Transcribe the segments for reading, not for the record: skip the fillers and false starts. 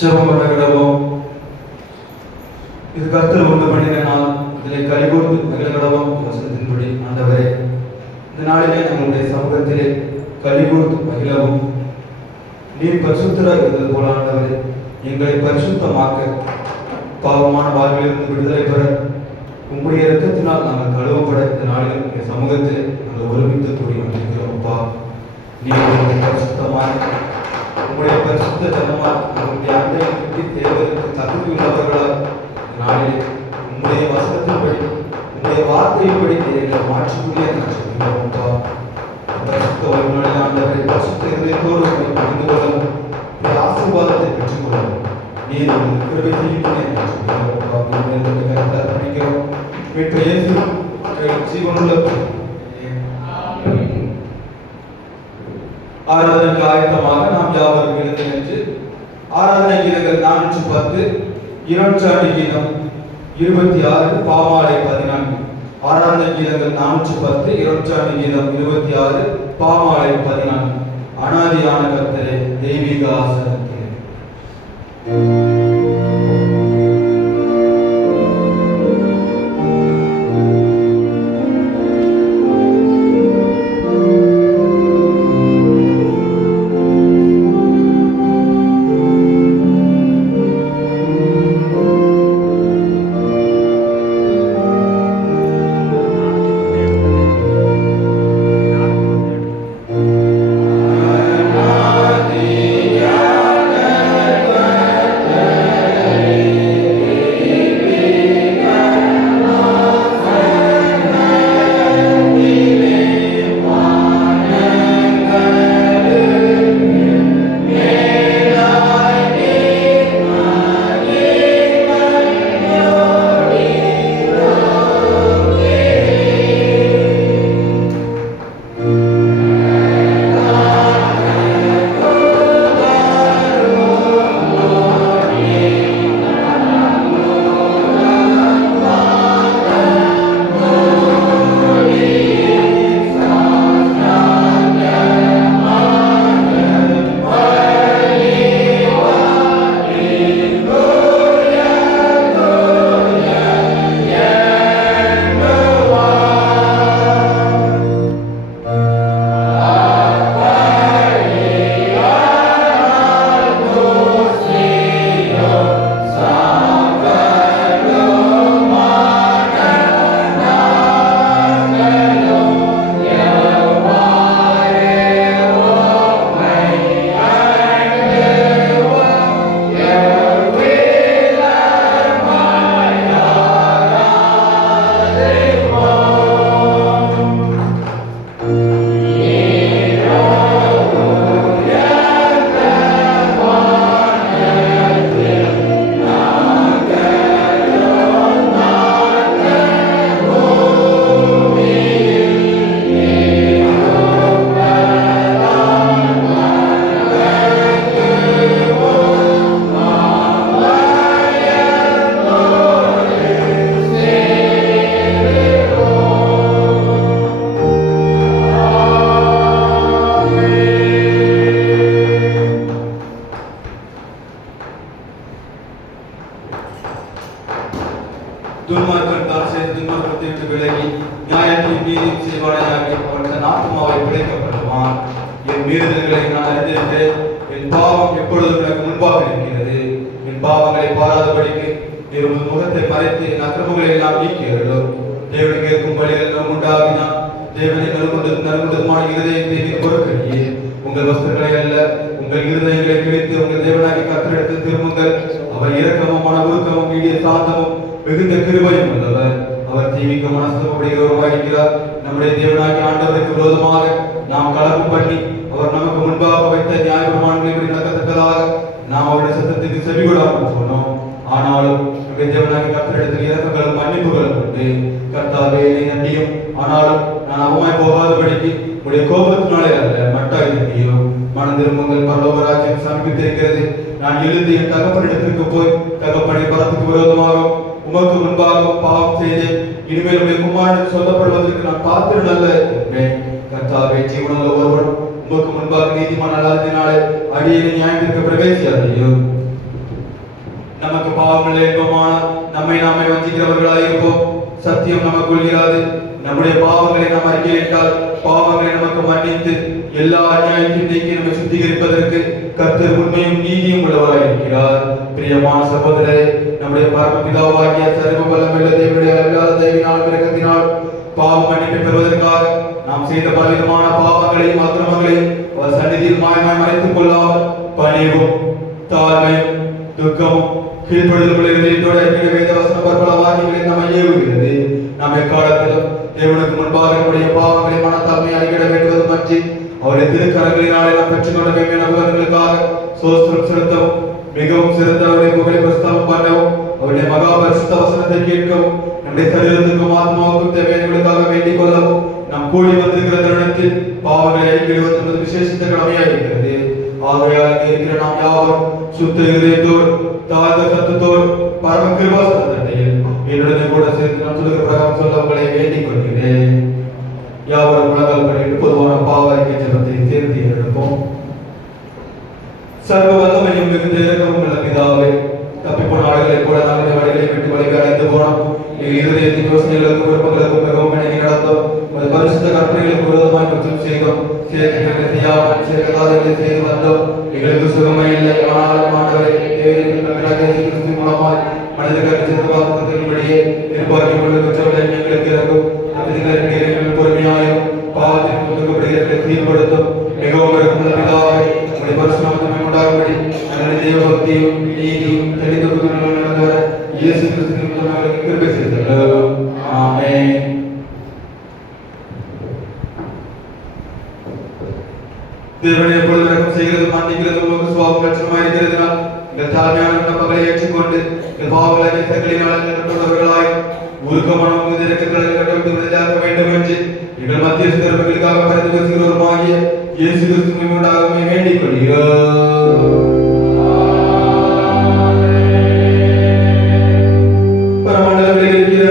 ஜெபம் பண்ண இது கர்த்தர் உண்டு பண்ணின நாள், இதில் கலிகூர்ந்து மகிழகடவும் வசனத்தின்படி ஆண்டவரே, இந்த நாளிலே நம்முடைய சமூகத்திலே கலிகூர்ந்து மகிழவும் நீர் பரிசுத்தராக இருந்தது போல ஆண்டவரே, எங்களை பரிசுத்தமாக்க பாவமான வாழ்விலிருந்து விடுதலை பெற உங்களுடைய இரத்தத்தினால் நாங்கள் கழுவப்பட இந்த நாளில் இந்த சமூகத்தில் நாங்கள் ஒருமித்து கூடி வந்திருக்கிறோம். அப்பா, நீங்கள் பரிசுத்தமான உங்களுடைய பரிசுத்த ஜனமால் உங்களுடைய அண்டை பற்றி தேவதற்கு தகுதி உள்ளவர்களால் நாளிலே உங்களுடைய வசனத்தின்படி உங்களுடைய வார்த்தையின்படி எங்களை மாற்றக்கூடிய அப்பா, பரிசுத்த ஒரு ஆண்டவரை பரிசுத்த இருதயத்தோடு உங்களை பணிந்து கொள்ளவும் ஆசீர்வாதத்தை பெற்றுக்கொள்ளவும் நீர் உங்களுக்கு கிருபை செய்யும் பண்ணிக்கிறோம். ஜீவனுள்ள ஆராதனைக்கு ஆயத்தமாக நாம் யாவரும் எழுந்து நின்று ஆராதனை கீதங்கள் 410, இரண்டாண்டி கீதம் 26, பாமாலை 14. ஆராதனை கீதங்கள் 410, இரண்டாண்டி கீதம் 26, பாமாலை 14. அனாதியான கர்த்தரே, தெய்வீக ஆசனத்திலே. நம்முடைய தேவனாகிய ஆண்டவருக்கு விரோதமாக நாம் கலப்பு பண்ணி அவர் நமக்கு முன்பாக வைத்த நியாய பிரமாணங்களை நடக்கத்தக்கதாக நாம் அவருடைய சத்தத்துக்கு செவி கொடாமல் போனோம். ஆனாலும் நம்முடைய தேவனாகிய கர்த்தரிடத்தில் இரக்கங்களும் மன்னிப்புகளும் உண்டு. கர்த்தாவே, என்னை நம்பியும் ஆனாலும் நான் அவமாய் போகாதபடிக்கு உடைய கோபத்தினாலே அல்ல, மட்டாய் நம்பியும் மனம் திரும்புங்கள், பரலோக ராஜ்யம் சமீபித்திருக்கிறது. நான் எழுந்து என் தகப்பனிடத்திற்கு போய், தகப்பனை பரத்துக்கு விரோதமாக உமக்கு முன்பாக பாவம் செய்தேன், இனிமேல் உடைய குமாரனுக்கு சொல்லப்படுவதற்கு நான் பாத்திரன் அல்ல என்றேன். கர்த்தாவே, ஜீவனுள்ள ஒருவன் உமக்கு முன்பாக நீதிமான் அல்லாததினாலே அடியேனை நியாயத்திற்கு பிரவேசியாதையும். பாவங்களில் இன்பமானால் நம்மை நாமே வஞ்சிக்கிறவர்களாய் இருப்போம். சத்தியம் நமக்குள் இராது. நம்முடைய பாவங்களை நாம் அறிக்கையிட்டால் பாவங்களை நமக்கு மன்னித்து எல்லா அநியாயத்தையும் நீக்கி நம்மை சுத்திகரிப்பதற்கு கர்த்தர் உண்மையும் நீதியும் உள்ளவராய் இருக்கிறார். பிரியமான சகோதரரே, நம்முடைய பரமபிதாவாகிய சர்வ வல்லமையுள்ள தேவனுடைய அளவில்லாத தயவினால் இரக்கத்தினால் பாவ மன்னிப்பை பெறுவதற்காக நாம் செய்த பலவிதமான பாவங்களையும் அக்கிரமங்களையும் அவர் சந்நிதியில் மாயமாய் மறைத்துக் கொள்ளாமல் பணிவும் தாழ்மையும் துக்கமும் கீழ்ப்படுதலோடு வேத வசன பற்பல வாக்கியங்களை நம்மை ஏவுகிறது. நாம் எக்காலத்திலும் தேவனுக்கு முன்பாக நம்முடைய பாவங்களை மனத்தாழ்மை அறிவிட வேண்டுவது பற்றி அவருடைய திருக்கரங்களினாலே நாம் பெற்றுக்கொண்ட மேன்மையான உபகாரங்களுக்காக ஸ்தோத்திரம் செலுத்தவும் மிகவும் சிறந்த அவருடைய புகழை பிரஸ்தாபம் பண்ணவும் அவருடைய மகா பரிசுத்த வசனத்தை கேட்கவும் நம்முடைய சரீரத்துக்கும் ஆத்மாவுக்கும் தேவையானவர்களுக்காக வேண்டிக் கொள்ளவும் நாம் கூடி வந்திருக்கிற தருணத்தில் பாவங்களை அறிவிடுவது என்பது விசேஷித்த கடமையாக இருக்கிறது. ஆகையால் இருக்கிற நாம் யாவரும் சுத்த இதயத்தோடு தாழ்ந்த சத்தத்தோடு பரம கிருபாசனத்தில் என்னுடன் கூட சேர்த்து நான் சொல்லுகிற பிரகாரம் சொல்ல உங்களை வேண்டிக் கொள்கிறேன். யாவரும் உலகால் பண்ணிட்டு பொதுவான பாவ அறிக்கை ஜெபத்தை தேர்ந்து எடுப்போம். சர்வ வல்லமையும் மிகுந்த இரக்கமும் உள்ள பிதாவே, தப்பிப்போன ஆடுகளை கூட நாங்கள் வழிகளை விட்டு வழிக்கு அடைந்து போனோம். இருதயத்தின் யோசனைகளுக்கும் விருப்பங்களுக்கும் மிகவும் இணங்கி நடந்தோம். அது பரிசுத்த கற்பனைகளுக்கு விரோதமாய் குற்றம் செய்தோம். சேர்க்காதவர்களை செய்து வந்தோம். எங்களுக்கு சுகமே இல்லை. ஆனாலும் ஆண்டவரை கிறிஸ்து மூலமாய் மனித கருத்தின்படியே எதிர்பார்க்கும் எங்களுக்கு இறங்கும். பொறுமையாயும் பாவத்திற்கு ஒதுக்கப்படுகிறவர்களை தீர்ப்படுத்தும். மிகவும் இருக்கும் பிதாவை உடைய பரிசுத்தம் உண்டாகும்படி நல்ல தேவ பக்தியும் நீதியும் தெளிந்த நடந்தவர இயேசு கிறிஸ்துவின் மூலமாக கிருபை செய்தோம். ஆமென். தேவனை எப்பொழுது இறக்கம் செய்கிறது மன்னிக்கிறது உங்களுக்கு சுவாபம் லட்சணமாக இருக்கிறதுனால் எங்கள் தாழ்மையான விண்ணப்பங்களை ஏற்றுக்கொண்டு எங்கள் பாவங்களை தங்களினால் நிரப்புவர்களாய் உருக்கமான உங்கள் இறக்கங்களை கட்டவிட்டு விடுதலாக்க வேண்டும் என்று எங்கள் மத்திய சிறப்புகளுக்காக பரிந்து பேசுகிறவருமாகிய இயேசு கிறிஸ்துவின் மூலமாக வேண்டிக் கொள்கிறோம். பரமண்டலங்களில் இருக்கிற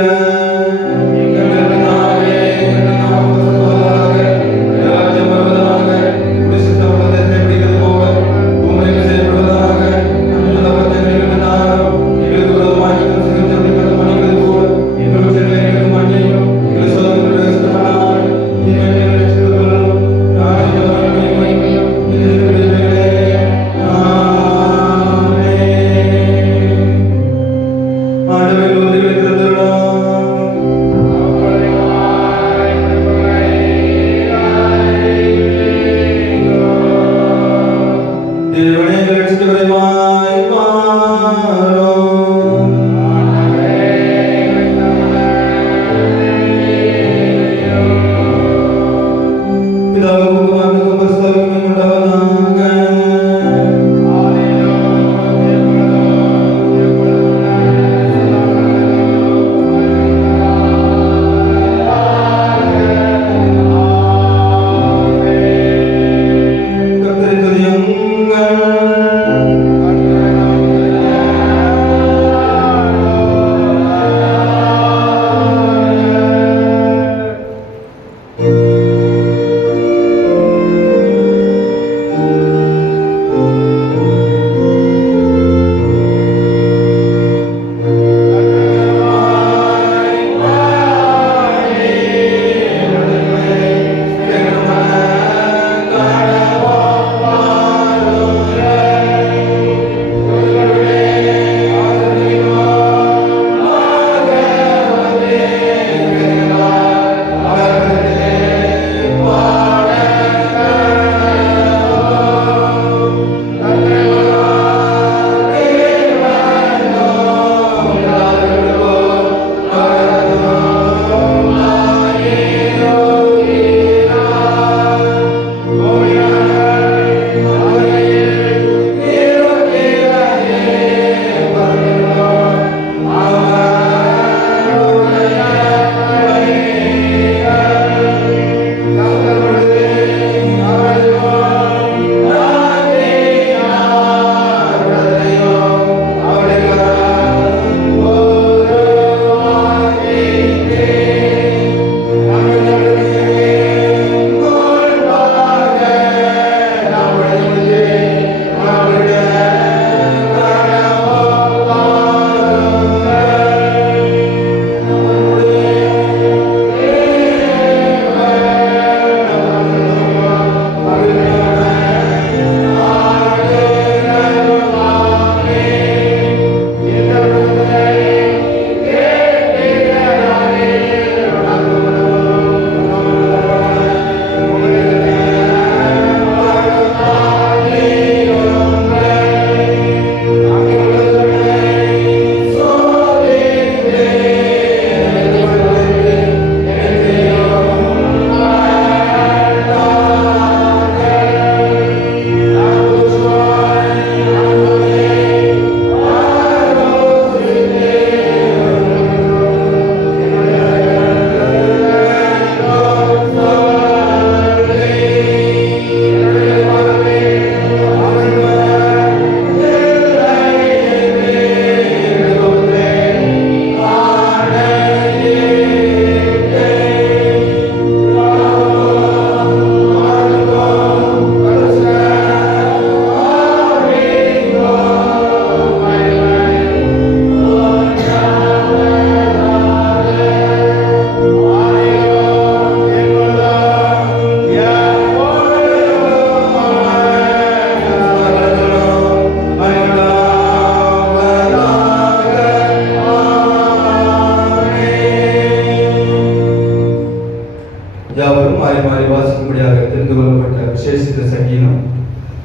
சங்கீதம்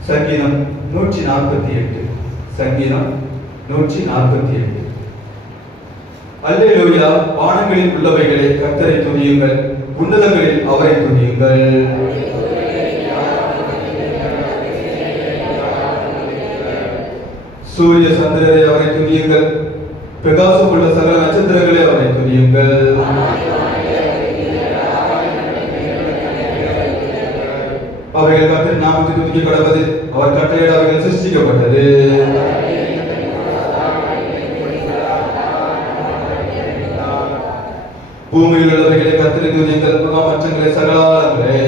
சங்கீதம் 148. சங்கீதம் 148. அல்லேலூயா. வானங்களில் உள்ளவைகளே கர்த்தரை துதியுங்கள், உன்னதங்களில் அவரை துதியுங்கள். சூரிய சந்திரரை அவரை துதியுங்கள், பிரகாசமுள்ள சகல நட்சத்திரங்களே அவரை துதியுங்கள். அவைகள் கர்த்தரின் நாமத்தை துதிக்க கடவது, அவர் கட்டளையிட அவைகள் சிருஷ்டிக்கப்பட்டது. பூமியில் உள்ளவைகளை கர்த்தரை துதியுங்கள், மகாமற்றங்களை சகலாலங்களே.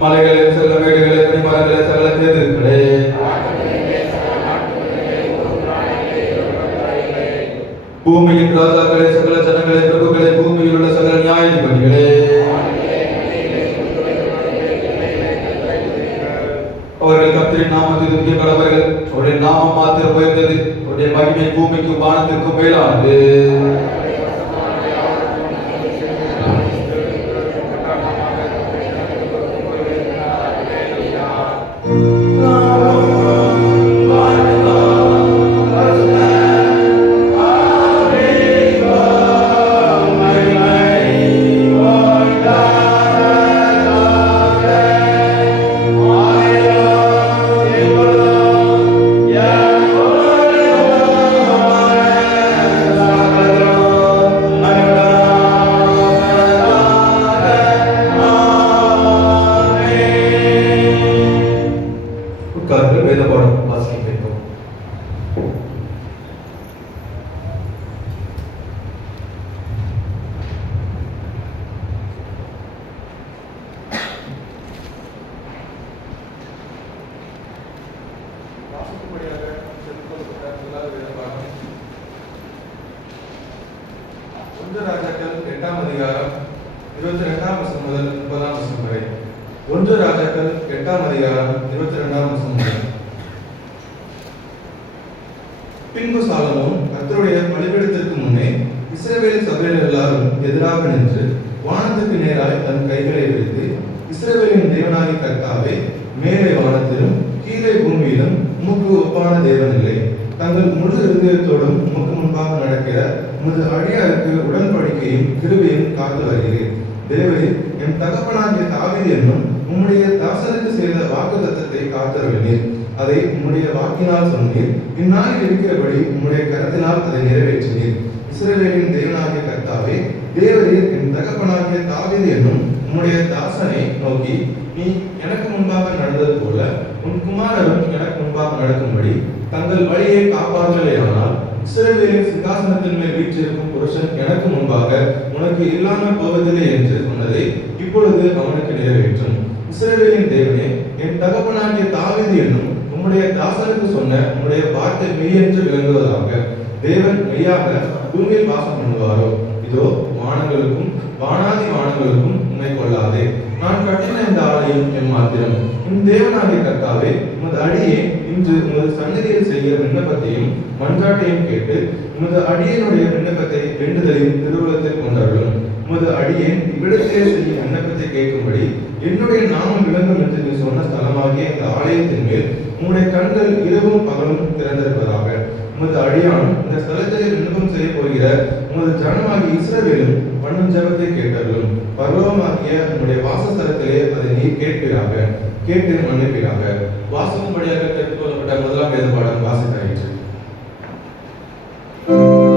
மலைகளே, சகல மேடுகளே, கனிமரங்களே, சகல கேதுகளே. பூமியின் ராஜாக்களே, சகல ஜனங்களே, பிரபுக்களே, பூமியில் உள்ள சகல நியாயாதிபதிகளே. அவர்கள் கர்த்தரின் நாமத்தை துதிக்க கடவர்கள். அவருடைய நாமம் மாத்திரம் உயர்ந்தது, அவருடைய மகிமை பூமிக்கும் வானத்திற்கும் மேலானது. வேத பாடம் வாசிக்க கேட்போம். ராஜாக்கள் 8ஆம் அதிகாரம் 22ஆம் வசனம் முதல் 30ஆம் வசனம் வரை. 1 ராஜாக்கள் 8ஆம் அதிகாரம் 22ஆம் வசனம் முதல். பின்பு சாலமோன் கர்த்தருடைய பலிபீடத்திற்கு முன்னே இஸ்ரவேல் சபையினர் எல்லாரும் எதிராக நின்று வானத்துக்கு நேராய் தன் கைகளை விரித்து, இஸ்ரவேலின் தேவனாகிய கர்த்தாவே, மேலே வானத்திலும் கீழே பூமியிலும் உமக்கு ஒப்பான தேவன் இல்லை. தங்கள் முழு இருதயத்தோடும் உமக்கு முன்பாக நடக்கிற உமது அடியாருக்கு உடன்படிக்கையும் கிருபையும் காத்து வருகிறேன். தேவரே, என் தகப்பனாகிய தாவீது என்னும் உம்முடைய தாசனுக்கு செய்த வாக்குத்தத்தத்தை காத்தருளினீர். அதை உம்முடைய வாக்கினால் சொன்னீர். இந்நாளில் இருக்கிறபடி உம்முடைய கரத்தினால் அதை நிறைவேற்றினீர். இஸ்ரவேலின் தேவனாகிய கர்த்தாவே, தேவரீர் என் தகப்பனாகிய தாவீது என்னும் உம்முடைய தாசனை நோக்கி, நீ எனக்கு முன்பாக நடந்தது போல உன் குமாரரும் எனக்கு முன்பாக நடக்கும்படி தங்கள் வழியை காப்பார்களேயானால், இஸ்ரவேலின் சிங்காசனத்தின் மேல் வீற்றிருக்கும் புருஷன் எனக்கு முன்பாக உனக்கு இல்லாமல் போவதில்லை என்று சொன்னதை இப்பொழுது அவனுக்கு நிறைவேற்றும். இஸ்ரவேலின் தேவனே, என் தகப்பனாகிய தாவீது என்னும் உம்முடைய தாசனுக்கு சொன்ன உம்முடைய வார்த்தை மெய் என்று விளங்குவதாக. தேவன் மெய்யாக பூமியில் வாசம் பண்ணுவாரோ? இதோ வானங்களுக்கும் வானாதி வானங்களுக்கும் உண்மை கொள்ளாதே. நான் கட்டின இந்த ஆலயம் எம்மாத்திரம். என் தேவனாகிய கர்த்தாவே, உமது அடியே இன்று உமது சன்னதியில் செய்கிற விண்ணப்பத்தையும் மன்றாட்டையும் கேட்டு உமது அடியனுடைய விண்ணப்பத்தை வேண்டுதலையும் திருவுளத்தில் கொண்டாடும். உமது அடியேன் இவ்விடத்திலே செய்யும் விண்ணப்பத்தை கேட்கும்படி என்னுடைய நாமம் விளங்கும் என்று நீ சொன்ன ஸ்தலமாகிய இந்த ஆலயத்தின் மேல் உம்முடைய கண்கள் இரவும் பகலும் திறந்திருப்பதாக. உமது அடியான் இந்த ஸ்தலத்திலே விண்ணப்பம் செய்ய போகிற உமது ஜனமாகிய இஸ்ரவேலும் பண்ணும் ஜெபத்தை கேட்டருளும். பர்வமாகிய உம்முடைய வாசஸ்தலத்திலே அதை நீர் கேட்பீராக, கேட்டு மன்னிப்பீராக. வாசகும்படியாக தெரிவிக்கப்பட்ட முதலாம் வேத பாடம் வாசித்தாயிற்று. Oh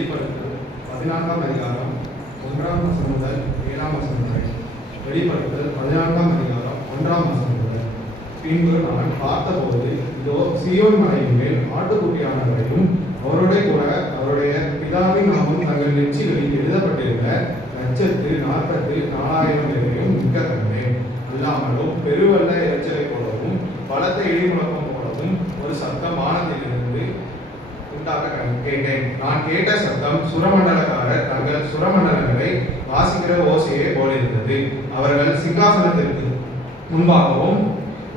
வெளிப்படுத்தல் 14ஆம் அதிகாரம் 1ஆம் வசனம் முதல் 7ஆம் வசனம் வரை. வெளிப்படுத்தல் 14ஆம் அதிகாரம் 1ஆம் வசனம் முதல். பின்பு நான் பார்த்தபோது இதோ சீயோன் மலையின் மேல் ஆட்டுக்குட்டியானவரையும் அவருடைய கூட அவருடைய பிதாவின் நாமம் தங்கள் நெற்றிகளில் எழுதப்பட்டிருந்த 144,000 பேரையும் மிக்க கண்டேன். அல்லாமலும் பெருவெள்ள இரைச்சலை போலவும் பலத்த இடிமுழக்கம் போலவும் ஒரு சத்தம் வானத்திலிருந்து உண்டாக கேட்டேன். நான் கேட்ட சத்தம் சுரமண்டலக்காரர் தங்கள் சுரமண்டலங்களை வாசிக்கிற ஓசையை போலிருந்தது. அவர்கள் சிங்காசனத்திற்கு முன்பாகவும்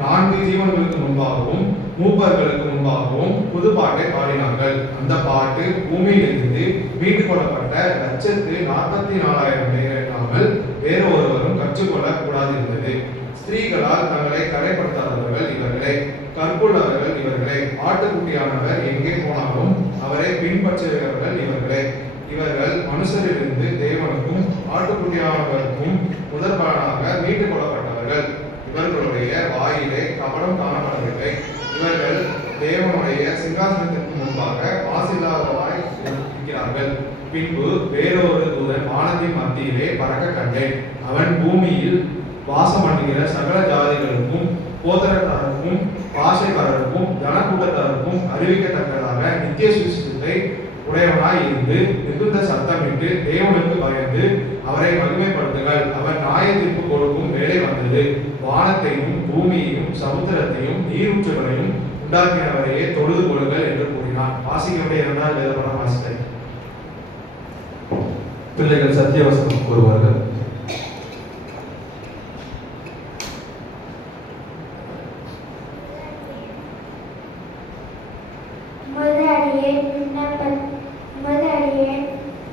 4 ஜீவன்களுக்கு முன்பாகவும் மூப்பர்களுக்கு முன்பாகவும் புது பாட்டை பாடினார்கள். அந்த பாட்டு பூமியிலிருந்து மீட்டுக் கொள்ளப்பட்ட 144,000 பேர் இல்லாமல் வேறு ஒருவரும் கற்றுக்கொள்ள கூடாதிருந்தது. ஸ்திரீகளால் தங்களை கரைப்படுத்தாதவர்கள் இவர்களே, கற்புள்ளவர்கள் இவர்களே, ஆட்டுக்குட்டியானவர் எங்கே போனாலும் அவரை பின்பற்றுகிறவர்கள் இவர்களே. இவர்கள் மனுஷரிலிருந்து தேவனுக்கும் ஆட்டுக்குட்டியானவருக்கும் முதற்பலனாக மீட்டுக் கொள்ளப்பட்டவர்கள். இவர்களுடைய வாயிலே கபடம் காணப்படவில்லை. இவர்கள் தேவனுடைய சிங்காசனத்திற்கு முன்பாக மாசில்லாதவராய் இருக்கிறார்கள். பின்பு வேறொரு தூதன் வானத்தின் மத்தியிலே பறக்க கண்டேன். அவன் பூமியில் வாசம் பண்ணுகிற சகல ஜாதிகளுக்கும் கோத்திரத்தாருக்கும் பாஷைக்காரருக்கும் ஜனக்கூட்டத்தாருக்கும் அறிவிக்கத்தக்கதாக நித்திய சுவிசேஷத்தை உடையவனாய் இருந்து மிகுந்த சத்தமிட்டு தேவனுக்கு பயந்து அவரை மகிமைப்படுத்துங்கள். அவர் நியாய தீர்ப்பு கொடுக்கும் வேலை வந்தது. வானத்தையும் பூமியையும் சமுத்திரத்தையும் நீரூற்றுகளையும் உண்டாக்கினவரையே தொழுது கொள்ளுங்கள் என்று கூறினார். வாசிக்கவுடைய 2வது வேதபாடம் வாசித்தேன். பிள்ளைகள் சத்தியவசனம் கூறுவார்கள்.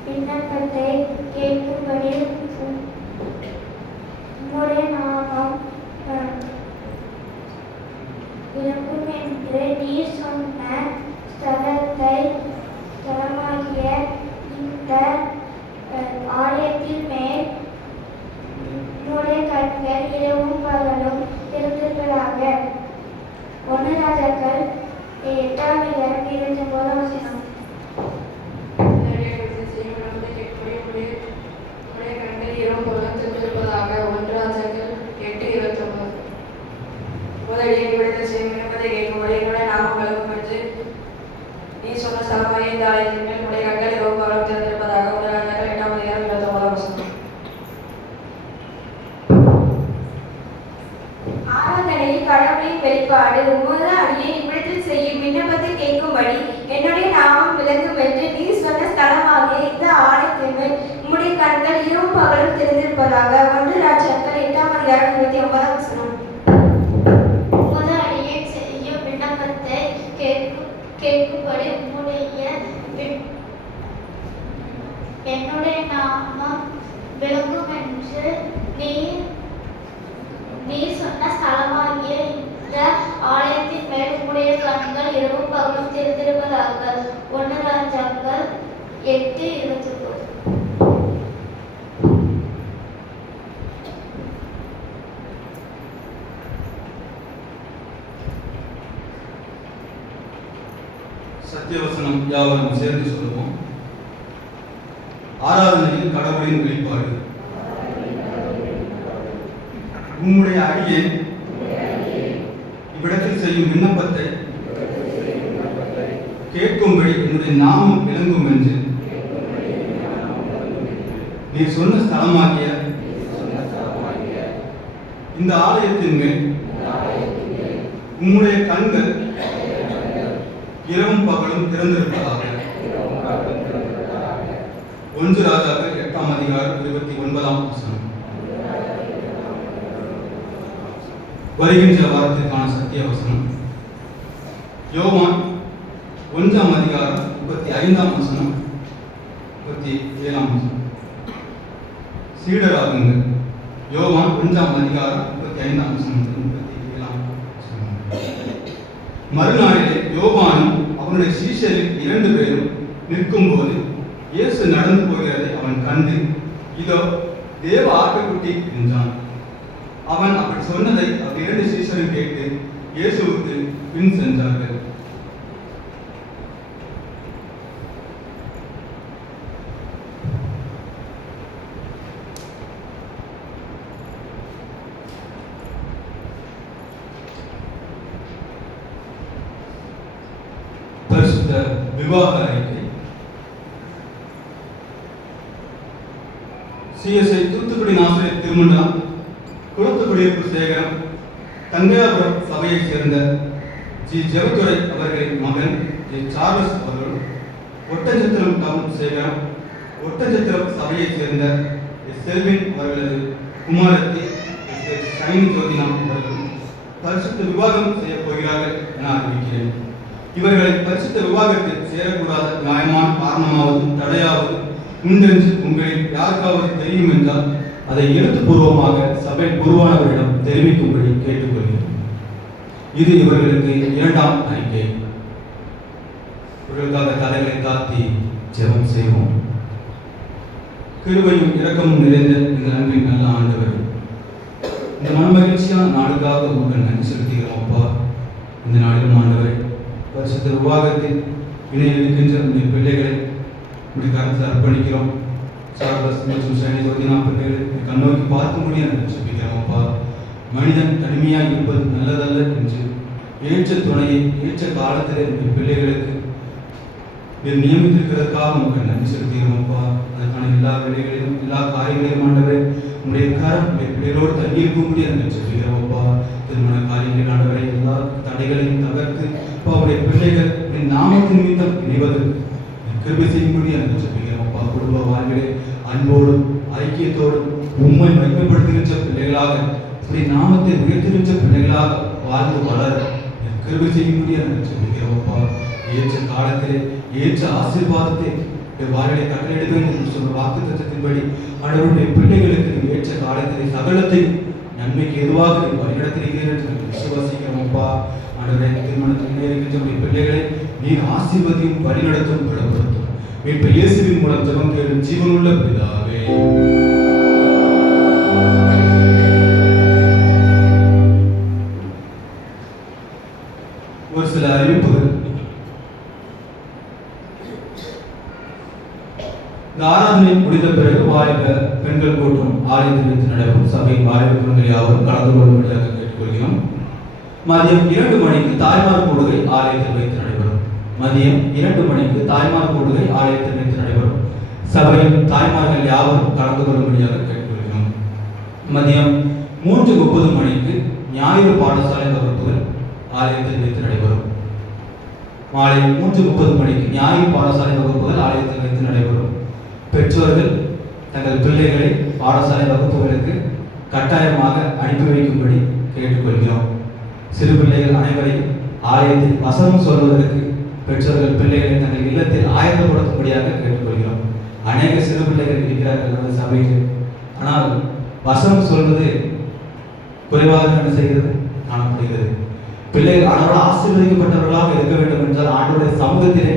விண்ணப்பத்தை கேட்கும்படி உம்முடைய நாமம் விளங்கும் என்று நீர் சொன்ன ஸ்தலமாகிய இந்த ஆலயத்தின் மேல் உம்முடைய கண்கள் இரவும் பகலும் திறந்திருப்பதாக. 1 ராஜாக்கள் 8ஆம் அதிகாரம் 29ஆம் வசனம். நீ சொன்ன ஸ்தலமாகிய இந்த ஆலயத்தின் மேல் உடைய கண்கள் இரவும் பகலும் திறந்திருப்பதாக. 1 ராஜாக்கள் 8ஆம் அதிகாரம் 29ஆம் வசனம். ஆராதனையில் கடவுளின் வெளிப்பாடு. உமது அடியை இவ்விடத்தில் செய்யும் விண்ணப்பத்தை கேட்கும்படி என்னுடைய நாமம் விளங்கும் என்று நீர் சொன்ன ஸ்தலமாகிய இந்த ஆலயத்தின் மேல் உம்முடைய கண்கள் இரவும் பகலும் திறந்திருப்பதாக. 1 ராஜாக்கள் 8ஆம் அதிகாரம் 29ஆம் வசனம். உமது அடியை செய்யும் விண்ணப்பத்தை கேட்கும்படி என்னுடைய நாமம் விளங்கும் என்று நீர் சொன்ன ஸ்தலமாகிய இந்த ஆலயத்தின் மேல் உம்முடைய கண்கள் இரவும் பகலும் திறந்திருப்பதாக. 1 ராஜாக்கள் 8:29. சத்தியவசனம் யாவரும் சேர்ந்து சொல்லுவோம். ஆராதனையில் கடவுளின் வெளிப்பாடு. உம்முடைய அடியே இவ்விடத்தில் செய்யும் விண்ணப்பத்தை கேட்கும்படி என்னுடைய நாமம் விளங்கும் என்று நீ சொன்ன ஸ்தலமாகிய இந்த ஆலயத்தின் மேல் உம்முடைய கண்கள் இரவும் பகலும் திறந்திருப்பதாக. 1 ராஜாக்கள் 8ஆம் அதிகாரம் 29ஆம் வசனம். வருகின்ற வாரத்திற்கான சத்திய வசனம் யோவான் 1ஆம் அதிகாரம் 35ஆம் வசனம் 37ஆம் வசனம். சீடராகுங்கள். யோவான் 1ஆம் அதிகாரம் 35ஆம் வசனம் 37ஆம் வசனம். மறுநாளிலே யோவானும் அவனுடைய சீஷரில் 2 பேரும் நிற்கும்போது இயேசு நடந்து போகிறதை அவன் கண்டு, இதோ தேவ ஆட்டுக்குட்டி என்றான். அவன் அப்படி சொன்னதை அவர் 2 சீஷரும் கேட்டு இயேசுவுக்கு பின் சென்றார்கள். விவாக அறிக்கை. சிஎஸ்ஐ தூத்துக்குடி ஆசிரியர் திருமணம், குளத்துக்குடியிருப்பு சேகரம், தங்கையாபுரம் சபையைச் சேர்ந்த ஜி ஜெபத்துரை அவர்களின் மகன் ஜி சார்லஸ் அவர்களும், ஒட்டஞ்சத்திரம் டவுன் சேகரம், ஒட்டஞ்சத்திரம் சபையைச் சேர்ந்த செல்வின் அவர்களது குமாரத்தி ஷைனி ஜோதினா அவர்களும் பரிசுத்த விவாகம் செய்யப் போகிறார்கள் என அறிவிக்கிறேன். இவர்களை பரிசுத்த விவாகத்தில் சேரக்கூடாத நியாயமான காரணமாவது தடையாவது உண்டென்று உங்களில் யாருக்காவது தெரியும் என்றால் அதை எழுத்துப்பூர்வமாக சபை குருவானவரிடம் தெரிவிக்கும்படி கேட்டுக்கொள்கிறேன். இது இவர்களுக்கு இரண்டாம் அறிக்கை. இவர்களுக்காக தலைகளை தாத்தி ஜெபம் செய்வோம். கிருபையும் இரக்கமும் நிறைந்த எங்கள் அன்பின் நல்ல ஆண்டவர், இந்த மனமகிழ்ச்சியான நாளுக்காக உங்கள் நன்றி செலுத்துகிறோம் அப்பா. இந்த நாளிலும் ஆண்டவரை பரிசுத்த விவாகத்தில் இணைய இருக்கின்ற உடைய பிள்ளைகளை உடைய கருத்தில் அர்ப்பணிக்கிறோம். சார்லஸ் மற்றும் ஷைனி ஜோதினா பிள்ளைகளை கண்ணோக்கி பார்க்க முடியாது சொல்லிக்கிறோம் அப்பா. மனிதன் தனிமையாக இருப்பது நல்லதல்ல என்று ஏற்ற துணையை ஏற்ற காலத்தில் உடைய பிள்ளைகளுக்கு நியமித்திருக்கிறதுக்காக உங்கள் நன்றி செலுத்துகிறோம் அப்பா. அதற்கான எல்லா வேலைகளிலும் எல்லா காரியங்களையும் ஆண்டவரை உடைய கரம் உடைய பிள்ளைகளோடு தங்கியிருக்க முடியாது சொல்லுகிறோம் அப்பா. திருமண காரியங்களில் ஆண்டவரை எல்லா தடைகளையும் தகர்த்து அப்பா உடைய பிள்ளைகள் நாமத்தின் நிமித்தம் இணைவதற்கு கிருபை செய்ய முடியாது சொல்லுகிறோம் அப்பா. குடும்ப வாழ்விலே அன்போடும் ஐக்கியத்தோடும் உண்மை மகிமைப்படுத்துகின்ற பிள்ளைகளாக உடைய நாமத்தை உயர்த்துகின்ற பிள்ளைகளாக வாழ்ந்து வளர கிருபை செய்ய முடியாது சொல்லுகிறோம் அப்பா. ஏற்ற காலத்திலே ஏற்ற ஆசீர்வாதத்தை வாழ்விலை கட்டளையிடுவேன் என்று சொன்ன வாக்கு தத்துவத்தின்படி ஆண்டவருடைய பிள்ளைகளுக்கு ஏற்ற காலத்திலே சகலத்தை நன்மைக்கு எதுவாக வழிநடத்திருக்கிறீர்கள் என்று விசுவாசிக்கிறோம் அப்பா. ஆண்டவரே, திருமணத்தில் இருக்கின்ற பிள்ளைகளை நீர் ஆசீர்வதியும் வழிநடத்தும் பலப்படுத்தும். மீட்பு இயேசுவின் மூலம் ஜெபம் கேளும் ஜீவனுள்ள பிதாவே. ஒரு சில அறிவிப்புகள். இந்த ஆராதனை முடிந்த பிறகு வாலிப பெண்கள் கூட்டம் ஆலயத்தில் வைத்து நடைபெறும். சபை வாலிப பெண்கள் யாவரும் கலந்து கொள்ளும்படியாக கேட்டுக்கொள்கிறோம். மதியம் 2 மணிக்கு தாய்மார் கூடுகை ஆலயத்தில் வைத்து நடைபெறும். மதியம் 2 மணிக்கு தாய்மார் கூடுகை ஆலயத்தில் வைத்து நடைபெறும். சபையின் தாய்மார்கள் யாவரும் கலந்து கொள்ளும்படியாக கேட்டுக்கொள்கிறோம். மதியம் 3:30 மணிக்கு ஞாயிறு பாடசாலை வகுப்புகள் ஆலயத்தில் வைத்து நடைபெறும். மாலை 3:30 மணிக்கு ஞாயிறு பாடசாலை வகுப்புகள் ஆலயத்தில் வைத்து நடைபெறும். பெற்றோர்கள் தங்கள் பிள்ளைகளை பாடசாலை வகுப்புகளுக்கு கட்டாயமாக அனுப்பி வைக்கும்படி கேட்டுக்கொள்கிறோம். சிறு பிள்ளைகள் அனைவரையும் ஆலயத்தில் வசனம் சொல்வதற்கு பெற்றோர்கள் பிள்ளைகளை தங்கள் இல்லத்தில் ஆயத்தப்படுத்தும்படியாக கேட்டுக்கொள்கிறோம். அநேக சிறு பிள்ளைகள் இருக்கிறார்கள் நமது சபையில். ஆனால் வசனம் சொல்வது குறைவாக என்ன செய்கிறது காணப்படுகிறது. பிள்ளைகள் ஆண்டவரால் ஆசீர்வதிக்கப்பட்டவர்களாக இருக்க வேண்டும் என்றால் ஆண்டவருடைய சமூகத்திலே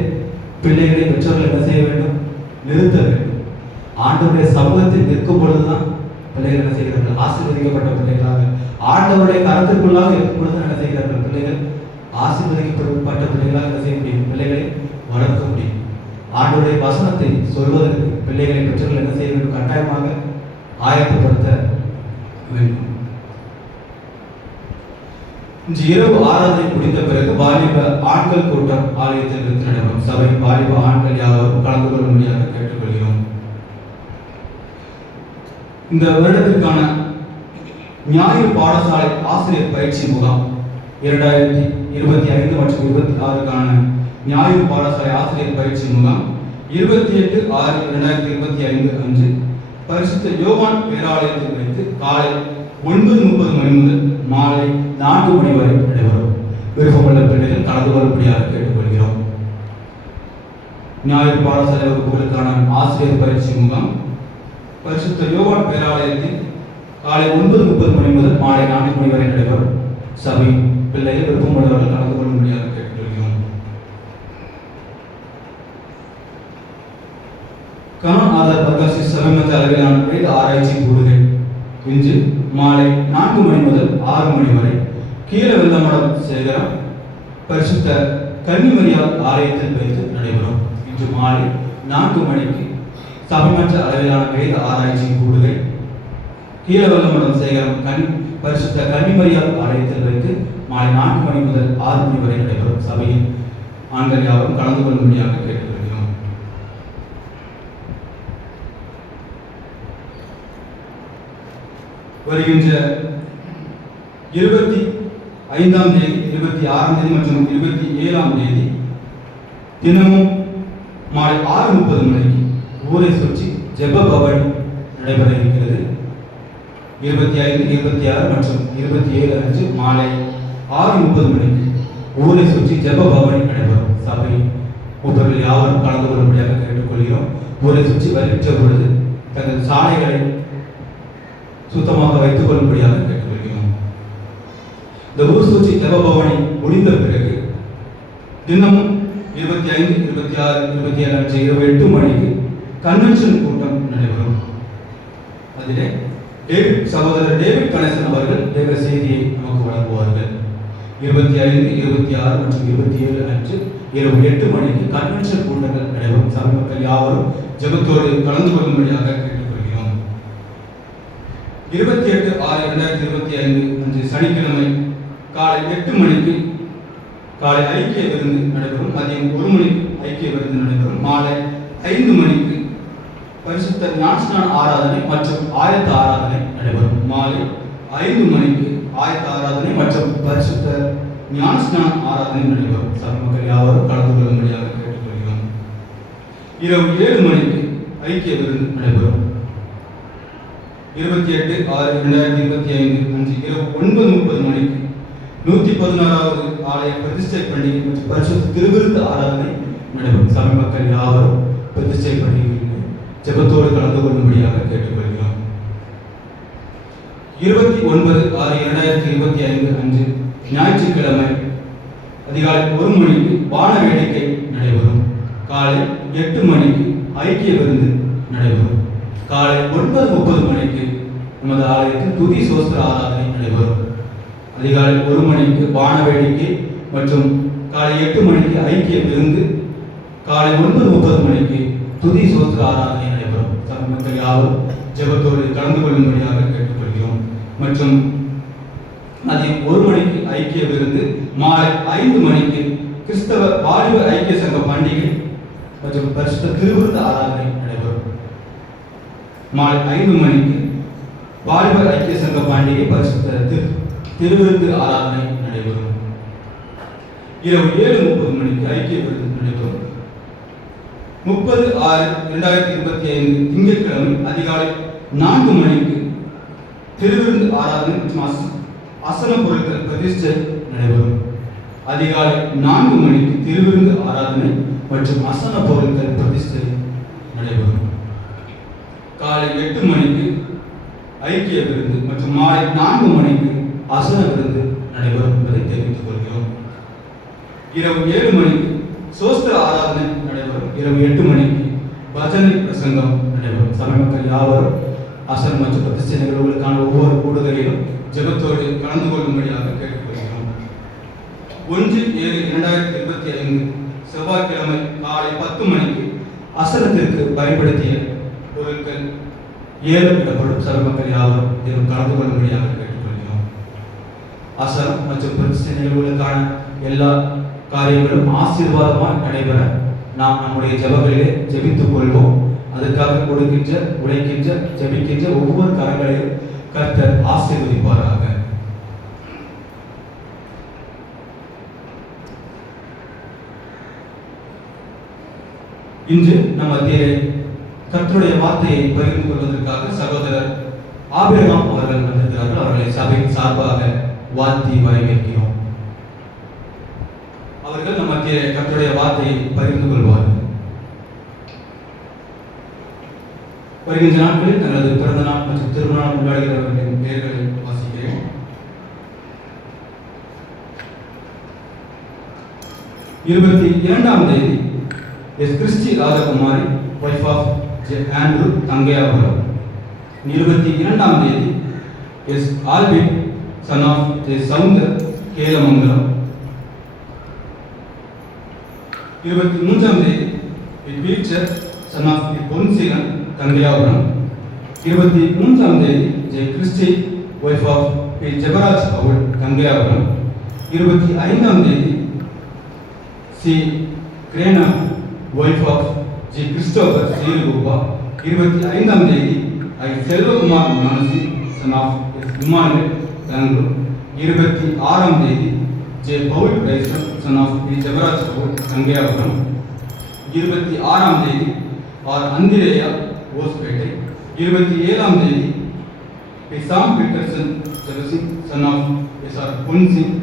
பிள்ளைகளை பெற்றோர்கள் என்ன செய்ய வேண்டும்? நிறுத்த வேண்டும். ஆண்டவருடைய சமூகத்தில் நிற்கும் பொழுதுதான் பிள்ளைகள் என்ன செய்கிறார்கள்? ஆசீர்வதிக்கப்பட்ட பிள்ளைகளாக ஆண்டவருடைய கருத்திற்குள்ளாக இருக்கும் பொழுது என்ன செய்கிறார்கள்? பிள்ளைகள் ஆசீர்வதிக்கப்பட்ட பிள்ளைகளாக என்ன செய்ய முடியும்? பிள்ளைகளை வளர்க்க முடியும். ஆண்டவருடைய வசனத்தை சொல்வதற்கு பிள்ளைகளை பெற்றோர்கள் என்ன செய்ய வேண்டும்? கட்டாயமாக ஆயத்தப்படுத்த வேண்டும். இன்று இரவு ஆராதனை முடிந்த பிறகு வாலிப ஆண்கள் கூட்டம் ஆலயத்தில் வைத்து நடைபெறும். சபை வாலிப ஆண்கள் யாவரும் கலந்து கொள்ளும்படியாக கேட்டுக்கொள்கிறோம். இந்த வருடத்திற்கான ஞாயிறு பாடசாலை ஆசிரியர் பயிற்சி முகாம் 2025 மற்றும் 26க்கான ஞாயிறு பாடசாலை ஆசிரியர் பயிற்சி முகாம் 28/6/2025 அன்று பரிசுத்த யோவான் பேராலயத்தில் வைத்து காலை 9:30 மணி முதல் மாலை 4 மணி வரை நடைபெறும். விருப்பமுள்ள பிள்ளைகள் கலந்து கொள்ளும்படியாக கேட்டுக்கொள்கிறோம். ஞாயிறு பாடசாலை வகுப்புகளுக்கான ஆசிரியர் பயிற்சி முகாம் பரிசுத்த யோவான் பேராலயத்தில் காலை 9:30 மணி முதல் மாலை 4 மணி வரை நடைபெறும். சபை பிள்ளைகள் விருப்பமுள்ளவர்கள் கலந்து கொள்ளும்படியாக கேட்டுக்கொள்கிறோம். கண் ஆதார் பிரகாசி சமீபத்த அளவிலான வேத ஆராய்ச்சி கூடுகை இன்று மாலை 4 மணி முதல் 6 மணி வரை கீழ வெள்ளமடம் சேகரம் பரிசுத்த கன்னிமரியாள் ஆலயத்தில் வைத்து நடைபெறும். இன்று மாலை 4 மணிக்கு சமீபத்த அளவிலான வேத ஆராய்ச்சி கூடுகை கீழ வெள்ளமடம் சேகரம் பரிசுத்த கன்னிமரியாள் ஆலயத்தில் வைத்து மாலை 4 மணி முதல் 6 மணி வரை நடைபெறும். சபையின் ஆண்கள் யாவரும் கலந்து கொள்ளும்படியாக கேட்டுக்கொள்கிறோம். வருகின்ற 25ஆம் தேதி, 26ஆம் தேதி மற்றும் 27ஆம் தேதி தினமும் மாலை 6:30 மணிக்கு ஊரை சுற்றி ஜெப பவனி நடைபெற இருக்கிறது. 25, 26 மற்றும் 27 அன்று மாலை 6:30 மணிக்கு ஊரை சுற்றி ஜெப பவனி நடைபெறும். சபை மூப்பர்கள் யாவரும் கலந்து கொள்ளும்படியாக கேட்டுக்கொள்கிறோம். ஊரை சுற்றி வருகின்ற பொழுது தங்கள் சாலைகளை சுத்தமாக வைத்துக் கொள்ளும்படியாக கேட்டுக்கொள்கிறோம். இந்த ஊர் சுற்றி ஜெப பவனி முடிந்த பிறகு தினமும் 25, 26, 27 அன்று இரவு 8 மணிக்கு கன்வென்ஷன் கூட்டம் நடைபெறும். அதிலே சகோதரர் டேவிட் கணேசன் அவர்கள் தேவ செய்தியை நமக்கு வழங்குவார்கள். 25, 26 மற்றும் 27 அன்று இரவு 8 மணிக்கு கன்வென்ஷன் கூட்டங்கள் நடைபெறும். சபை மக்கள் யாவரும் ஜெபத்தோடு கலந்து கொள்ளும்படியாக கேட்டுக்கொள்கிறோம். 28/6/2025 அன்று சனிக்கிழமை காலை 8 மணிக்கு காலை ஐக்கிய விருந்து நடைபெறும். மதியம் 1 மணிக்கு ஐக்கிய விருந்து நடைபெறும். மாலை 5 மணிக்கு பரிசுத்த ஞானஸ்நான ஆராதனை மற்றும் ஆயத்த ஆராதனை நடைபெறும். மாலை 5 மணிக்கு ஆயத்த ஆராதனை மற்றும் பரிசுத்த ஞானஸ்நான ஆராதனை நடைபெறும். சபை மக்கள் யாவரும் கலந்து கொள்ளும்படியாக கேட்டுக்கொள்கிறோம். இரவு 7 மணிக்கு ஐக்கிய விருந்து நடைபெறும். 28/6/2025 அன்று இரவு 9:30 மணிக்கு 116வது ஆலய பிரதிஷ்டை பண்டிகை மற்றும் பரிசுத்த திருவிருந்து ஆராதனை நடைபெறும். சபை மக்கள் யாவரும் பிரதிஷ்டை பண்டிகையில் ஜெபத்தோடு கலந்து கொள்ளும்படியாக கேட்டுக்கொள்கிறோம். 29/6/2025 அன்று ஞாயிற்றுக்கிழமை அதிகாலை 1 மணிக்கு வான வேடிக்கை நடைபெறும். காலை 8 மணிக்கு ஐக்கிய விருந்து நடைபெறும். காலை 9:30 மணிக்கு நமது ஆலயத்தில் துதி சோஸ்திர ஆராதனை நடைபெறும். அதிகாலை 1 மணிக்கு வான வேடிக்கை மற்றும் காலை 8 மணிக்கு ஐக்கிய விருந்து, காலை 9:30 மணிக்கு துதி சோஸ்திர ஆராதனை நடைபெறும். சபை மக்கள் யாவரும் ஜெபத்தோடு கலந்து கொள்ளும்படியாக கேட்டுக்கொள்கிறோம். மற்றும் மதியம் 1 மணிக்கு ஐக்கிய விருந்து, மாலை 5 மணிக்கு கிறிஸ்தவ வாலிப ஐக்கிய சங்க பண்டிகை மற்றும் பரிசுத்த திருவிருந்து ஆராதனை நடைபெறும். மாலை 5 மணிக்கு வாலிப ஐக்கிய சங்க பண்டிகை பரிசுத்த திருவிருந்து ஆராதனை நடைபெறும். இரவு 7:30 மணிக்கு ஐக்கிய விருந்து நடைபெறும். 30/6/2025 திங்கட்கிழமை அதிகாலை 4 மணிக்கு திருவிருந்து ஆராதனை மற்றும் அசன பொருட்கள் பிரதிஷ்டை நடைபெறும். அதிகாலை 4 மணிக்கு திருவிருந்து ஆராதனை மற்றும் அசன பொருட்கள் பிரதிஷ்டை நடைபெறும். காலை 8 மணிக்கு ஐக்கிய விருந்து மற்றும் மாலை 4 மணிக்கு அசன விருந்து நடைபெறும் என்பதை தெரிவித்துக் கொள்கிறோம். இரவு 7 மணிக்கு சோஸ்திர ஆராதனை நடைபெறும். இரவு 8 மணிக்கு பஜனை பிரசங்கம் நடைபெறும். சபை மக்கள் யாவரும் அசன் மற்றும் பிரதிஷ்டை நிகழ்வுகளுக்கான ஒவ்வொரு கூடுதலிலும் ஜெபத்தோடு கலந்து கொள்ளும்படியாக கேட்டுக்கொள்கிறோம். 1/7/2025 செவ்வாய்க்கிழமை காலை 10 மணிக்கு அசனத்திற்கு பயன்படுத்திய பொருட்கள் ஏலமிடப்படும். சபை மக்கள் யாவரும் இதில் கலந்து கொள்ளும்படியாக கேட்டுக்கொள்கிறோம். அசனம் மற்றும் பிரதிஷ்டை நிகழ்வுகளுக்கான எல்லா காரியங்களும் ஆசீர்வாதமாக நடைபெற நாம் நம்முடைய ஜெபங்களிலே ஜெபித்துக் கொள்வோம். அதற்காக கொடுக்கின்ற, உழைக்கின்ற, ஜெபிக்கின்ற ஒவ்வொரு கரங்களையும் கர்த்தர் ஆசீர்வதிப்பாராக. இன்று நம்ம மத்தியிலே கர்த்தருடைய வார்த்தையை பகிர்ந்து கொள்வதற்காக சகோதரர் ஆபிரகாம் அவர்கள் வந்திருக்கிறார்கள். அவர்களை சபையின் சார்பாக வாழ்த்தி வரவேற்கிறோம். அவர்கள் நம்ம மத்தியிலே கர்த்தருடைய வார்த்தையை பகிர்ந்து கொள்வார்கள். வருகின்ற நாட்களில் தங்களது பிறந்த நாள் மற்றும் திருமண நாள் கொண்டாடுகிறவர்களின் பெயர்களை வாசிக்கிறேன். இருபத்தி 2ஆம் தேதி S Christy Rajakumari, wife of Andrew Thangaiyapuram. 22ஆம் தேதி S Albin, son of Soundar Kelamangalam. 23ஆம் தேதி பீச்சர், சன் ஆஃப் பொன்சீலன் தங்கையாபுரம். 23ஆம் தேதி Jai Christy, wife of Jebaraj Paul Thangaiyapuram. 25ஆம் தேதி சி கிரேனா ஒய்ஃப் ஆஃப் ஜி கிறிஸ்டோபர் சேருகோபா 25ஆம் தேதி I Selvakumar Manasi son of Emmanuel Bangalore 26ஆம் தேதி ஜே பவுல் பிரைசர் son of P Jebaraj Paul Gangaiyapuram 26ஆம் தேதி ஆர் அந்திரேயா ஓஸ்பேட்டை 27ஆம் தேதி பி சாம் பீட்டர்சன் ஜெரசிங் son of S R Ponsingh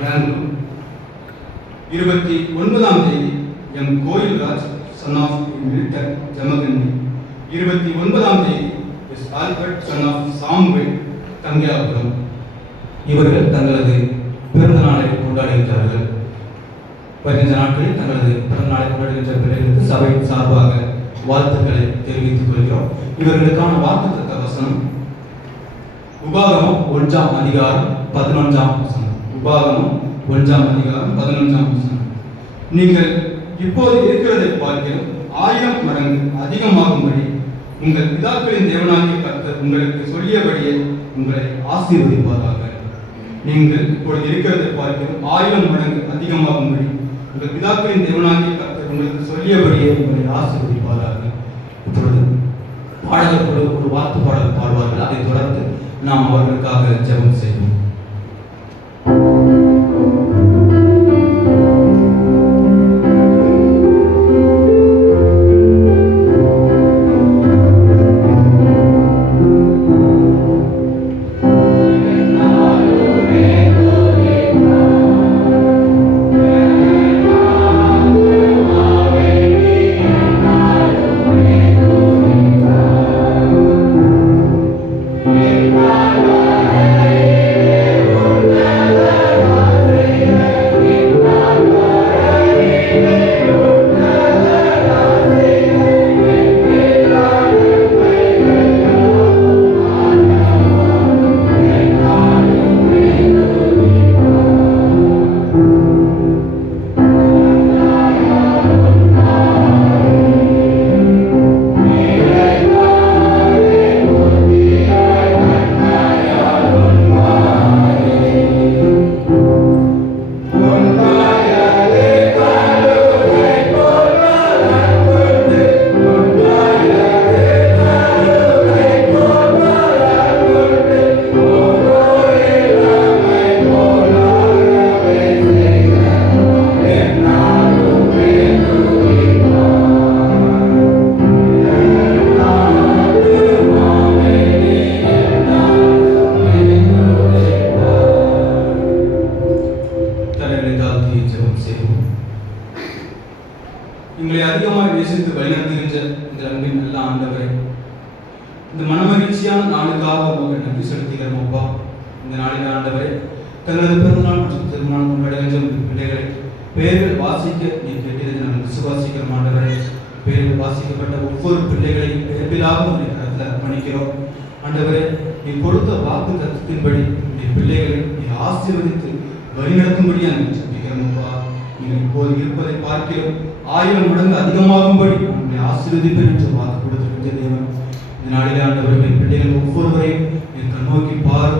Bangalore 29ஆம் தேதி M Koilraj son of Milton Jamakhandi 29ஆம் தேதி எஸ் ஆல்பர்ட் சன் ஆஃப் சாம்வேல் தங்கையாபுரம். இவர்கள் தங்களது பிறந்த நாளை கொண்டாடுகிறார்கள். 15 நாட்களில் தங்களது பிறந்த நாளை கொண்டாடுகின்ற பிள்ளைகளுக்கு சபையின் சார்பாக வாழ்த்துக்களை தெரிவித்துக் கொள்கிறோம். இவர்களுக்கான வாக்குத்தத்த வசனம் உபாகமம் 1ஆம் அதிகாரம் 11ஆம் வசனம். உபாகமம் 1ஆம் அதிகாரம் 11ஆம் வசனம். நீங்கள் இப்போது இருக்கிறதை பார்க்கிறோம் 1000 மடங்கு அதிகமாகும்படி உங்கள் பிதாக்களின் தேவனாகிய கர்த்தர் உங்களுக்கு சொல்லியபடியே உங்களை ஆசீர்வதிப்பாராக. நீங்கள் இப்பொழுது இருக்கிறதை பார்க்கிறோம் 1000 மடங்கு அதிகமாகும்படி உங்கள் பிதாக்களின் தேவனாகிய கர்த்தர் உங்களுக்கு சொல்லியபடியே உங்களை ஆசீர்வதிப்பாராக. இப்பொழுது பாடகர்களோடு ஒரு வாழ்த்து பாடல் பாடுவார்கள். அதைத் தொடர்ந்து நாம் அவர்களுக்காக ஜெபம் செய்வோம். எங்களை அதிகமாக நேசித்து வழிநடத்துகின்ற இந்த அன்பின் நல்ல ஆண்டவரை, இந்த மனமகிழ்ச்சியான நாளுக்காக உங்களுக்கு நன்றி செலுத்துகிறோம் அப்பா. இந்த நாளின் ஆண்டவரை தங்களது பிறந்தநாள் மற்றும் திருமணம் கொண்டாடுகின்ற பிள்ளைகளை பெயர்கள் வாசிக்க நீ கேட்டதை நாங்கள் விசுவாசிக்கிறோம் ஆண்டவரை. பெயர்கள் வாசிக்கப்பட்ட ஒவ்வொரு பிள்ளைகளையும் பிறப்பிலாக உடைய கருத்தில் அர்ப்பணிக்கிறோம் ஆண்டவரே. நீ கொடுத்த வாக்கு தத்துவத்தின்படி உடைய பிள்ளைகளை நீ ஆசீர்வதித்து வழிநடத்தும்படியா நாங்கள் ஜெபிக்கிறோம் அப்பா. நீங்கள் இப்போது இருப்பதை பார்க்கிறோம் 1000 மடங்கு அதிகமாகும்படி உங்களை ஆசீர்வதிப்பேன் என்று வாக்கு கொடுத்திருக்கின்ற தேவன், இந்த நாளிலே ஆண்டவரை பிள்ளைகள் ஒவ்வொருவரையும் என் கண்ணோக்கி பார்,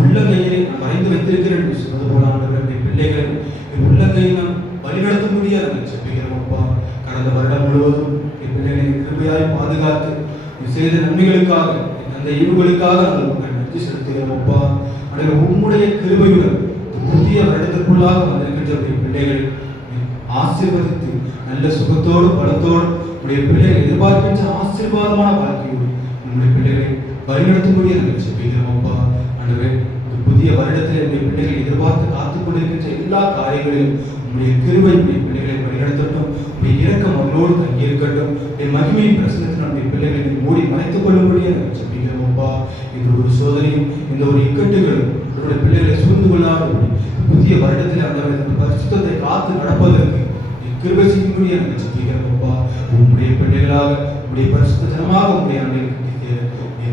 உள்ளங்கையிலே நான் வரைந்து வைத்திருக்கிறேன் என்று சொல்வது போல ஆண்டவரை பிள்ளைகளை என் உள்ளங்கையை நான் வழிநடத்தும்படியா நாங்கள் ஜெபிக்கிறோம் அப்பா. கடந்த வருடம் முழுவதும் என் பிள்ளைகளை கிருபையாய் பாதுகாத்து செய்த நன்மைகளுக்காக அந்த ஈவுகளுக்காக நாங்கள் உங்களை நன்றி செலுத்துகிறோம் அப்பா. ஆனால் உம்முடைய கிருபையுடன் புதிய வருடத்திற்குள்ளாக வந்திருக்கின்ற பிள்ளைகள் ஆசீர்வதித்து நல்ல சுகத்தோடு பலத்தோடு உடைய பிள்ளைகள் எதிர்பார்க்கின்ற ஆசீர்வாதமான வாழ்க்கையோடு உங்களுடைய பிள்ளைகளை வழிநடத்தும்படியே நாங்கள் ஜெபிக்கிறோம் அப்பா. ஆண்டவரே, இந்த புதிய வருடத்தில் உடைய பிள்ளைகள் எதிர்பார்த்து காத்துக் கொண்டிருக்கின்ற எல்லா காரியங்களிலும் உங்களுடைய கிருபை உடைய பிள்ளைகளை வழிநடத்தட்டும். உடைய இரக்கம் அவர்களோடு தங்கியிருக்கட்டும். உடைய மகிமையின் பிரசனத்தில் நம்முடைய பிள்ளைகளை மூடி மறைத்துக் கொள்ளும்படியே நாங்கள் ஜெபிக்கிறோம் அப்பா. இந்த ஒரு சோதனையும் இந்த ஒரு இக்கட்டுகளும் உங்களுடைய பிள்ளைகளை சூழ்ந்து கொள்ளாதபடி புதிய வருடத்தில் அந்த பரிசுத்தத்தை காத்து நடப்பதற்கு கிருபை செய்யும்படியே நாங்கள் ஜெபிக்கிறோம் அப்பா. உங்களுடைய பிள்ளைகளாக உங்களுடைய பரிசுத்த ஜனமாக உங்களுடைய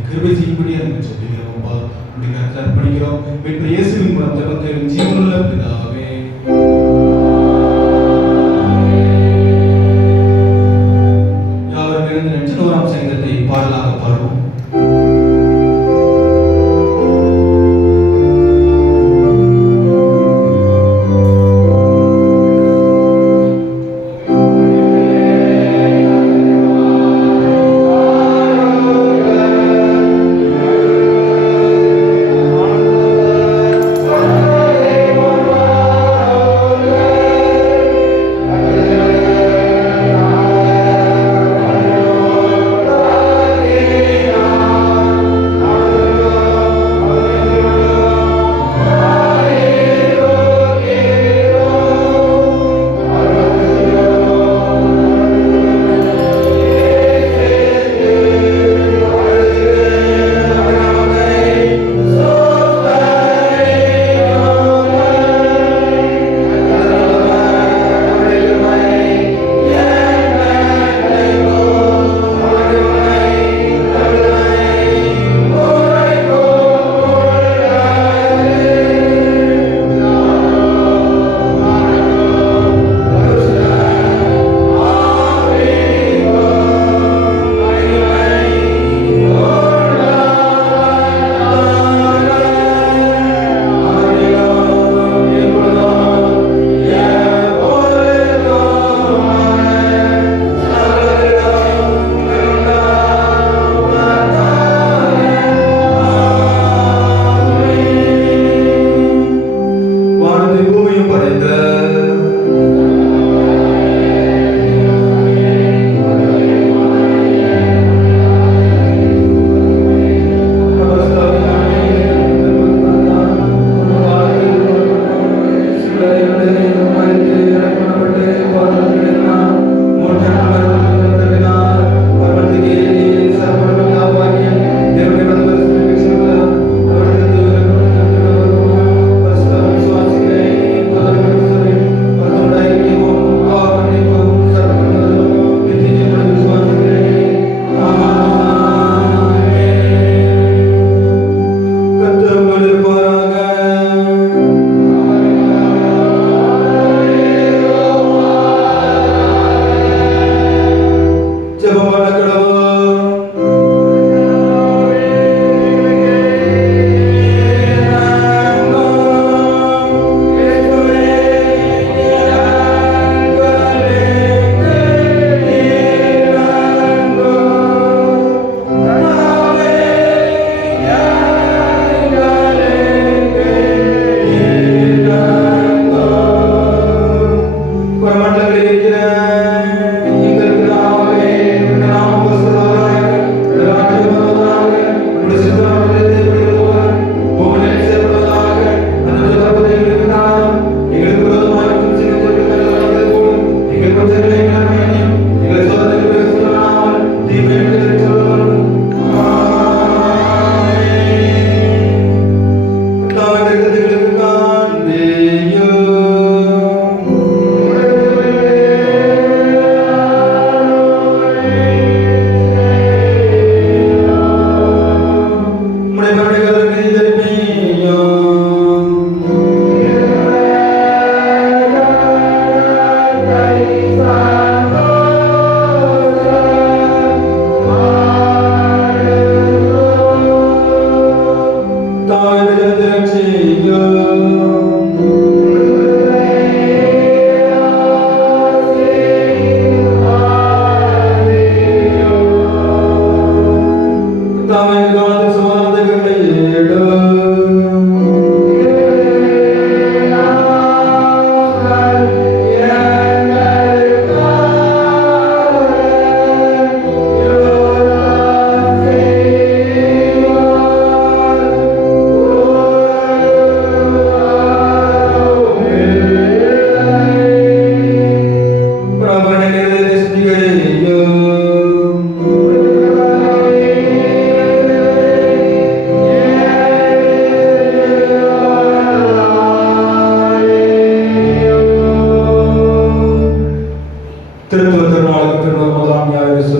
கிருபை செய்யும்படியே நாங்கள் ஜெபிக்கிறோம் அப்பா. உங்களுடைய கருத்தில் அர்ப்பணிக்கிறோம். மீட்பர் இயேசுவின் மூலம் ஜெபத்தை ஜீவனுள்ள பிதாவே. யாவரும் எழுந்து நின்று 1ஆம் சங்கீதத்தை பாடலாக பாடுவோம்.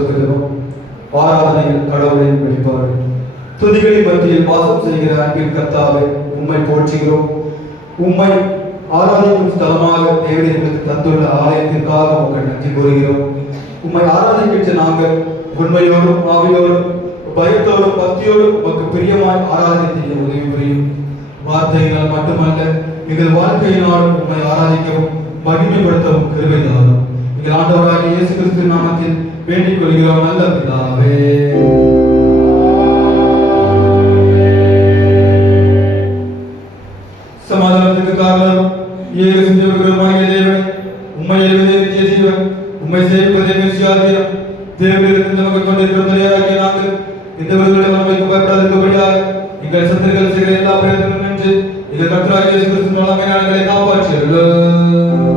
சகோதரரும் ஆராதனையில் கடவுளின் வெளிப்பாடு. துதிகளின் மத்தியில் வாசம் செய்கிற அன்பின் கர்த்தாவே, உம்மை போற்றுகிறோம். உம்மை ஆராதிக்கும் ஸ்தலமாக தேவன் எங்களுக்கு தந்துள்ள ஆலயத்திற்காக உங்கள் நன்றி கூறுகிறோம். உம்மை ஆராதிக்கின்ற நாங்கள் உண்மையோடும் ஆவியோடும் பயத்தோடும் பக்தியோடும் உமக்கு பிரியமாய் ஆராதனை செய்ய உதவி புரியும். வார்த்தையினால் மட்டுமல்ல, எங்கள் வாழ்க்கையினாலும் உம்மை ஆராதிக்கவும் மகிமைப்படுத்தவும் கிருபை தாரும். எங்கள் ஆண்டவராகிய இயேசு கிறிஸ்து நாமத்தில் வேண்டிக் கொள்கிறோம் நல்ல பிதாவே. சமாதானத்துக்கு காரணம் ஏக சிந்தவருமாகிய தேவன், உம்மை எழுவதே நித்திய ஜீவன், உம்மை சேவிப்பதே மெசியாதீனம். தேவனிலிருந்து நமக்கு கொண்டிருக்கிற தலைவராகிய நாங்கள் இந்த விருதுகளை நமக்கு பயப்படாதிருக்கும்படியாக எங்கள் சத்துருக்கள் செய்கிற எல்லா பிரயத்தனமும் நின்று எங்கள் கர்த்தராகிய இயேசு கிறிஸ்து மூலமாக எங்களை காப்பாற்றியுள்ளோம்.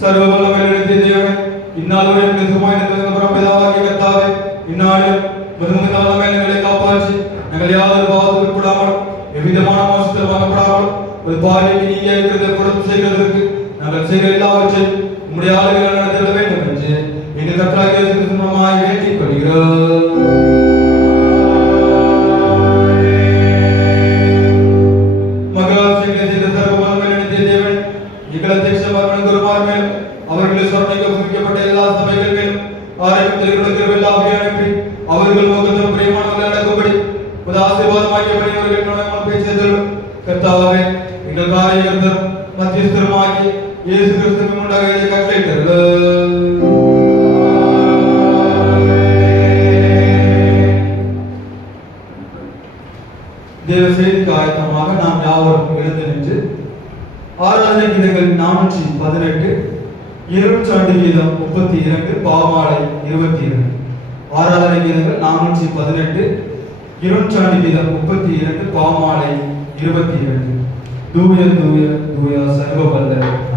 சர்வ வல்லமை நிறைந்த தேவனே, இந்நாளுடைய பிதாவாகிய கர்த்தாவே, இந்நாளில் மிருதுமிக வல்லமை எங்களை காப்பாற்றி நாங்கள் யாதொரு பாவத்துக்கு உட்படாமல் எவ்விதமான மோசத்தில் வாங்கப்படாமல் ஒரு பாவிக்கு நீங்க இருக்கிறதை கொடுத்து செய்கிறதற்கு நாங்கள் செய்கிற எல்லாவற்றையும் உம்முடைய ஆளுகளை நடத்திட வேண்டும் என்று எங்கள் கர்த்தராகிய இயேசு கிறிஸ்து மூலமாய் வேண்டிக் கொள்கிறோம். மகளாசிரியர் செய்த சர்வ வல்லமை நிறைந்த தேவன், எங்கள் அத்தியட்ச மரண குருமார் மேலும் அவர்கள் சொர்ணைக்கு புரிக்கப்பட்ட எல்லா சபைகள் மேலும் ஆரோக்கியத்தில் எல்லா அனுப்பி அவர்கள் முகத்தில் பிரியமானவர்கள் நடக்கும்படி ஒரு ஆசீர்வாதமாகியபடி அவர்கள் பேச்சதும் கர்த்தாவே, எங்கள் காரியகர்த்தரும் மத்தியஸ்தருமாகி இயேசு கிறிஸ்துவின் முன்னாக இதை கட்டளையிட்டார்கள். தேவ செய்திக்கு ஆயத்தமாக நாம் யாவரும் எழுந்து நின்று ஆராதனை கீதங்கள் 418, இருநூற்றாண்டு கீதம் 32, பாமாலை 22. ஆராதனை கீதங்கள் 418, இருநூற்றாண்டு கீதம் 32, பாமாலை 22. தூய தூய தூய சர்வ வல்ல நாதா.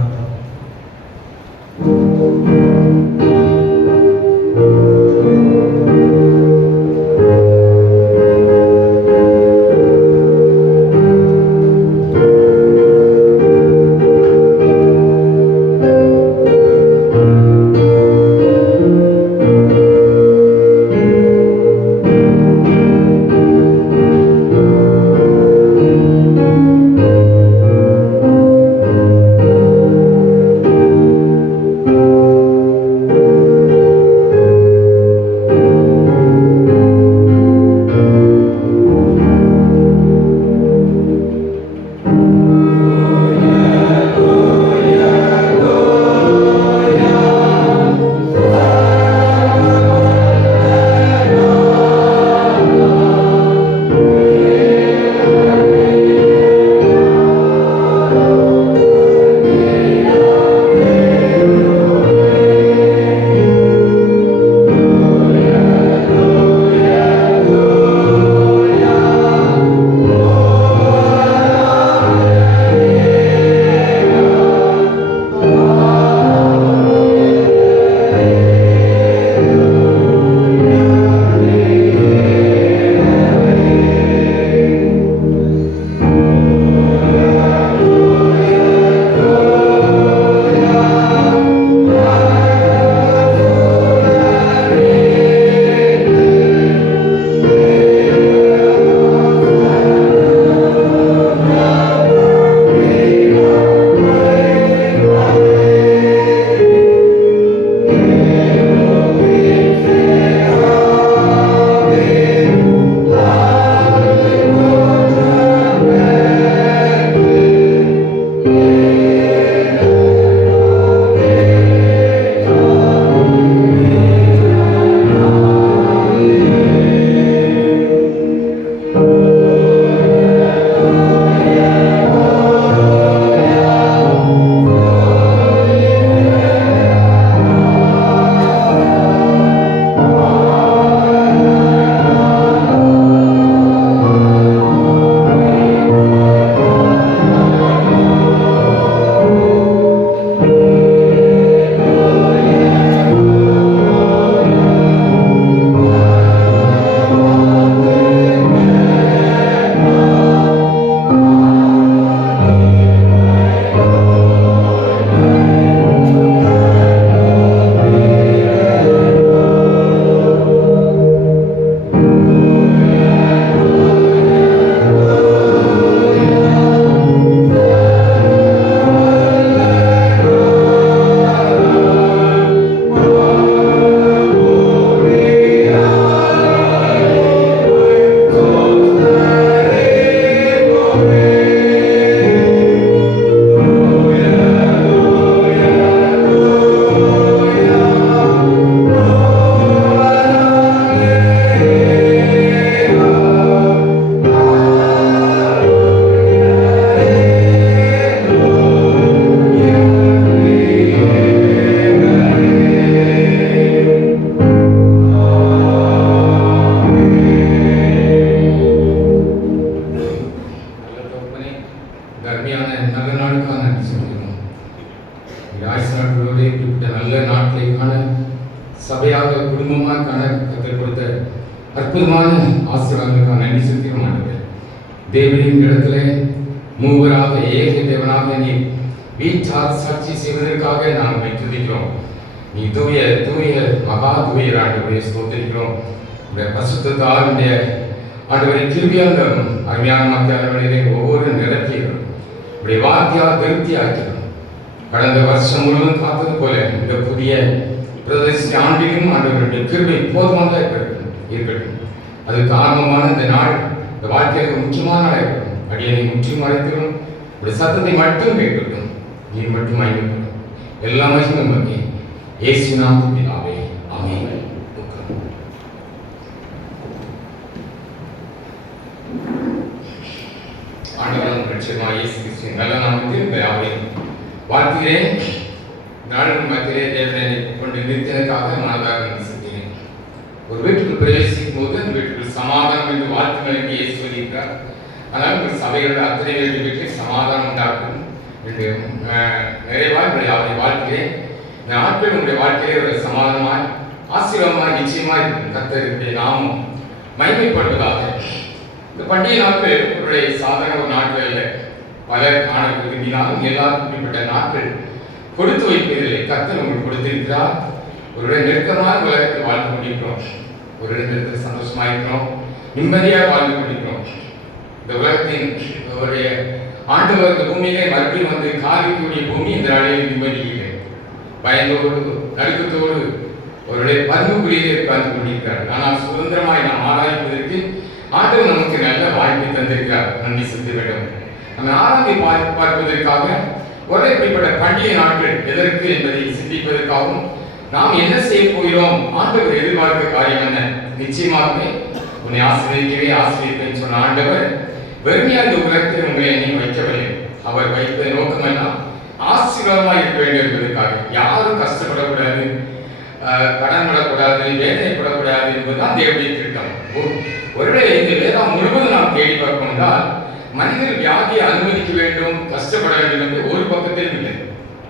நாட்களோடு இப்படிப்பட்ட நல்ல நாட்களை காண சபையாக குடும்பமாக காண கற்றுக் கொடுத்த அற்புதமான ஆசீர்வாதங்களுக்காக நன்றி செலுத்துகிறோம் ஆண்டவரே. தேவனின் இடத்துல மூவராக ஏக தேவனாக நீ வீட்டார் சாட்சி செய்வதற்காக நாங்கள் துதிக்கிறோம். நீ தூய தூய மகா தூயர் ஆண்டவரை ஸ்தோத்திரிக்கிறோம். இந்த பசுத்தால் ஆண்டவரை கிருபியாக அருமையான மத்தியானவர்களிலே ஒவ்வொரு நிலத்தையும் இப்படி வார்த்தையால் திருப்தி ஆக்கிறோம். கடந்த வருஷம் முழுவதும் காத்தது போல இந்த புதிய பிரதேச ஆண்டிலும் ஆண்டவருடைய கிருபை போதுமாக இருக்கட்டும். அதுக்கு ஆரம்பமான இந்த நாள் இந்த வாழ்க்கைக்கு முக்கியமான நாள் இருக்கட்டும். அடியனை முற்றிலும் அழைக்கிறோம். இப்படி சத்தத்தை மட்டும் கேட்கட்டும். நீ மட்டும் ஐம்படும் எல்லா மகிமும் பற்றி இயேசு நாமத்தில் பிதாவே ஆமென். ஆண்டவராகிய இரட்சகராகிய இயேசு கிறிஸ்துவின் நல்ல நாமத்தில் அவரை வாழ்த்துகிறேன். நாளின் மத்தியிலே தேவனை கொண்டு நிறுத்தினதுக்காக மனதாக நன்றி செலுத்துகிறேன். ஒரு வீட்டுக்குள் பிரவேசிக்கும் போது அந்த வீட்டுக்குள் சமாதானம் என்று வாழ்த்துக்களை இயேசு சொல்லியிருக்கிறார். ஆனால் உங்கள் சபைகளோட அத்தனை பேருடைய வீட்டில் சமாதானம் உண்டாகும் என்று நிறைவாக அவரை வாழ்த்துகிறேன். இந்த நாட்கள் உங்களுடைய வாழ்க்கையிலே ஒரு சமாதானமாய் ஆசீர்வாதமாய் நிச்சயமாய் இருக்கும். கர்த்தருடைய நாமம் மகிமைப்படுவதாக. இந்த பண்டிகை நாட்கள் உங்களுடைய சாதாரண ஒரு நாட்கள் இல்லை. பலர் காண விரும்பினாலும் எல்லாரும் குறிப்பிட்ட நாட்கள் கொடுத்து வைப்பதில்லை. கர்த்தர் உங்களுக்கு கொடுத்திருக்கிறார். ஒருவரை நெருக்கமான உலகத்தில் வாழ்ந்து கொண்டிருக்கிறோம். ஒரு இடத்துல சந்தோஷமா இருக்கிறோம், நிம்மதியாக வாழ்ந்து கொண்டிருக்கிறோம். இந்த உலகத்தின் அவருடைய ஆண்டவர் இந்த பூமியிலே மறுபடியும் வந்து காலிக்கூடிய பூமி இந்த நாளில் நிம்மதி இல்லை. பயந்தோடு நடுக்கத்தோடு அவருடைய பண்புக்குரியிலே உட்கார்ந்து கொண்டிருக்கிறார். ஆனால் சுதந்திரமாய் நாம் ஆராய்வதற்கு ஆண்டவர் நமக்கு நல்ல வாய்ப்பை தந்திருக்கிறார். நன்றி செலுத்த வேண்டும். நம்ம ஆராய்ந்து பார்ப்பதற்காக ஒரே இப்படிப்பட்ட பண்டிகை நாட்கள் எதற்கு என்பதை சிந்திப்பதற்காகவும் நாம் என்ன செய்ய போகிறோம், ஆண்டவர் எதிர்பார்க்க காரியம் என்ன, நிச்சயமாகவே உன்னை ஆசிரியப்பேன் சொன்ன ஆண்டவர் வெறுமையாக இந்த உலகத்தில் உங்களை நீ வைக்கவில்லை. அவர் வைப்பதை நோக்கம் எல்லாம் ஆசீர்வாதமாக இருக்க வேண்டும் என்பதற்காக. யாரும் கஷ்டப்படக்கூடாது, கடன் படக்கூடாது, வேதனைப்படக்கூடாது என்பதுதான் தேவனுடைய திட்டம். ஒருவேளை இந்த வேதம் முழுவதும் நாம் தேடி பார்ப்போம் என்றால் மனிதர் வியாதியை அனுமதிக்க வேண்டும், கஷ்டப்பட வேண்டும் என்று ஒரு பக்கத்திலும் இல்லை.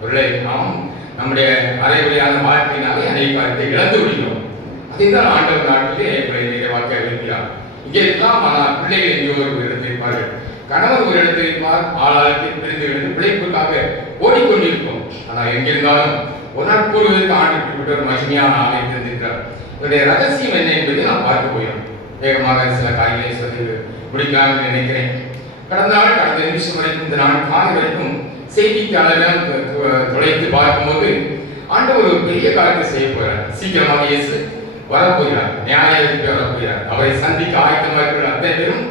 ஒருவேளை நாம் நம்முடைய அரைவழியான வாழ்க்கையினாலே அநேக காரியத்தை இழந்து விடுகிறோம். அதைத்தான் ஆண்டவர் நாட்டிலே நிறைவாக்க விரும்புகிறார். இங்கே எல்லாம் ஆனால் பிள்ளைகள் எங்கேயோ ஒரு இடத்தில் இருப்பார்கள், கணவர் ஒரு இடத்தில் இருப்பார், ஆளாளுக்கு பிரிந்து விழுந்து பிழைப்புக்காக ஓடிக்கொண்டிருப்போம். ஆனால் எங்கிருந்தாலும் ஒரு நாள் கூறுவதற்கு ஆண்டு ஒரு மகிமையான ஆலை இருந்திருக்கிறார். இதனுடைய ரகசியம் என்ன என்பதை நாம் பார்க்க போகிறோம். வேகமாக சில காரியங்களை சொல்லி முடிக்கலாம் நினைக்கிறேன். கடந்த நிமிஷம் வரைக்கும் இந்த நாள் காலை வரைக்கும் செய்தித்தாளெல்லாம் தொலைத்து பார்க்கும்போது ஆண்டவர் ஒரு பெரிய காரியத்தை செய்ய போகிறார். சீக்கிரமாக இயேசு வரப்போகிறார், நியாயத்திற்கு வரப்போகிறார். அவரை சந்திக்க ஆயத்தமாக இருக்கிற அத்தனை பேரும்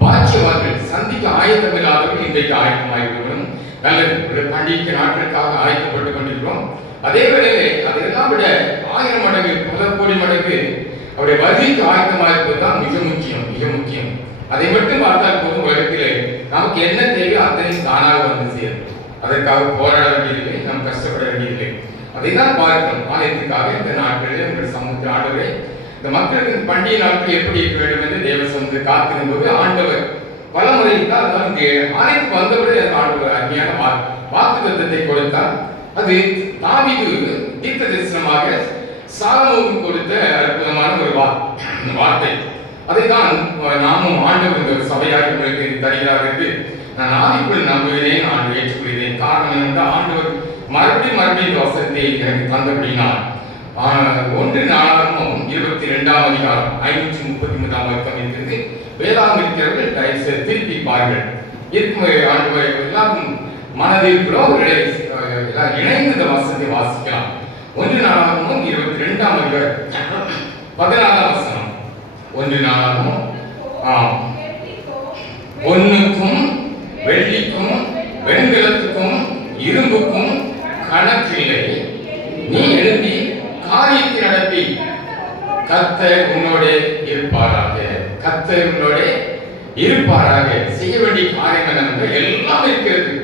பாக்கியவான்கள். சந்திக்க ஆயத்தம் இல்லாதவர்கள் இன்றைக்கு ஆயத்தமாகிவிடும். நல்ல பண்டிகை நாட்களுக்காக ஆயத்தப்பட்டுக் கொண்டிருக்கிறோம். அதே வேளையிலே அதெல்லாம் விட 1000 மடங்கு, பல கோடி மடங்கு அவருடைய வருகைக்கு ஆயத்தமாக இருப்பதுதான் மிக முக்கியம், மிக முக்கியம். அதை மட்டும் பார்த்தால் போதும். உலகத்திலே நமக்கு என்ன தேவையோ அத்தனை தானாக வந்து சேரும். அதற்காக போராட வேண்டியதில்லை, நாம் கஷ்டப்பட வேண்டியதில்லை. அதை தான் பார்க்கிறோம். ஆலயத்துக்காக இந்த நாட்களில் உங்கள் சமூக ஆண்டவரை இந்த மக்களுக்கு பண்டிகை நாட்கள் எப்படி இருக்க வேண்டும் என்று தேவ சமூக காத்திருக்கும் போது ஆண்டவர் பல முறை தான் இங்கே ஆலயத்துக்கு வந்தபடி அந்த ஆண்டவர் அருமையான வாக்கு தத்தத்தை கொடுத்தார். அது தாவீது தீர்க்க தரிசனமாக சாலமோனுக்கு கொடுத்த அற்புதமான ஒரு வார்த்தை. அதைதான் நாமும் ஆண்டவர் இந்த சபையாக உங்களுக்கு தருகிறார் என்று நான் ஆவிக்குள் நம்புகிறேன், ஆண்டு ஏற்றுக்கொள்கிறேன். காரணம் என்னென்றால் ஆண்டவர் மறுபடியும் இந்த வசனத்தை எனக்கு தந்தபடினார். 1 நாளாகமும் 22ஆம் அதிகாரம் 533ஆம் வசனம் இருக்கிறது. வேளாண் இருக்கிறவர்கள் தயவு திருப்பி பாருங்கள். இருக்கும் ஆண்டவர் எல்லாரும் மனதில் இணைந்து இந்த வசனத்தை வாசிக்கலாம். 1 நாளாகமும் 22ஆம் அதிகாரம் 14ஆம் வசனம். 1 நாளாகமும் பொன்னுக்கும் வெள்ளிக்கும் வெண்கலத்துக்கும் இரும்புக்கும் கணக்கில்லை, நீ எழுதி காரியத்தை நடத்தி கர்த்தர் உன்னோட இருப்பாராக. கர்த்தர் உன்னோட இருப்பாராக. செய்ய வேண்டிய காரியம் என்னவென்றால் எல்லாம் இருக்கிறது.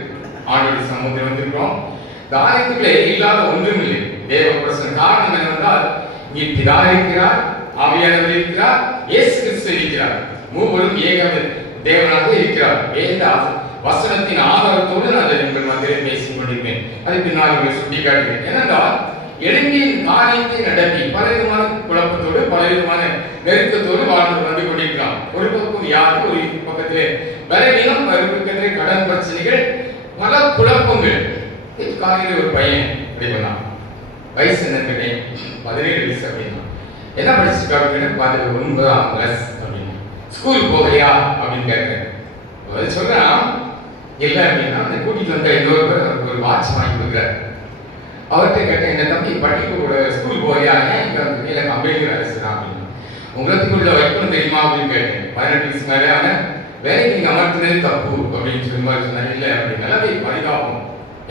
ஆண்டோட சமூகத்தில் வந்திருக்கிறோம். இந்த ஆலயத்துக்குள்ளே இல்லாத ஒன்றும் இல்லை. தேவ பிரசன்ன காரணம் என்னவென்றால் இங்கே பிதா இருக்கிறார், ஆவியானவர் இருக்கிறார், இயேசு கிறிஸ்து இருக்கிறார். மூவரும் ஏக தேவனாக இருக்கிறார். வசனத்தின் ஆதாரத்தோடு நான் அதை உங்கள் மத்தியில் பேசிக் கொண்டிருக்கேன். அதை பின்னால் உங்களை சுட்டிக்காட்டுகிறேன். ஏனென்றால் எளிமையின் காரியத்தை நடத்தி பலவிதமான குழப்பத்தோடு பலவிதமான நெருக்கத்தோடு வாழ்ந்து வந்து கொண்டிருக்கலாம். ஒரு பக்கம் யாரு, ஒரு பக்கத்திலே பலவீனம், ஒரு பக்கத்திலே கடன் பிரச்சனைகள், பல குழப்பங்கள். காலையில் ஒரு பையன் அப்படி பண்ணான். வயசு என்ன கேட்டேன், 17 வயசு அப்படின்னா. என்ன படிச்சிருக்காங்க? 9ஆம் கிளாஸ் அப்படின்னு. ஸ்கூல் போகலையா அப்படின்னு கேட்கிறேன். சொல்றான் இல்லை அப்படின்னா அந்த கூட்டிட்டு வந்த இன்னொரு பேர் ஒரு வாட்ச் வாங்கி கொடுக்குறாரு. அவர்கிட்ட கேட்டேன், என்ன தம்பி படிக்க கூட ஸ்கூல் போறியா, ஏன் இங்கே கம்பெனியில் வேலை செய்யறான் அப்படின்னா. உங்களுக்கு உள்ள வைக்கணும் தெரியுமா அப்படின்னு கேட்டேன். 18 வயசு மேலே ஆனால் வேலைக்கு நீங்கள் அமர்த்தினது தப்பு அப்படின்னு சொல்லி மாதிரி சொன்னார். இல்லை அப்படின்னால அதை பரிதாபம்.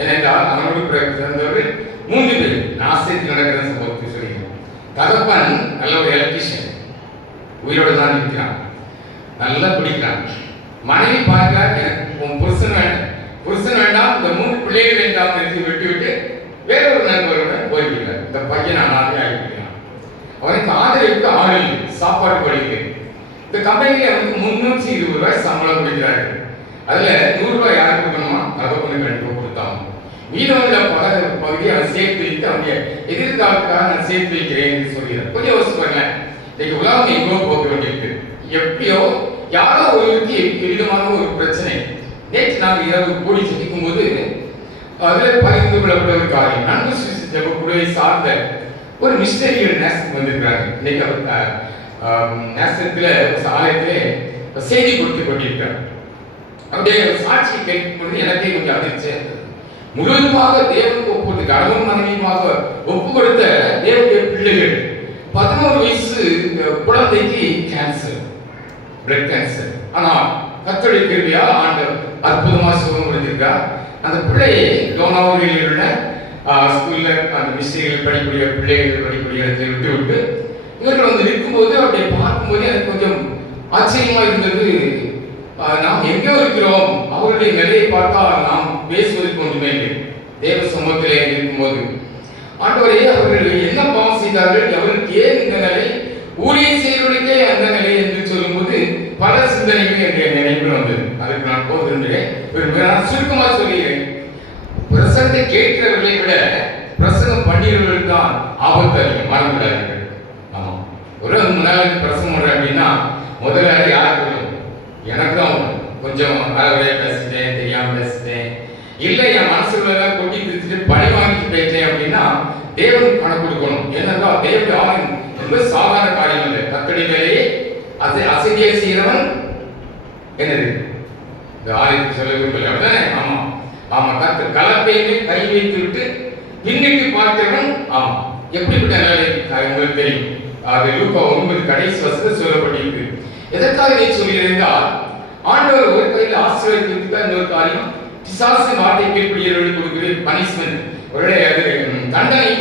ஏனென்றால் அவனோடு பிறந்தவர்கள் 3 பேர் நாசத்தில் நடக்கிற சம்பவத்தை சொல்லிக்கிறோம். தகப்பன் நல்ல ஒரு எலக்ட்ரிஷியன், உயிரோடு தான் இருக்கிறான், நல்லா குடிக்கிறான். மனைவி பார்க்கிறார், எனக்கு உன் புருஷன் வேண்டாம், இந்த 3 பிள்ளைகள் வேண்டாம் என்று விட்டு வேறொரு நண்பருடன் போய்விட்டார். இந்த பையன் அனாதை ஆகிவிட்டான். அவனுக்கு ஆதரவுக்கு ஆள் இல்லை, சாப்பாடு படிக்கு. இந்த கம்பெனியில் அவனுக்கு 320 ரூபாய் சம்பளம் கொடுக்கிறார்கள். அதுல 100 ரூபாய் யாருக்கு கொடுக்கணுமா, தகப்பனுக்கு கண்டிப்பாக கொடுத்தாங்க. மீதம் உள்ள பகுதியை அவன் சேர்த்து வைத்து அவனுடைய எதிர்காலத்துக்காக நான் சேர்த்து வைக்கிறேன் என்று சொல்கிறார். கொஞ்சம் யோசிச்சு பாருங்க, இன்னைக்கு உலகம் எங்கோ போக வேண்டியிருக்கு. எப்படியோ யாரோ ஒருவருக்கு எவ்விதமான ஒரு பிரச்சனை. நேற்று நாங்கள் இரவு கூடி சிந்திக்கும் போது அதில் பகிர்ந்து கொள்ளப்பட்ட ஒரு காரியம், நன்கு ஜெபக்குழுவை சார்ந்த ஒரு மிஷனரிகள் நேசத்துக்கு வந்திருக்கிறாங்க. இன்னைக்கு நேசத்தில் ஆலயத்தில் செய்தி கொடுத்து கொண்டிருக்கிறார். அவருடைய சாட்சியை கேட்கும் பொழுது எனக்கே கொஞ்சம் அதிர்ச்சி. முழுவதுமாக தேவனுக்கு ஒப்பு, கணவன் மனைவியுமாக ஒப்பு கொடுத்த தேவனுடைய பிள்ளைகள் 11 வயசு குழந்தைக்கு கேன்சர், பிளட் கேன்சர். ஆனால் கர்த்தருடைய கிருபையால் ஆண்டவர் அற்புதமாக சுகம் கொடுத்திருக்கிறார். அந்த பிள்ளையை லோனாவூரில் உள்ள ஸ்கூல்ல அந்த மிஸ்டரிகள் படிக்கக்கூடிய பிள்ளைகள் படிக்கக்கூடிய இடத்தை விட்டு இவர்கள் வந்து நிற்கும்போது அப்படி பார்க்கும்போது எனக்கு கொஞ்சம் ஆச்சரியமா இருந்தது. நாம் எங்கே இருக்கிறோம், அவருடைய நிலையை பார்த்தால் நாம் பேசுவதற்கு ஒன்றுமே இல்லை. தேவ சமூகத்திலே இருக்கும்போது ஆண்டவரே அவர்கள் என்ன பாவம் செய்தார்கள், அவருக்கு ஏன் இந்த நிலை, ஊழியம் செய்வதற்கே அந்த நிலை என்று சொல்லும்போது பல சிந்தனைகள் என்னுடைய நினைவில் வந்தது. அதுக்கு நான் போகிறேன். சுருக்கமாக சொல்கிறேன், பிரசங்கத்தை கேட்கிறவர்களை விட பிரசங்கம் பண்ணியவர்கள் தான் ஆபத்து அதிகம். மறந்துவிடாதீர்கள். ஆமா, ஒரு முன்னாள் பிரசங்கம் பண்றேன் அப்படின்னா முதல்ல யாருக்கு எனக்கு தான் கொஞ்சம் அறவரையா பேசிட்டேன், தெரியாம பேசிட்டேன், இல்லை என் மனசுல கொட்டி திருச்சிட்டு பழி வாங்கிட்டு பேசிட்டேன் அப்படின்னா தேவனுக்கு கணக்கு கொடுக்கணும். ஏனென்றால் தேவனுடைய ஆவின் என்பது சாதாரண காரியம் இல்லை. கர்த்தருடைய வேலையை அசதியை செய்கிறவன் என்னது இந்த ஆலயத்துக்கு சொல்ல விரும்பல அப்படிதானே? ஆமா ஆமா, கர்த்தர் கலப்பையிலே கை வைத்து விட்டு பின்னிட்டு பார்க்கிறவன். ஆமா, எப்படிப்பட்ட நிலை உங்களுக்கு தெரியும். அது லூக்கா 9 கடைசி வசனத்தில் சொல்லப்பட்டிருக்கு. எதற்காக நீ சொல்கிறீர்கள்? ஆண்டவர் ஒரு கையில் ஆசீர்வாதத்திற்கு இன்னொரு காரியம், பிசாசு வார்த்தை கேட்கக்கூடியவர்களுக்கு கொடுக்கிற பனிஷ்மெண்ட், ஒருவேளை அது தண்டனை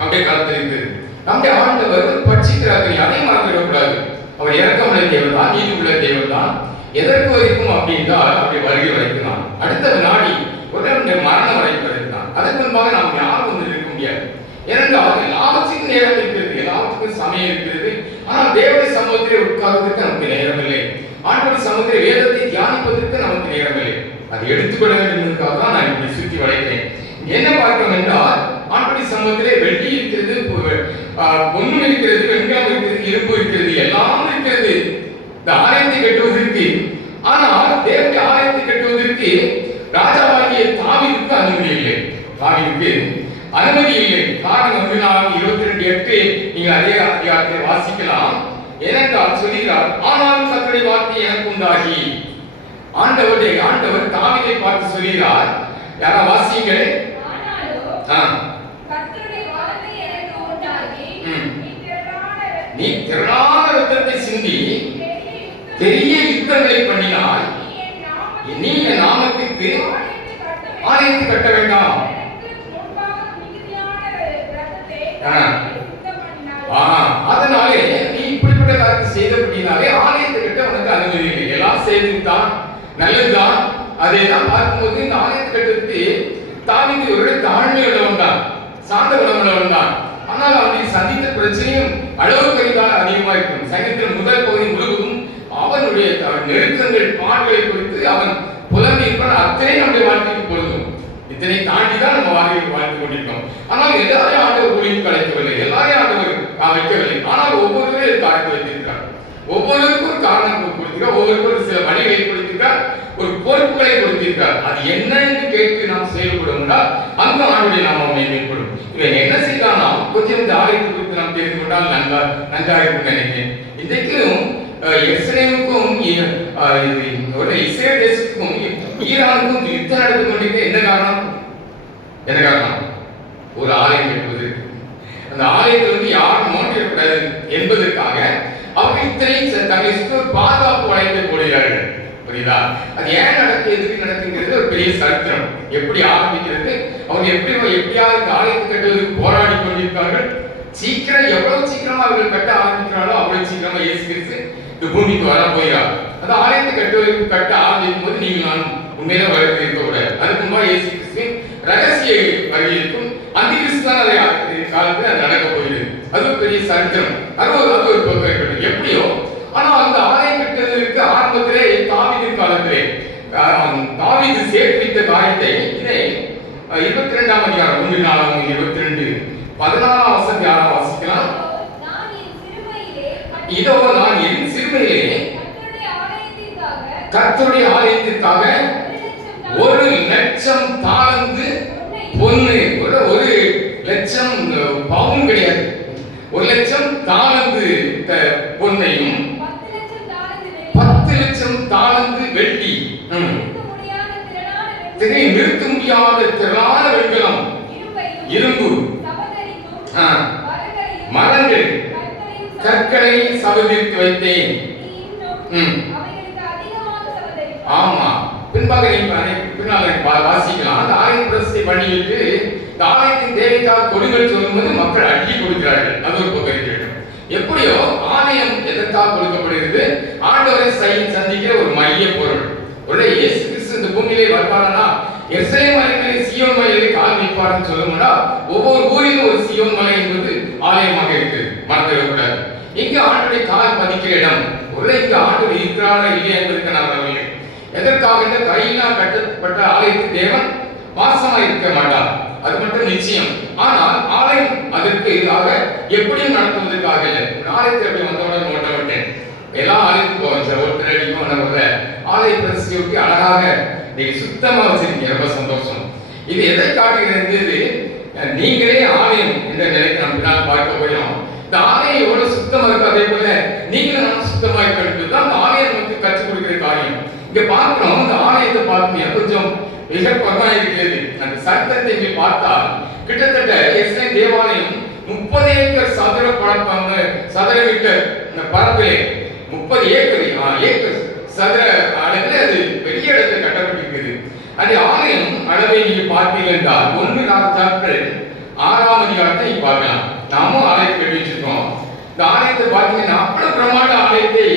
அப்படியே காலத்திற்கு நம்முடைய ஆண்டவர் பட்சிக்கிறார்கள். அதை மறந்துவிடக்கூடாது. அவர் இறக்கமுள்ள தேவன் தான், நீதி உள்ள தேவன் தான். எதற்கு வரைக்கும் அப்படின்றால் அப்படி வருகை வரைக்கும் தான், அடுத்த வினாடி உடனே மரணம் வரைக்கும் தான். அதற்கு முன்பாக நாம் யாரும் வந்து இருக்க முடியாது. ஏனென்றால் எல்லாவற்றுக்கும் நேரம் இருக்கிறது, எல்லாவற்றுக்கும் சமயம் இருக்கிறது. ஆனால் தேவனுடைய சமூகத்திலே உட்கார்வதற்கு நமக்கு நேரம் இல்லை. ஆண்டவருடைய சமூகத்திலே வேதத்தை தியானிப்பதற்கு நமக்கு நேரம் இல்லை. அதை எடுத்துக்கொள்ள வேண்டும் என்பதற்காக தான் நான் இப்படி சுற்றி வளைக்கிறேன். என்ன பார்க்கிறோம் என்றால் ஆண்டவருடைய சமூகத்திலே வெள்ளி இருக்கிறது, பொன்னும் இருக்கிறது, வெண்கலம் இருக்கிறது, இரும்பு இருக்கிறது, எல்லாம் இருக்கிறது இந்த ஆலயத்தை கட்டுவதற்கு. ஆனால் தேவனுடைய ஆலயத்தை கட்டுவதற்கு ராஜாவாகிய தாவீதுக்கு அனுமதி இல்லை. தாவீதுக்கு அனுமதி இல்லை. காரணம் வந்து நான் 22:8 நீங்கள் அதே அதிகாரத்தை வாசிக்கலாம். ஏனென்றால் சொல்கிறார், ஆனாலும் கர்த்தருடைய வார்த்தை எனக்கு உண்டாகி. ஆண்டவர் தாவீதை பார்த்து சொல்கிறார், யாரா வாசியுங்கள். நீ திரளான ரத்தத்தை சிந்தி பெரிய யுத்தங்களை பண்ணினால் நீ என் நாமத்திற்கு ஆலயத்தை கட்ட வேண்டாம். அதனாலே நீ இப்படிப்பட்ட காரியத்தை செய்தபடினாலே ஆலயத்தை கட்ட உனக்கு அனுமதி இல்லை. எல்லாம் செய்துதான் நல்லதுதான். அதை தான் பார்க்கும்போது இந்த ஆலயத்தை கட்டுறதுக்கு தாவீது ஒரு தாழ்மை உள்ளவன் தான், சாந்த குணமுள்ளவன் தான். ஆனால் அவனை சந்தித்த பிரச்சனையும் அளவுக்கு அதிகமாக இருக்கும். சங்கீதத்தின் முதல் பகுதி முழுவதும் அவனுடைய நெருக்கங்கள் பாடுகளை குறித்து அவன் புலம்பியிருப்பான். அத்தனை நம்முடைய வாழ்க்கைக்கு பொருந்தும். இத்தனை தாண்டி தான் நம்ம வாழ்ந்து கொண்டிருக்கோம். ஆனால் எல்லாரையும் ஆண்டவர் ஊழியத்துக்கு அழைக்கவில்லை, எல்லாரையும் ஆண்டவர் வைக்கவில்லை. ஆனால் ஒவ்வொருவரும் காரணத்தை வைத்திருக்கிறார். ஒவ்வொருவருக்கும் ஒரு காரணம் கொடுத்திருக்கிறார், ஒவ்வொருவருக்கும் சில வழிகளை கொடுத்திருக்கிறார், ஒரு பொறுப்புகளை கொடுத்திருக்கிறார். அது என்ன என்று கேட்டு நாம் செயல்படும்னா அந்த ஆண்டுடைய நாம மேம்படும். இவன் என்ன செய்தானா கொஞ்சம் இந்த ஆலயத்தை குறித்து நாம் தெரிந்து கொண்டால் நன்றாக இருக்கும் நினைக்கிறேன். இன்றைக்கும் எருசலேமுக்கும் இஸ்ரேல் தேசத்துக்கும் ஈரானுக்கும் யுத்தம் நடந்து கொண்டிருக்க என்ன காரணம்? என்ன காரணம்? ஒரு ஆலயம் கட்டுவதற்கு. அந்த ஆலயத்தில் யாரும் நோண்டிடக்கூடாது என்பதற்காக அவங்க இத்தனை தங்களை பாதுகாப்பு வளையத்தை போடுகிறார்கள். புரியுதா? அது ஏன் நடக்கு, எதுக்கு நடக்குங்கிறது ஒரு பெரிய சரித்திரம். எப்படி ஆரம்பிக்கிறது, அவங்க எப்படியாவது இந்த ஆலயத்தை கட்டுவதற்கு போராடி கொண்டிருப்பார்கள். சீக்கிரம் எவ்வளவு சீக்கிரமா அவர்கள் கட்ட ஆரம்பிக்கிறாரோ அவ்வளவு சீக்கிரமா இயேசு கிறிஸ்து இந்த பூமிக்கு வர போகிறார். அந்த ஆலயத்தை கட்ட ஆரம்பிக்கும் போது நீங்கள் நான் உண்மையில வருகை இருக்கக்கூடாது. அதுக்கு முன்பாக இயேசு கிறிஸ்து ரகசிய வருகை இருக்கும். அந்த கிறிஸ்துதான் அதை காலத்தில் அது நடக்க போகிறது. அது ஒரு பெரிய சரித்திரம். அது ஒரு பக்கம் இருக்கட்டும். எப்படியோ ஆனால் அந்த ஆலயம் கட்டுவதற்கு ஆரம்பத்திலே தாவீதின் காலத்திலே தாவீது சேர்ப்பித்த காரியத்தை இதை 22ஆம் அதிகாரம் 1:4-22 14ஆம் வசனம் யாராவது வாசிக்கலாம்? இதோ நான் என் சிறுமையிலே கர்த்தருடைய ஆலயத்திற்காக 1,00,000 தாலந்து பொன்னு, 1,00,000 பவுன் கிடையாது, 1,00,000 தாலந்து பொன்னையும் 10,00,000 தாலந்து வெள்ளி, நிறுத்த முடியாத திரளான வெண்கலம், இரும்பு, மரங்கள், கற்களை சபதித்து வைத்தேன். ஆமா, பின்பாக வாசிக்கலாம். அந்த ஆலய பிரதிஷ்டை பண்ணிவிட்டு இந்த ஆலயத்தின் தேவைக்காக கொடுங்கள் சொல்லும்போது மக்கள் அள்ளி கொடுக்கிறார்கள். அது ஒரு பக்கம் இருக்கிறது. எப்படியோ ஆலயம் எதற்காக கொடுக்கப்படுகிறது? ஆண்டவரை சந்திக்கிற ஒரு மைய பொருள். ஒரு இயேசு கிறிஸ்து இந்த பூமியிலே வருவாரா, எருசலேம் மலையிலே சீயோன் மலையிலே கால் வைப்பார்னு சொல்லும்போது ஒவ்வொரு ஊரிலும் ஒரு சீயோன் மலை என்பது ஆலயமாக இருக்கு, மறந்துவிடக்கூடாது. இங்க ஆண்டுடைய கால் பதிக்கிற இடம். ஒரு இங்க ஆண்டு இருக்கிறாரா இல்லையா என்பதற்கு நான் வரவில்லை. எதற்காக? இந்த கையினால் கட்டப்பட்ட ஆலயத்து தேவன் வாசமாக இருக்க மாட்டார், அது மட்டும் நிச்சயம். ஆனால் ஆலயம் அதற்கு எப்படியும் நடத்துவதற்காக இல்லை. ஆலயத்தை எப்படி வந்தவுடன் ஓட்ட விட்டேன், எல்லா ஆலயத்துக்கும் போவேன் சார், ஒருத்தர் அடிக்கும் ஆலய பிரதிஷ்டைக்கு அழகாக நீங்க சுத்தமா வச்சிருக்கீங்க, ரொம்ப சந்தோஷம். இது எதை காட்டுகிறது? நீங்களே ஆலயம் என்ற நிலைக்கு நம்ம பின்னால் பார்க்க போயிடும். இந்த ஆலயம் எவ்வளவு சுத்தமா இருக்கு, அதே போல நீங்களும் நான் சுத்தமா இருக்கிறது தான் அந்த ஆலயம் நமக்கு கற்றுக் கொடுக்கிற காரியம். இங்க பார்க்கிறோம், இந்த ஆலயத்தை பார்க்கணும் கொஞ்சம் மிகப்பரமா இருக்கிறது. அந்த சட்டத்தை இங்கே பார்த்தால் கிட்டத்தட்ட எஸ்ஐ தேவாலயம் 30 ஏக்கர் சதுர மீட்டர் பரப்பிலே 30 ஏக்கர் சதுர அளவில் அது பெரிய இடத்தில் கட்டப்பட்டிருக்கிறது. அந்த ஆலயம் அளவை நீங்க பார்த்தீர்கள் என்றால் 1 ராஜாக்கள் 6ஆம் அதிகாரத்தை பார்க்கலாம். நாமும் ஆலயத்தை கட்டி வச்சிருக்கோம். இந்த ஆலயத்தை பார்த்தீங்கன்னா அவ்வளவு பிரமாண்ட ஆலயத்தை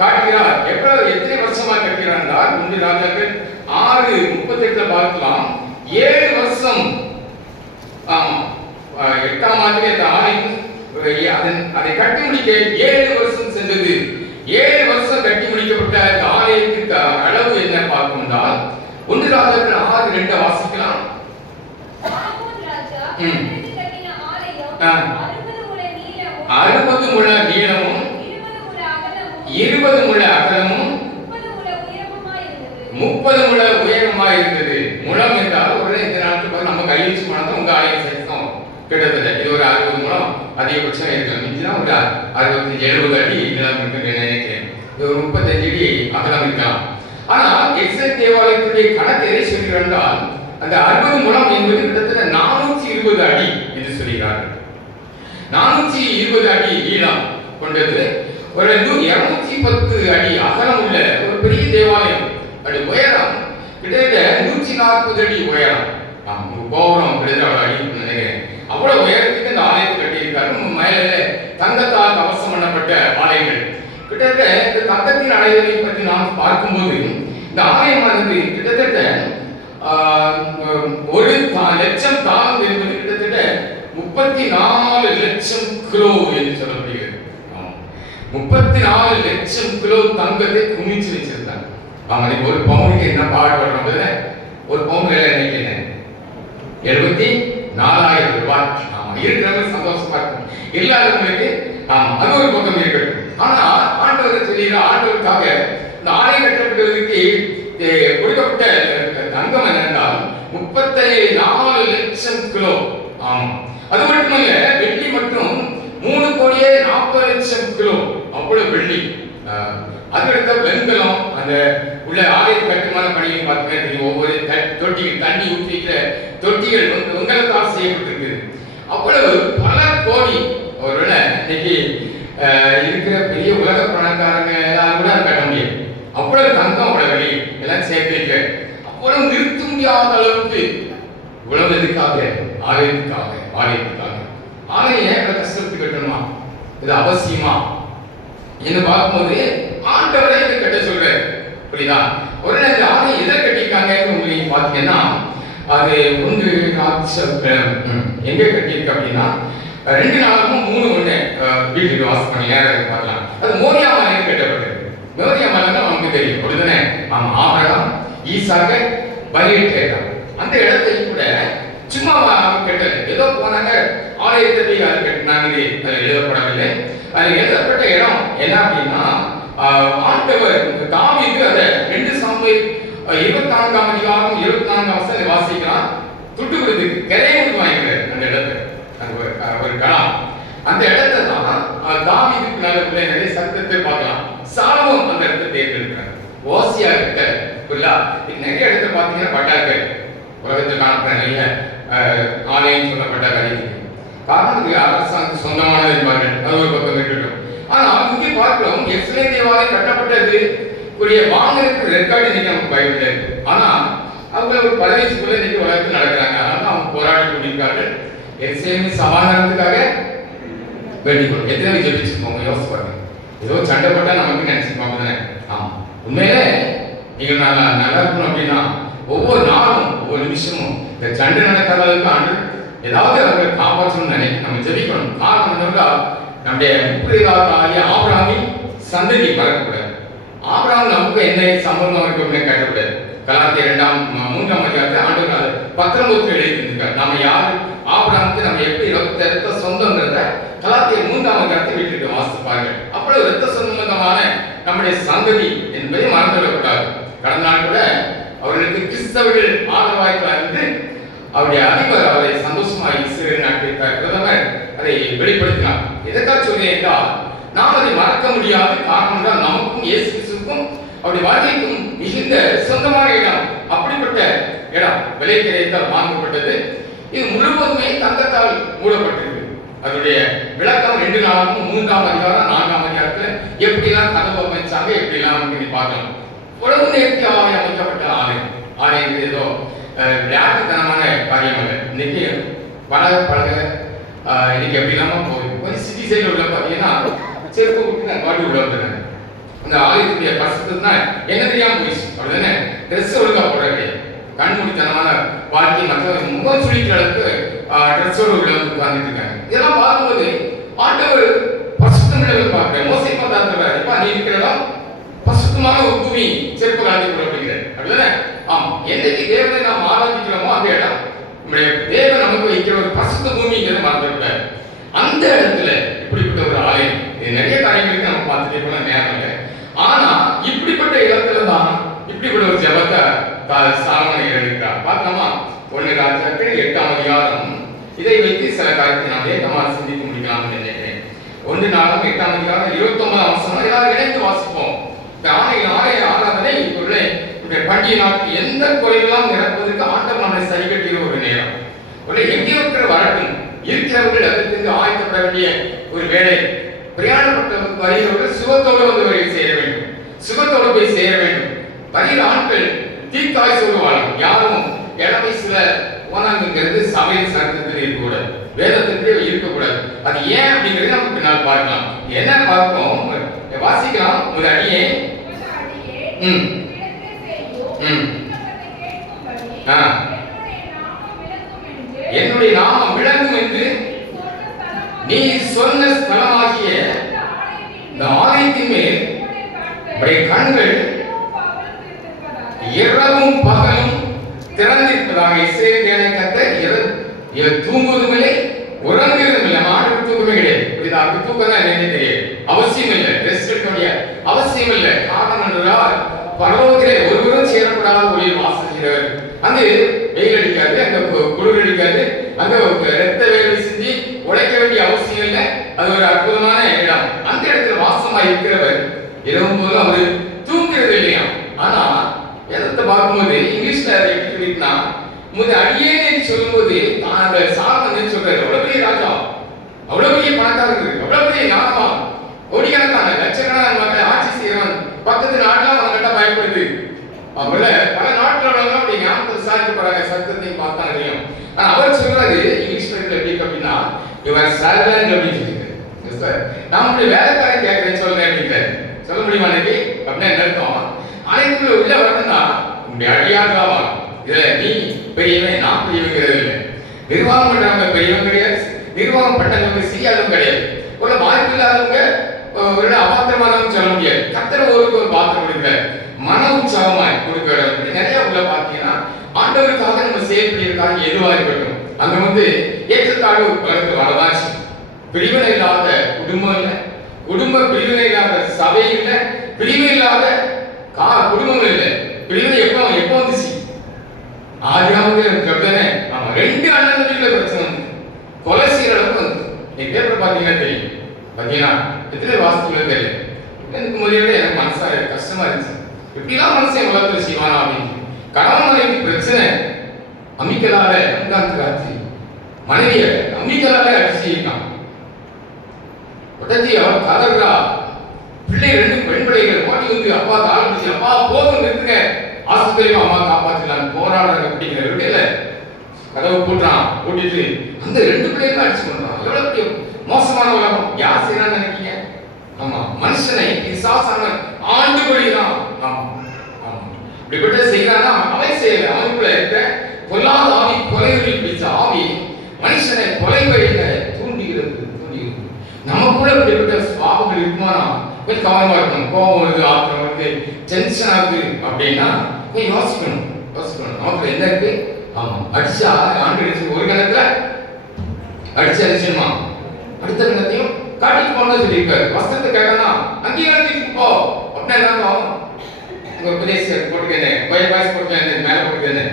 காட்டுகிறார். எத்தனை வருஷமா கட்டுகிறார் என்றால் 1 ராஜாக்கள் 6:38 பார்க்கலாம். 7 வருஷம் 8ஆம் ஆண்டிலே அந்த ஆலயம் அதை கட்டி முடிக்க 7 வருஷம் சென்றது. 7 வருஷம் கட்டி முடிக்கப்பட்ட அந்த ஆலயத்துக்கு அளவு என்ன பார்க்கணும்னால் 1 ராஜாக்கள் 6:2 வாசிக்கலாம். 60 முழ நீளமும் 20 முழ அகலமும் 30 முழ உயரமாய் இருந்தது. முழம் என்றால் ஒரு இந்த நாட்டுக்கு நம்ம கை வச்சு போனா உங்க ஆலயம் சேர்த்தோம். கிட்டத்தட்ட இது ஒரு 60 முழம் அதிகபட்சம் இருக்கலாம். மிஞ்சினா ஒரு 65-70 அடி நீளம் இருக்குன்னு நினைக்கிறேன். இது ஒரு 35 அடி அகலம் இருக்கலாம். ஆனால் எஸ்ஐ தேவாலயத்துடைய கணக்கு எதை சொல்கிறார் என்றால் அந்த 60 முழம் என்பது கிட்டத்தட்ட 420 அடி என்று சொல்கிறார்கள். 420 அடி நீளம் கொண்டது, ஒரு 210 அடி அகலம் உள்ள ஒரு பெரிய தேவாலயம். அது உயரம் கிட்டத்தட்ட 140 அடி உயரம். கோபுரம் கிட்டத்தட்ட அடி நினைக்கிறேன். அவ்வளவு உயரத்துக்கு இந்த ஆலயத்தை கட்டியிருக்காரு. மேலே தங்கத்தால் கவசம் பண்ணப்பட்ட ஆலயங்கள். கிட்டத்தட்ட இந்த தங்கத்தின் அடைகளை பற்றி நாம் பார்க்கும்போது இந்த ஆலயமானது கிட்டத்தட்ட 1,00,000 தாளம் என்பது கிட்டத்தட்ட 34 லட்சம் கிலோ என்று சொல்லப்படுகிறது. 34 லட்சம் கிலோ தங்கத்தை குமிச்சு வச்சிருந்தாங்க. ஒரு பவுனுக்கு என்ன பாடுபடுறோம் ஒரு பவுன் விலை இன்னைக்கு என்ன? 74,000 ரூபாய். ஆமா, இருக்கிறவங்க சந்தோஷமா இருக்கும், இல்லாதவங்களுக்கு ஆமா அது ஒரு பக்கம் இருக்கட்டும். ஆனா ஆண்டவர் சொல்லிடுற, ஆண்டவருக்காக இந்த ஆலயம் கட்டப்பட்டதுக்கு கொடுக்கப்பட்ட தங்கம் என்னென்றால் 34 லட்சம் கிலோ. ஆமா, அது மட்டுமல்ல, வெள்ளி மற்றும் 3,40,00,000 கிலோ அவ்வளவு வெள்ளி. அதுக்கடுத்த வெண்கலம், அந்த உள்ள ஆலய கட்டுமான பணியை பார்த்தீங்கன்னா ஒவ்வொரு தொட்டிகள் தண்ணி ஊற்றிக்கிற தொட்டிகள் வெண்கலத்தால் செய்யப்பட்டிருக்கு. அவ்வளவு பல கோடி. ஒருவேளை இன்னைக்கு இருக்கிற பெரிய உலக பணக்காரங்க எல்லாரும் கூட கட்ட முடியும். அவ்வளவு தங்கம், அவ்வளவு வெளி எல்லாம் சேர்த்து வைக்க அவ்வளவு நிறுத்த முடியாத அளவுக்கு இவ்வளவு எதுக்காக? ஆலயத்துக்காக. ஆலயம் ஏன் கஷ்டப்பட்டு கட்டணுமா? இது அவசியமா என்று பார்க்கும்போது ஆண்டவரை இதை கட்ட சொல்றாரு. புரியுதா? ஒரு இந்த ஆலயம் எதை கட்டிருக்காங்கன்னு உங்களுக்கு பார்த்தீங்கன்னா, அது 1 எங்க கட்டியிருக்கு அப்படின்னா 2 நாளுக்கும் 3 வீட்டுக்கு வாசம் பண்ணி நேரம் பார்க்கலாம். அது மோரியா மலையில் கட்டப்பட்டிருக்கு. மோரியா மலைன்னா நமக்கு தெரியும், அப்படிதானே? ஆமா, ஆபிரகாம் ஈசாக்கை பலியிட்டார். அந்த இடத்தை கூட சும்மா கட்டல, ஏதோ போனாங்க ஆலயத்தை போய் அதை கட்டினாங்க, அது எழுதப்படவில்லை. அது எழுதப்பட்ட இடம் என்ன அப்படின்னா, ஆண்டவர் தாவீது அதை 2 சாமுவேல் 24ஆம் அதிகாரம் 24ஆம் வசனத்தை வாசிக்கிறான். துட்டு கொடுத்து கரையை வாங்கிக்கிறார் அந்த இடத்தை. ஒரு களம், அந்த இடத்தை தான் தாவீதுக்கு நல்ல பிள்ளை நிறைய சத்தத்தை பார்க்கலாம். சாலமோன் அந்த இடத்தை தேர்ந்தெடுக்கிறார். ஓசியா கிட்ட புரியலா? நிறைய இடத்தை பார்த்தீங்கன்னா பட்டாக்கள் உலகத்தில் காணப்படுற நிறைய ஆலயம் சொல்லப்பட்ட காரியம் காரணத்துக்கு அரசாங்கம் சொந்தமானது என்பார்கள். அது ஒரு பக்கம் இருக்கட்டும். ஆனால் இங்கே பார்க்கிறோம், எருசலேம் தேவாலயம் கட்டப்பட்டது வாங்குறதுக்கு ரெக்கார்டு இன்னைக்கு நமக்கு பைபிள்ல இருக்கு. ஆனா அவங்க ஒரு 10 வயசுக்குள்ள இன்னைக்கு உலகத்தில் நடக்கிறாங்க. அதனால அவங்க போராடி கொண்டிருக்கார்கள். எருசலேமின் சமாதானத்துக்காக வேண்டிக்கொள்ளும். எத்தனை ஜெபிச்சுக்கோங்க, யோசிச்சு பாருங்க. ஏதோ சண்டை போட்டா நமக்கு நினைச்சுப்பாங்க தானே? ஆமா, உண்மையிலே நீங்க நல்லா இருக்கணும் அப்படின்னா ஒவ்வொரு நாளும் ஒவ்வொரு நிமிஷமும் இந்த சண்டை நடக்காத அளவுக்கு ஆண்டு ஏதாவது அவங்க காப்பாற்றணும்னு நினைக்க நம்ம ஜெபிக்கணும். காரணம் என்னன்னா, நம்முடைய முற்பிதாவாகிய ஆபிரகாமின் சந்ததி மறக்கக்கூடாது. ஆபிரகாம் நமக்கு என்ன சம்பந்தம் இருக்கு அப்படின்னு கேட்டக்கூடாது. கலாத்தியர் 2:3 அதிகாரத்தில் ஆண்டவர் 19 எழுதியிருக்கார். நம்ம யார், ஆபிரகாமுக்கு நம்ம எப்படி ரத்த சொந்தங்கிறத கலாத்தியர் 3ஆம் அதிகாரத்தை வீட்டுக்கு வாசித்து பாருங்கள். அவ்வளவு ரத்த சொந்தமான நம்முடைய சந்ததி என்பதை மறந்துவிடக்கூடாது. கடந்த நாள் கூட அவர்களுக்கு கிறிஸ்தவர்கள் ஆதரவாய்ப்பாக இருந்து அவருடைய அதிபர் அவரை சந்தோஷமாக இஸ்ரேல் நாட்டில் பிரதமர் அதை வெளிப்படுத்தினார். எதற்காக சொல்கிறேன் என்றால், நாம் அதை மறக்க முடியாது. காரணம் தான் நமக்கும் இயேசு கிறிஸ்துவுக்கும் அவருடைய வாழ்க்கைக்கும் மிகுந்த சொந்தமான இடம். அப்படிப்பட்ட இடம் விலை கிடைத்தால் வாங்கப்பட்டது. இது முழுவதுமே தங்கத்தால் மூடப்பட்டிருக்கு. அதனுடைய விளக்கம் 2 நாளும் 3ஆம் அதிகாரம் 4ஆம் அதிகாரத்தில் எப்படிலாம் கதவு அமைச்சாங்க, எப்படிலாம் நமக்கு பார்க்கலாம். உலக நேர்த்தியாக அமைக்கப்பட்ட ஆலயம் ஏதோ விளையாட்டுத்தனமான காரியம் அல்ல. இன்னைக்கு பழக இன்னைக்கு எப்படி இல்லாம போகுது. கொஞ்சம் சிட்டி சைடு உள்ள பார்த்தீங்கன்னா செருப்பு விட்டு பாட்டு உள்ள வந்துடுறாங்க. அந்த ஆலயத்துடைய பரிசுத்தம்னா என்ன தெரியாம போயிடுச்சு, அப்படிதானே? ட்ரெஸ் ஒழுங்கா போட கிடையாது. கண்மூடித்தனமான வாழ்க்கை மக்கள் முகம் சுழிக்கிற அளவுக்கு ட்ரெஸ்ஸோடு உள்ள வந்து உட்கார்ந்துட்டு இருக்காங்க. இதெல்லாம் பார்க்கும்போது ஆண்டவர் பரிசுத்தம் பார்க்கிறேன். மோசை பார்த்தாரு, இப்ப நீ இருக்கிறதா பரிசுத்தமான ஒரு பூமி செருப்பு காந்தி கூட அப்படிங்கிறார், அப்படிதானே? ஆமா, என்னைக்கு தேவனை நாம் ஆராதிக்கிறோமோ அந்த இடம் நம்முடைய தேவன் நமக்கு வைக்கிற ஒரு பரிசுத்த பூமிங்கிறத மறந்துவிட்டார். அந்த இடத்துல இப்படிப்பட்ட ஒரு ஆலயம், இது நிறைய காரியங்களுக்கு நம்ம பார்த்துட்டே போன நேரம் இல்லை. ஆனா இப்படிப்பட்ட இடத்துல தான் இப்படிப்பட்ட ஒரு ஜெபத்தை சாலமோன் எழுதியிருக்கிறார். பார்க்கலாமா? 1 ராஜாக்கள் 8ஆம் அதிகாரம். இதை வைத்து சில காரியத்தை நாம் ஏகமாக சிந்திக்க முடியலாம்னு நினைக்கிறேன். 1 நாளாம் 8ஆம் அதிகாரம் 29ஆம் வசனம் எல்லாரும் இணைந்து வாசிப்போம். ஆலய ஆராதனை பண்டிகை நாட்கள் எந்த குறையெல்லாம் நிரப்புவதற்கு ஆண்டவர் நம்மை சரி கட்டிய ஒரு நேரம். எங்கே இருக்கிற வரட்டும், இருக்கிறவர்கள் அதற்கு ஆயத்தப்பட வேண்டிய ஒரு வேலை. பிரயாணப்பட்ட வருகிறவர்கள் சுகத்தோடு வந்து வரை சேர வேண்டும், சுகத்தோடு போய் சேர வேண்டும். வருகிற ஆட்கள் தீக்காய் சொல்லுவாங்க. யாரும் இளமை சில போனாங்கிறது சபையின் சட்டத்தில் இருக்கக்கூடாது, வேதத்திலே இருக்கக்கூடாது. அது ஏன் அப்படிங்கிறது நம்ம பின்னால் பார்க்கலாம். என்ன பார்ப்போம், வாசிக்கலாம். ஒரு அடியே என்னுடைய நாமம் விளங்கும் என்று நீ சொன்ன ஸ்தலமாகிய இந்த ஆலயத்தின் மேல் கண்கள் இரவும் பகலும் திறந்திருப்பதாக இஸ்ரவேல் தேவனாகிய கர்த்தர் தூங்குவதும் இல்லை உறங்குவதும் இல்லை. ஆண்டுக்கு தூக்கமே கிடையாது. புரியுதா? அவருக்கு தூக்கம் தான் என்னன்னு தெரியாது, அவசியம் இல்லை. ரெஸ்ட் எடுக்க வேண்டிய அவசியம் இல்லை. காரணம் என்றால் பரலோகத்திலே ஒருவரும் சேரப்படாத ஒளியில் வாசம் செய்கிறவர். அங்கு வெயில் அடிக்காது, அங்க குளிர் அடிக்காது, அங்க ரத்த வேர்வை சிந்தி உழைக்க வேண்டிய அவசியம் இல்லை. அது ஒரு அற்புதமான இடம். அந்த இடத்துல வாசமாக இருக்கிறவர் இரவும் போது அவரு தூங்குறது இல்லையா. ஆனா எதத்தை பார்க்கும்போது இங்கிலீஷ்ல எப்படி இருக்குன்னா, முத அடியேன்னு சொல்லும்போது அந்த சாலமன் சொல்றாரு, அவ்வளவு பெரிய ராஜா, அவ்வளவு பெரிய பணக்காரர்கள், அவ்வளவு பெரிய ஞானமா கோடிக்கணக்கான லட்சக்கணக்கான மக்களை ஆட்சி செய்யறவன், பக்கத்து நாட்டுல அவன் கட்ட பயப்படுது. அவங்கள பல நாட்டுல உள்ளவங்க அப்படி ஞானத்தை விசாரிக்கப்படுறாங்க, சத்தத்தையும் பார்த்தாங்க இல்லையா. ஆனா அவர் சொல்றாரு இங்கிலீஷ் மீடியத்துல எப்படி அப்படின்னா, இவர் சர்வன்ட் அப்படின்னு சொல்லியிருக்காரு. நான் அப்படி வேலைக்காரன் கேட்கறேன்னு சொல்றேன் அப்படிங்கிறாரு. சொல்ல முடியுமா இன்னைக்கு அப்படின்னா என்ன அர்த்தம்? அனைத்துக்குள்ள உள்ள வரணும்னா உங்களுடைய அடியார்களாவா, இதுல நீ பெரியவன் நான் பெரியவங்கிறது இல்லை. நிர்வாகம் பண்றவங்க பெரியவங்க கிடையாது, நிர்வாகம் பண்ணவங்க சிறியாலும் கிடையாது. ஒரு வாய்ப்பு இல்லாதவங்க ஒரு அபாத்திரமானவங்க சொல்ல முடியாது. கர்த்தர் ஒரு பாத்திரம் கொடுக்கிறார், மன உற்சாகமாய் கொடுக்கிறார். நிறைய உள்ள பாத்தீங்கன்னா ஆண்டவருக்காக நம்ம செயல்படுறதுக்காக எதுவா இருக்கட்டும் அங்க ஏற்றத்தாழ்வு உலகத்தில் வரதாச்சு. பிரிவினை இல்லாத குடும்பம் இல்லை, குடும்ப பிரிவினை இல்லாத சபை இல்லை, பிரிவினை இல்லாத குடும்பங்கள் இல்லை. பிரிவினை எப்போ வந்துச்சு? ஆதியாவது கர்த்தனே. ஆமா, 2 அண்ணன் தம்பிக்குள்ள பிரச்சனை வந்து கொலை செய்யற அளவுக்கு வந்து. நீ பேப்பர் பாத்தீங்கன்னா தெரியும். பாத்தீங்கன்னா எத்தனை வாசத்துல தெரியும். எனக்கு முதல்ல எனக்கு மனசா கஷ்டமா இருந்துச்சு. எப்படிலாம் மனசை உலகத்துல செய்வானா அப்படின்னு. கணவன் மனைவி பிரச்சனை அமிக்கலால ராத்திரி மனைவிய அமிக்கலால அடிச்சிருக்கான். உடனே அவர் கதறா. பிள்ளை 2 பெண் பிள்ளைகள் ஓடி வந்து அப்பா கால் பிடிச்சி, அப்பா போதும் நிறுத்துங்க, ஆஸ்பத்திரியும் அம்மா காப்பாற்றலாம் போராடுறாங்க அப்படிங்கிற வீட்டுல கதவு போட்டுறான். போட்டுட்டு அந்த 2 பிள்ளைகளும் அடிச்சு கொண்டான். எவ்வளவு மோசமான உலகம். யார் செய்யறான்னு நினைக்கிறீங்க? ஆமா, மனுஷனை பிசாசான ஆண்டு கொள்கிறான். ஆமா ஆமா, இப்படிப்பட்ட செய்யறான்னா அவன் செய்யல. அவனுக்குள்ள இருக்க பொல்லாத ஆவி, கொலைகளில் பிடிச்ச ஆவி மனுஷனை கொலை வழியில தூண்டுகிறது. நமக்குள்ள இப்படிப்பட்ட சுவாபங்கள் இருக்குமானா கொஞ்சம் கவனமா இருக்கணும். கோபம் வருது, ஆத்திரம் வருது, டென்ஷன் ஆகுது அப்படின்னா கொஞ்சம் யோசிக்கணும். நமக்கு என்ன இருக்கு? ஆமா, அடிச்சா ஆண்டு அடிச்சு ஒரு கணத்துல அடிச்சிருமா, அடுத்த கணத்தையும் காட்டிட்டு போன சொல்லியிருக்காரு. வஸ்திரத்தை கேட்கணும், அங்கேயும் அடிச்சுட்டு போ அப்படின்னா என்ன ஆகும்? உங்க உபதேசம் போட்டுக்கேன், பாய்ஸ் போட்டுக்கேன், மேல போட்டுக்கேன்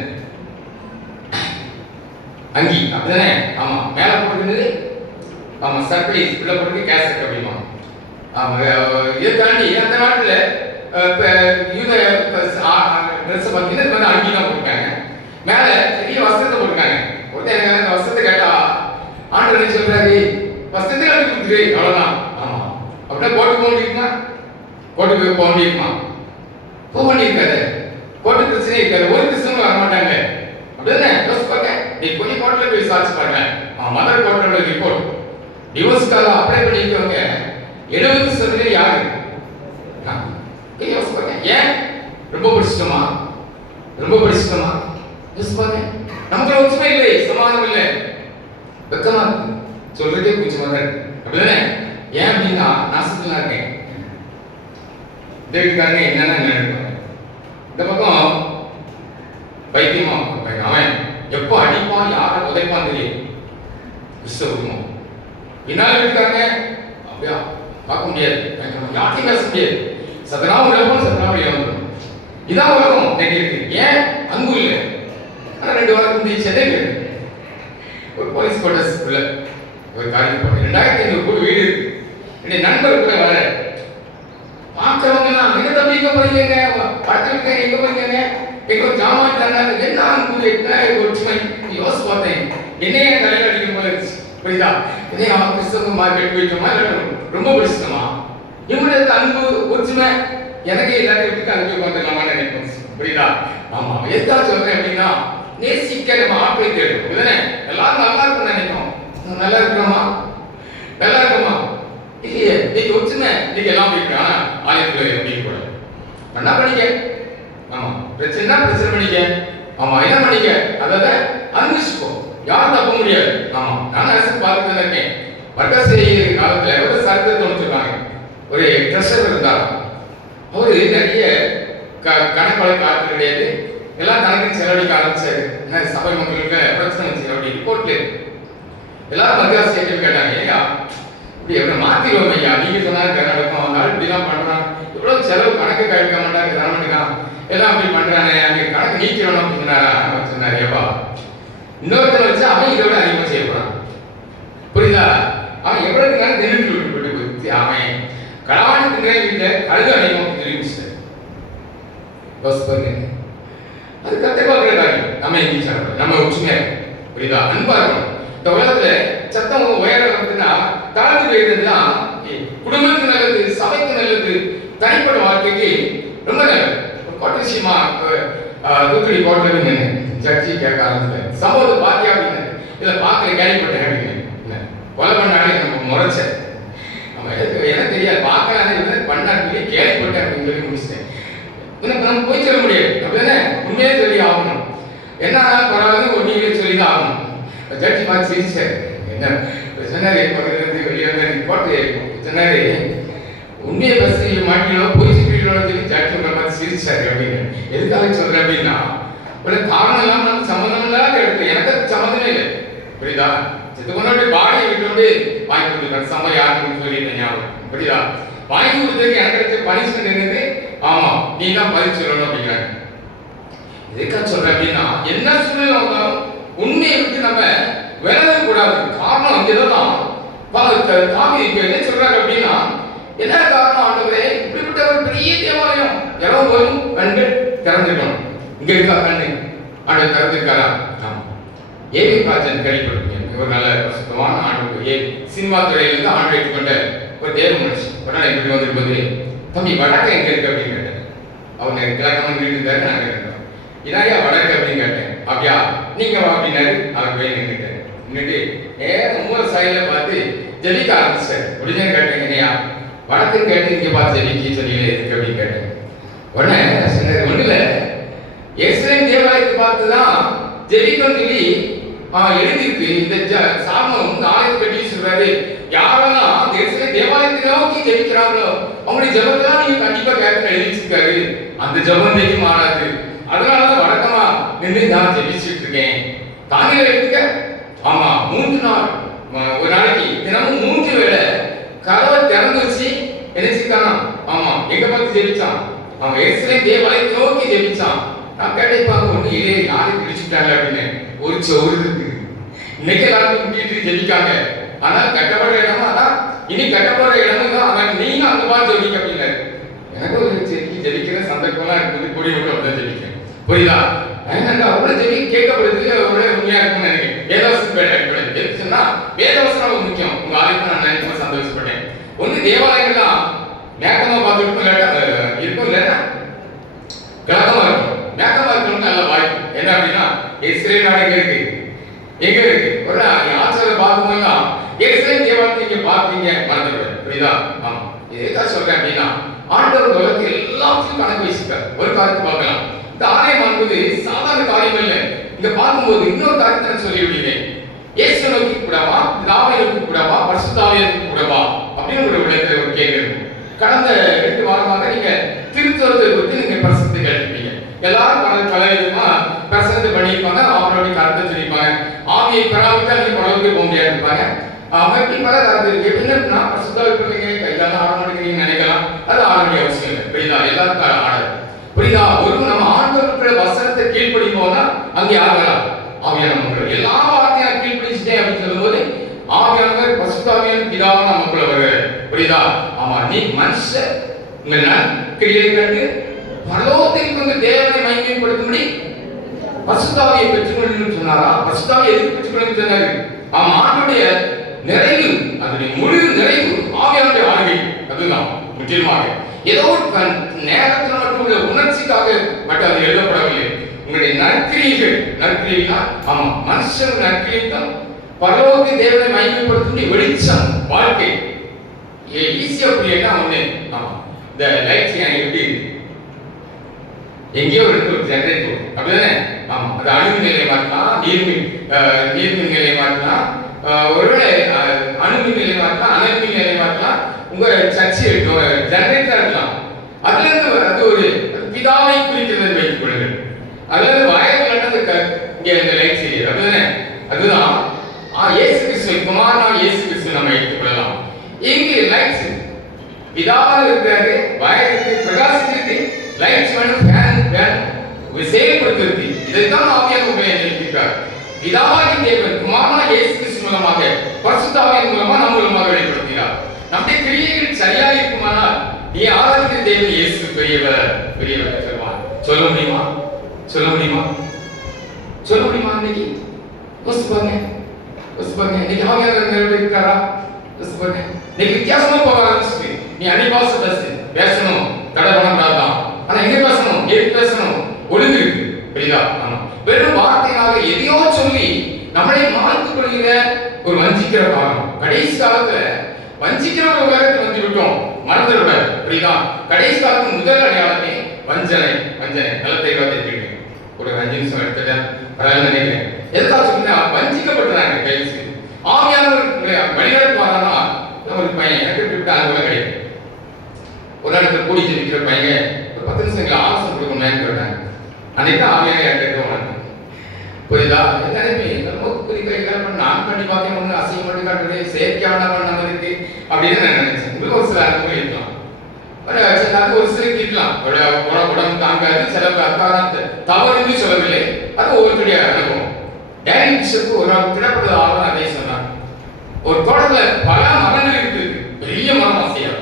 அங்கி அப்படிதானே. ஆமா, மேல போட்டுக்கிறது. ஆமா, சர்ப்ரைஸ் உள்ள போட்டு கேசட் அப்படிமா. ஆமா, இதை தாண்டி அந்த நாட்டுல யூத ட்ரெஸ் பார்த்தீங்கன்னா அங்கி தான் போட்டுருக்காங்க, மேல பெரிய வஸ்திரத்தை போட்டுருக்காங்க. ஒருத்தர் எனக்கு அந்த வஸ்திரத்தை கேட்டா ஆண்டு சொல்றாரு, வஸ்திரத்தை கட்டி கொடுத்துரு அவ்வளவுதான். ஆமா, அப்படின்னா கோட்டு போக முடியுமா? கோட்டுக்கு போக முடியுமா? போக வேண்டியிருக்காரு. கோட்டு பிரச்சனை இருக்காது. ஒரு கிறிஸ்தவங்க வர மாட்டாங்க அப்படிதானே. நீ கொஞ்சம் கோட்டில் போய் விசாரிச்சு பாருங்க. மதர் கோட்டோட ரிப்போர்ட் டிவோர்ஸ்க்காக அப்ளை பண்ணிருக்கவங்க 70% யாரு? ஏன்? ரொம்ப படிச்சிட்டோமா? நமக்கு ஒற்றுமை இல்லை, சமாதானம் இல்லை, வெக்கமா இருக்கு, சொல்றதே கூச்சமாக இருக்கு அப்படிதானே. ஏன் அப்படின்னா நாசத்துல இருக்கேன். வீட்டுக்காரங்க என்னன்னா நினைப்பாங்க. இந்த பக்கம் பைத்தியமா அவன் எப்போ அடிப்பான், யாரை உதைப்பான் தெரியும். விஸ்வகுமார் பின்னால இருக்காங்க அப்படியா பார்க்க முடியாது, யார்ட்டையும் பேச முடியாது. சதனாவும் இழப்போம், சதனாவும் இழந்துடும். இதான் உலகம் இன்னைக்கு இருக்கு. ஏன்? அன்பு இல்லை. ஆனால் 2 வாரம் சென்னை ஒரு போலீஸ் குவார்டர்ஸ் உள்ள ஒரு காலேஜ் போனேன். 2500 கோடி வீடு இருக்கு. என்னுடைய நண்பர் கூட வர பார்க்கறவங்க நான் எங்க தம்பி எங்க போறீங்க, படத்துக்கு எங்க போறீங்க, எங்க ஜாமான் தானே என்ன அன்பு, என்ன ஒற்றுமை யோசிச்சு பார்த்தேன். என்னையே தலையில அடிக்கும் போல இருந்துச்சு. புரியுதா? இதே அவன் கிறிஸ்தவ மார்க்கெட் போயிட்டோமா இல்லை ரொம்ப பிடிச்சிட்டோமா? இவங்களுக்கு அன்பு ஒற்றுமை எனக்கு எல்லாத்தையும் விட்டு அனுப்பி வந்துடலாமான்னு நினைப்போம். புரியுதா? ஆமா, எதுக்காக சொல்றேன் அப்படின்னா நேசிக்க நம்ம ஆட்களை தேடும். இதுதானே எல்லாரும் நல்லா இருக்கும்னு நினைக்கிறோம். நல்லா இருக்கிறோமா? இல்லையே. நீங்க ஒற்றுமை நீங்க எல்லாம் போயிட்டு ஆனா ஆலயத்துல அப்படின்னு கூட பண்ணா பண்ணிக்க. ஆமா, பிரச்சனை பண்ணிக்க. ஆமா, என்ன பண்ணிக்க, அதாவது அனுபவிச்சுக்கோ. யாரும் தப்ப முடியாது. ஆமா, நான் அரசு பார்த்துட்டு இருக்கேன். வர்க்கசை காலத்துல ஒரு சரித்திரத்தை வச்சிருக்காங்க. ஒரு ட்ரெஷர் இருந்தார். அவரு நிறைய கணக்கு காட்டு கிடையாது, எல்லாம் கணக்கு செலவழிக்க ஆரம்பிச்சாரு. என்ன சபை மக்களுக்கு பிரச்சனை வச்சு அப்படி ரிப்போர்ட்ல எல்லாரும் மத்தியாசி கேட்டாங்க, ஐயா இப்படி எப்படி மாத்திடுவோம் ஐயா, நீங்க சொன்னாங்க நடக்கும், அதனால இப்படிலாம் பண்றான், இவ்வளவு செலவு கணக்கு கழிக்க மாட்டாங்க தரமாட்டேங்கான், எல்லாம் அப்படி பண்றானே, அங்க கணக்கு நீக்கிறோம் அப்படின்னு சொன்னாரா. அவர் சொன்னாரு, ஏப்பா இன்னொருத்தரை வச்சு அவன் இதோட அதிகமா செய்ய போறான், புரியுதா? அவன் எவ்வளவு நேரம் தெரிஞ்சு விட்டு போயிடுச்சு, அவன் களவாணி திங்கிற வீட்டுல கழுது அணியும் தெரிவிச்சு பாருங்க. அது கத்தை பார்க்கிற காரியம். நம்ம எங்கேயும் நம்ம உச்சுமையா புரியுதா? அன்பா இருக்கணும். இந்த உலகத்துல சத்தம் உயர வந்துன்னா தாழ்ந்து போயிருந்தா குடும்பத்துக்கு நல்லது, சபைக்கு நல்லது, தனிப்பட்ட வாழ்க்கைக்கு ரொம்ப நல்லது. கோட்டை விஷயமா தூத்துக்குடி கோட்டை ஜட்ஜி கேட்க ஆரம்பிச்சேன், சம்பவத்தை பாத்தியா அப்படின்னு. இல்ல பார்க்கல, கேள்விப்பட்டேன் அப்படின்னு. கொலை பண்ணாலே நம்ம முறைச்ச நம்ம எனக்கு தெரியாது, பார்க்கலாம் பண்ணாட்டி கேள்விப்பட்டேன் அப்படின்னு சொல்லி முடிச்சிட்டேன். நம்ம போய் சொல்ல முடியாது அப்படிதானே, உண்மையே சொல்லி ஆகணும். என்ன பரவாயில்ல ஒன்னிலே சொல்லிதான் ஆகணும். ஜட்ஜி பார்த்து சிரிச்சாரு, என்ன சொன்னாரு, பக்கத்துல இருந்து வெளியே வந்து போட்டு சொன்னாரு, உண்மையை பசி மாட்டிலோ போய் சொல்லிடோ சொல்லி ஜட்ஜி பார்த்து சிரிச்சாரு அப்படின்னு. எதுக்காக சொல்றேன் அப்படின்னா, காரணம் எல்லாம் நமக்கு சம்மந்தம் இல்லாத எடுத்து எனக்கு சம்மந்தமே இல்லை, புரியுதா? செத்து கொண்டு பாடியை விட்டு வாங்கி கொடுத்துருக்காங்க, சம யாருன்னு சொல்லிட்டு ஞாபகம், புரியுதா? வாங்கி கொடுத்ததுக்கு எனக்கு கிடைச்ச பனிஷ்மெண்ட் என்னது, ஆமா நீ தான் பதில் சொல்லணும் அப்படிங்கிறாங்க. எதுக்காக சொல்றேன் அப்படின்னா, என்ன சூழ்நிலை வந்தாலும் உண்மையை விட்டு நம்ம விலக கூடாது. காரணம் இங்கதான் தாவி என்ன சொல்றாங்க அப்படின்னா, என்ன காரணம் ஆண்டவரே, இப்படிப்பட்ட ஒரு பெரிய தேவாலயம் இடம் போதும் கண்கள் திறந்துட்டோம், இங்க இருக்கா கண்ணு ஆண்டு திறந்துருக்காரா? ஏவி ராஜன் கேள்விப்பட்டிருக்கீங்க, ஒரு நல்ல பிரசுத்தமான ஆண்டு சினிமா துறையிலிருந்து ஆண்டு எடுத்துக்கொண்ட ஒரு தேவ மனுஷன். உடனே இப்படி வந்திருப்பது, தம்பி வடக்கு எங்க இருக்கு அப்படின்னு கேட்டேன். அவங்க கிழக்கம்மன் வீட்டு இருந்தாரு, நாங்க இருந்தோம். இதாயா வடக்கு அப்படின்னு கேட்டேன். அப்படியா, நீங்க வா அப்படின்னாரு. அவர் போய் நின்றுட்டேன். நின்றுட்டு மூல சாயில பார்த்து ஜெபிக்க ஆரம்பிச்சார். முடிஞ்சு கேட்டேன், என்னையா வடக்குன்னு கேட்டு இங்க பார்த்து ஜெபிக்க சொல்லி இருக்கு அப்படின்னு கேட்டேன். உடனே சொன்னாரு, ஒண்ணு இல்ல, எஸ்ரேம் தேவாலயத்தை பார்த்துதான் ஜெபிக்கணும்னு சொல்லி எழுதிருக்கு. இந்த சாமம் இந்த ஆலயத்தை கட்டி சொல்றாரு, யாரெல்லாம் தேவாலயத்தை நோக்கி ஜெபிக்கிறாங்களோ அவங்களுடைய ஜெபத்தான் நீங்க கண்டிப்பா கேட்க எழுதிச்சிருக்காரு. அந்த ஜெபம் தெரிய மாறாது, அதனாலதான் வழக்கமா நின்று நான் ஜெபிச்சுட்டு இருக்கேன். தானியல எடுத்துக்க, ஆமா 3 நாள் ஒரு நாளைக்கு தினமும் 3 வேளை கதவை திறந்து வச்சு நினைச்சுக்கானா. ஆமா எங்க பார்த்து ஜெபிச்சான், அவன் எஸ்ரேம் தேவாலயத்தை நோக்கி ஜெபிச்சான். நான் கேட்டேன், ஒண்ணு இதே யாரு பிடிச்சுட்டாங்க அப்படின்னு. ஒரு சோறு இருக்கு, இன்னைக்கு எல்லாரும் முட்டிட்டு ஜெபிக்காங்க. ஆனா கட்டப்படுற இடமா அதான், இனி கட்டப்படுற இடமும் தான். அவன் நீங்க அந்த மாதிரி ஜெபிக்க அப்படின்னாரு. எனக்கு ஒரு ஜெபிக்கிற சந்தர்ப்பம்லாம் இருக்குது, கூடி விட்டு அப்படிதான் ஜெபிக்கிறேன், புரியுதா? அவ்வளவு ஜெபி கேட்கப்படுறதுக்கு அவ்வளவு உண்மையா இருக்கும்னு நினைக்கிறேன். வேதவசனம் எதுக்குன்னா, வேதவசனம் முக்கியம். உங்க ஆலயத்தை நான் நினைக்கும் சந்தோஷப்பட்டேன். ஒண்ணு தேவாலயங்கள்லாம் மேக்கமா பார்த்துட்டு இருக்கும், இல்லைன்னா கிழக்கமா இருக்கும். மேக்கமா இருக்கணும் நல்ல வாய்ப்பு என்ன அப்படின்னா, இஸ்ரேல் நாடு எங்க இருக்கு, எங்க இருக்கு? ஒரு ஆச்சரிய பார்க்கும்போதுதான் இஸ்ரேல் தேவாலயத்தை இங்க பார்த்தீங்க மறந்துடுவேன், புரியுதா? ஆமா, எதுக்காக சொல்றேன் அப்படின்னா, ஆண்டவர் உலகத்தில் எல்லாத்தையும் கணக்கு வச்சுக்கார். ஒரு காரியத்தை பார்க்கலாம், இந்த ஆலயம் என்பது சாதாரண காரியம் இல்லை. இங்க பார்க்கும்போது இன்னொரு காரியத்தை சொல்லி விடுகிறேன். இயேசு நோக்கி கூடவா, பிதாவை நோக்கி கூடவா, பரிசுத்தாவியை நோக்கி கூடவா அப்படின்னு ஒரு விடத்தில் ஒரு கேள்வி இருக்கும். கடந்த 2 வாரமாக நீங்க திருத்துவத்தை குறித்து நீங்க பிரசனத்தை கேட்டிருப்பீங்க. எல்லாரும் பல விதமா பிரசனத்தை பண்ணியிருப்பாங்க, அவங்களுடைய கருத்தை சொல்லியிருப்பாங்க. ஆவியை பெறாவிட்டால் நீங்க உலகத்துக்கு போக முடியாது இருப்பாங்க. அப்படி பல கருத்து இருக்கு. எப்படின்னா பரிசுத்தாவி பிள்ளைங்க கையால ஆட மாட்டேங்கிறீங்கன்னு நினைக்கலாம், அது ஆட வேண்டிய அவசியம் இல்லை, புரியுதா? எல்லாருக்கும் ஆடாது, புரியுதா? ஒரு நம்ம ஆண்டவருடைய வசனத்தை கீழ்ப்படியும் போதா அங்கே ஆகலாம் ஆவியான மக்கள். எல்லா வார்த்தையும் கீழ்ப்படிச்சுட்டேன் அப்படின்னு சொல்லும்போது ஆவியானவர் பரிசுத்தாவியான பிதாவான மக்கள் வருகிறார், புரியுதா? ஆமா, நீ மனுஷ உங்கள் நற்கிரியை கண்டு பரலோகத்திற்கு வந்து தேவனை மகிமைப்படுத்தும்படி பரிசுத்தாவியை பெற்றுக்கொள்ளணும்னு சொன்னாரா? பரிசுத்தாவியை எதுக்கு பெற்றுக்கொள்ளணும்னு சொன்னாரு? ஆமா, ஆண்டுடைய நிறைவு, அதனுடைய முழு நிறைவு ஆவியானுடைய ஆளுகை. அதுதான் முக்கியமாக. ஏதோ ஒரு நேரத்தில் மட்டும் உணர்ச்சிக்காக மட்டும் அது எழுதப்படவில்லை. உங்களுடைய நற்கிரிகள் ஆமா, மனுஷன் நற்கிரியை தான் பரலோக தேவனை மகிமைப்படுத்தும் வெளிச்சம் வாழ்க்கை. ஈஸியா புரியனா ஒண்ணு, ஆமா, இந்த லைட்ஸ் எப்படி எங்கேயோ இருக்கு ஒரு ஜெனரேட்டர், அப்படிதானே? ஆமா, அது அணுமின் நிலையமா இருக்கலாம், நீர்மின் நிலையமா இருக்கலாம், ஒருவேளை அணுமின் நிலையமா இருக்கலாம், அனல்மின் நிலையமா இருக்கலாம், உங்க சர்ச்சை ஜெனரேட்டரா இருக்கலாம். அதுல இருந்து அது ஒரு பிதாவை குறிக்கிறது வைத்துக் கொள்ளுங்கள். அதுல பிதாவாக இருக்கிறாரு, வயதுக்கு பிரகாசிக்கு லைட்ஸ் வேணும், ஃபேன் வேணும், செயல்படுத்துறது. இதைத்தான் ஆவியானவர் உபயோகிக்கிறார். பிதாவாகி தேவன் குமாரனாகிய இயேசு கிறிஸ்து மூலமாக பரிசுத்த ஆவியின் மூலமா நம் மூலமாக வெளிப்படுத்தினார். நம்முடைய கிரியைகள் சரியாக இருக்குமானால் நீ ஆராதிக்கிற தேவன் இயேசு பெரியவர் பெரியவர் சொல்வார். சொல்ல முடியுமா? சொல்ல முடியுமா? சொல்ல முடியுமா? இன்னைக்கு யோசிச்சு பாருங்க, யோசிச்சு பாருங்க. இன்னைக்கு ஆவியானவர் இருக்காரா? யோசிச்சு பாருங்க. இன்னைக்கு வித்தியாசமா போக ஆரம்பிச்சு. நீ அன்னிபாச பேசணும், கடை பண்ணக்கூடாதான். ஆனா எங்க பேசணும்? ஏன் பேசணும்? ஒழுங்கு இருக்கு. புரியுதா? வெறும் வார்த்தையாக எதையோ சொல்லி நம்மளை மாற்றிக் கொள்கிற ஒரு வஞ்சிக்கிற காலம். கடைசி காலத்துல வஞ்சிக்கிற ஒரு உலகத்தை வந்து விட்டோம், மறந்துவிட. புரியுதா? கடைசி காலத்து முதல் அடையாளமே வஞ்சனை. வஞ்சனை நல்ல தெளிவாக தெரிஞ்சுக்கணும். ஒரு 5 நிமிஷம் எடுத்துட்டேன், நினைக்கிறேன். எதுக்காக சொன்னா வஞ்சிக்கப்பட்டுறாங்க. கைது ஆவியானவர் வழிநடத்து வரானா ஒரு பையன் எனக்கு விட்டு அனுபவம் கிடையாது. ஒரு இடத்துல கூடி ஜெபிக்கிற பையன் ஒரு 10 நிமிஷம் ஆலோசனை கொடுக்கணும்னு கேட்டாங்க. அன்னைக்கு ஆவியான கேட்க உனக்கு புரியுதா? நான் பண்ணி பார்க்க ஒண்ணு அசிங்கம் பண்ணி காட்டுறது செயற்கையான பண்ண மாதிரி இருக்கு அப்படின்னு நான் நினைச்சேன். உங்களுக்கு ஒரு சில அனுபவம் இருக்கலாம், ஒரு சிலருக்கு இருக்கலாம். உடம்பு தாங்காது, சில தவறு சொல்லவில்லை. அது ஒவ்வொருத்தருடைய அனுபவம். டேனி பிஷப் ஒரு திரைப்பட ஆர்வம் அதே சொன்னார். ஒரு தோட்டத்துல பல மரங்கள் இருக்கு, பெரிய மரம் ஆசையா,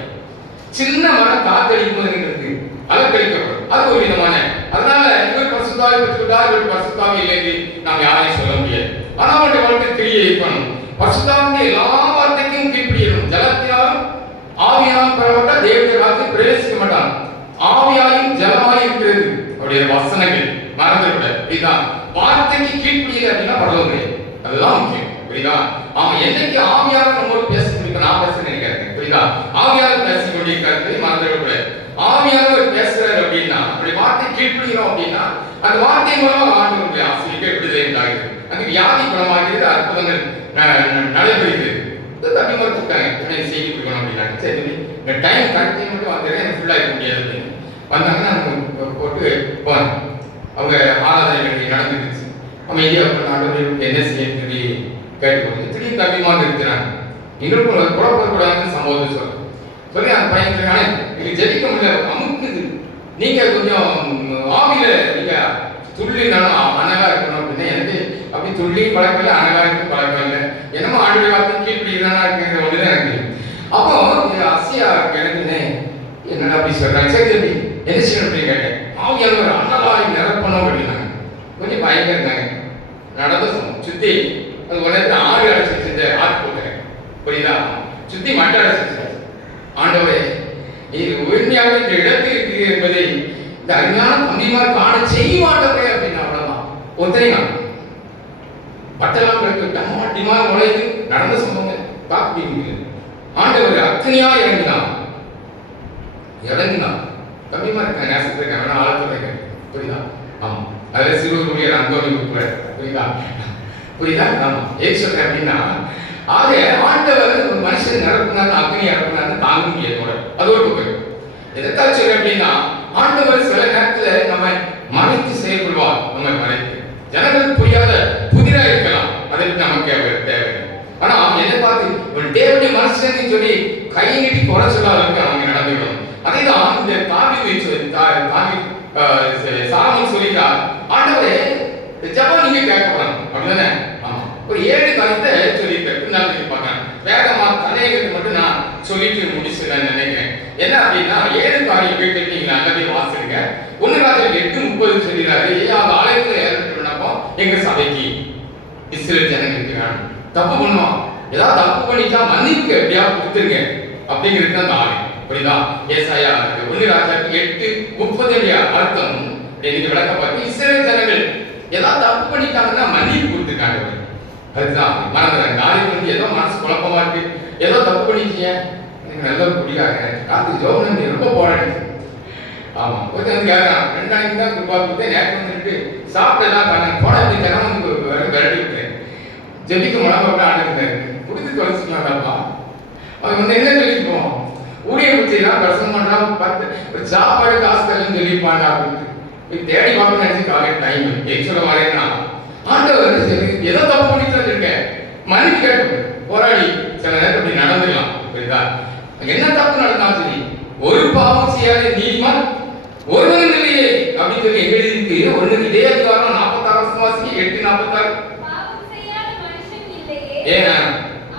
சின்ன மரம் காத்தடிக்கும் போது இருக்கு, அலக்கழிக்கப்படும். அது ஒரு விதமான, அதனால இவர் பரிசுத்தாவி பெற்றுவிட்டார், இவர் பரிசுத்தாவி இல்லை நாம் யாரையும் சொல்ல முடியாது. ஆனா அவருடைய வாழ்க்கை கிரியை இருக்கணும். பரிசுத்தாவின் எல்லா வார்த்தைக்கும் கீழ்ப்படியணும். ஜலத்தினாலும் ஆவியாலும் பெறப்பட்ட தேவனுடைய வார்த்தை பிரவேசிக்க மாட்டான். ஆவியாயும் ஜலமாயும் இருக்கிறது அவருடைய வசனங்கள். மறந்துவிட இதுதான் வார்த்தைக்கு கீழ்ப்படியல அப்படின்னா பரவாயில்லை. அதுதான் முக்கியம். புரியுதா? அவன் என்னைக்கு ஆவியாக நம்மோடு பேச முடியும், நான் பேச நினைக்கிறேன். புரியுதா? ஆவியாக பேச கொண்டிருக்கிறது மறந்துவிட. ஆவியானவர் பேசுறாரு அப்படின்னா அப்படி வார்த்தை கீழ்ப்படுகிறோம் அப்படின்னா அந்த வார்த்தை மூலமா ஆண்டவருடைய ஆசிரியர் விடுதலை உண்டாகிறது. அந்த வியாதி குணமாகிறது, அற்புதங்கள் நடைபெறுகிறது. தம்பி மாதிரி கூப்பிட்டாங்க, செய்தி கொடுக்கணும் அப்படின்னாங்க. சரி இந்த டைம் கரெக்டாக மட்டும் வந்துடுறேன், எனக்கு ஃபுல்லாக இருக்க முடியாது அப்படின்னு வந்தாங்கன்னா நம்ம போட்டு போனேன். அவங்க ஆராதனை நடந்துருச்சு. அமைதியாக ஆண்டவர் என்ன செய்ய சொல்லி கேட்டுக்கொண்டு திடீர்னு தம்பி மாதிரி இருக்கிறாங்க. நீங்களும் குழப்பக்கூடாதுன்னு சம்பவத்தை சொல்றேன். சொல்லி அந்த பையன் எனக்கு ஜெபிக்க முடியல, அமுக்குது. நீங்க கொஞ்சம் ஆவியில நீங்க துள்ளி நானும் அனகா இருக்கணும் அப்படின்னா எனக்கு அப்படி துள்ளி பழக்கம் இல்லை, அனகா இருக்கு பழக்கம் இல்லை. என்னமோ ஆண்டு வார்த்தை கீழ்ப்பிடிக்கிறானா இருக்கிற ஒன்றுதான் எனக்கு. அப்போ அசியா எனக்கு என்னடா அப்படி சொல்றாங்க. சரி தம்பி என்ன செய்யணும் அப்படின்னு கேட்டேன். ஆவியால் ஒரு அனகாய் நிரப்பணும் அப்படின்னாங்க. கொஞ்சம் பயங்கர இருந்தாங்க. நடந்த சுத்தி அது ஒரு நேரத்தில் 6 அடைச்சி ஆறு போட்டுறேன். புரியுதா? சுத்தி மட்டை அடைச்சி ஆண்டவரே இது உண்மையாக இந்த இடத்தில் இருக்கிறது என்பதை இந்த அருமையான தம்பிமார் காண செய்வாண்டவரே அப்படின்னு அவ்வளவுதான். ஒத்தனையா பட்டெல்லாம் டமாட்டிமார் நுழைந்து நடந்த சம்பவம் பார்க்க ஆண்டவர் அத்தனையா இறங்கினான். தம்பிமார் நேசத்துக்கு வேணா ஆழ்த்துறேங்க. புரியுதா? ஆமா, அதுல சிறுவருடைய அந்தோணி புரியுதா? புரியுதா? ஆமா ஏன் சொல்றேன் அப்படின்னா ஆக ஆண்டவர் ஒரு மனுஷன் நிரப்புனாரு, அக்னி இறப்புனாரு தாங்க முடியாது. அது ஒரு பக்கம். எதற்காக சொல்றேன் அப்படின்னா ஆண்டவர் சில நேரத்துல நம்ம மறைத்து செயல்படுவார். நம்ம மறைத்து ஜனங்களுக்கு புரியாத புதிரா இருக்கலாம், அதை பற்றி நமக்கு தேவை. ஆனா அவங்க என்ன பார்த்து ஒரு தேவனுடைய மனுஷன் சொல்லி கை நீட்டி குறை சொல்லாத அவங்க நடந்துக்கணும். அதே தான் இந்த சாலமோன் சொல்லிட்டார், ஆண்டவரே ஜெபம் நீங்க கேட்கப்படணும் அப்படிதானே. ஒரு 7 காரியத்தை சொல்லியிருக்கேன். வேகமா தலையகத்தை மட்டும் நான் சொல்லிட்டு முடிச்சு நான் நினைக்கிறேன். என்ன அப்படின்னா 7 காரியம் கேட்டுருக்கீங்களா? நல்லதே வாசிருங்க. 1 ராஜாக்கள் 8:30 சொல்லிடுறாரு. அந்த ஆலயத்துல ஏற்பட்டப்போ எங்க சபைக்கு இஸ்ரேல் ஜனங்களுக்கு வேணும். தப்பு பண்ணுவான், ஏதாவது தப்பு பண்ணிட்டா மன்னிப்பு எப்படியாவது கொடுத்துருங்க அப்படிங்கிறது அந்த ஆலயம். புரியுதா? ஏசாயா 1 ராஜாக்கள் 8:30 அர்த்தம் எனக்கு விளக்க பார்த்து இஸ்ரேல் ஜனங்கள் ஏதாவது தப்பு பண்ணிட்டாங்கன்னா மன்னிப்பு கொடுத்துருக்காங்க. அதுதான் மறந்துடுறாங்க. நாளைக்கு வந்து ஏதோ மனசு குழப்பமா இருக்கு, ஏதோ தப்பு பண்ணிட்டீங்க, எனக்கு நல்லா பிடிக்காங்க. ராத்திரி ஜோபன் ரொம்ப போராடி. ஆமா, ஒருத்தர் வந்து கேட்கறான், 2 நாளைக்கு தான் குருபா கொடுத்தேன், நேற்று வந்துட்டு சாப்பிட்டதான் பண்ண போன தினம் வந்து விரட்டி விட்டேன். ஜெபிக்க முழங்க ஆண்டுருந்தாரு கொடுத்து தொலைச்சிக்கலாம்ப்பா. அவன் வந்து என்ன சொல்லிப்போம், ஊழிய குச்சிலாம் பிரசனம் பண்றான், 10 சாப்பாடு காசு தரலன்னு சொல்லிப்பாண்டா அப்படின்னு தேடி பார்க்க நினைச்சு காலையில் டைம் எக்ஸ்ட்ரா வரேன்னா ஆண்டவர் ஏதோ தப்பு பண்ணிட்டு இருக்கேன் மன்னிப்பு கேட்டு போராடி சில நேரத்தில் அப்படி நடந்துக்கலாம். புரியுதா? என்ன தப்பு நடந்தாலும் சரி ஒரு பாவம் செய்யாத நீதிமான் ஒருவனும் இல்லையே அப்படின்னு சொல்லி எங்க எழுதிருக்கு. ஒண்ணு இதே அதிகாரம் 46 வாசிக்கு 8:46. பாவம் செய்யாத மனுஷன் இல்லையே. ஏன்?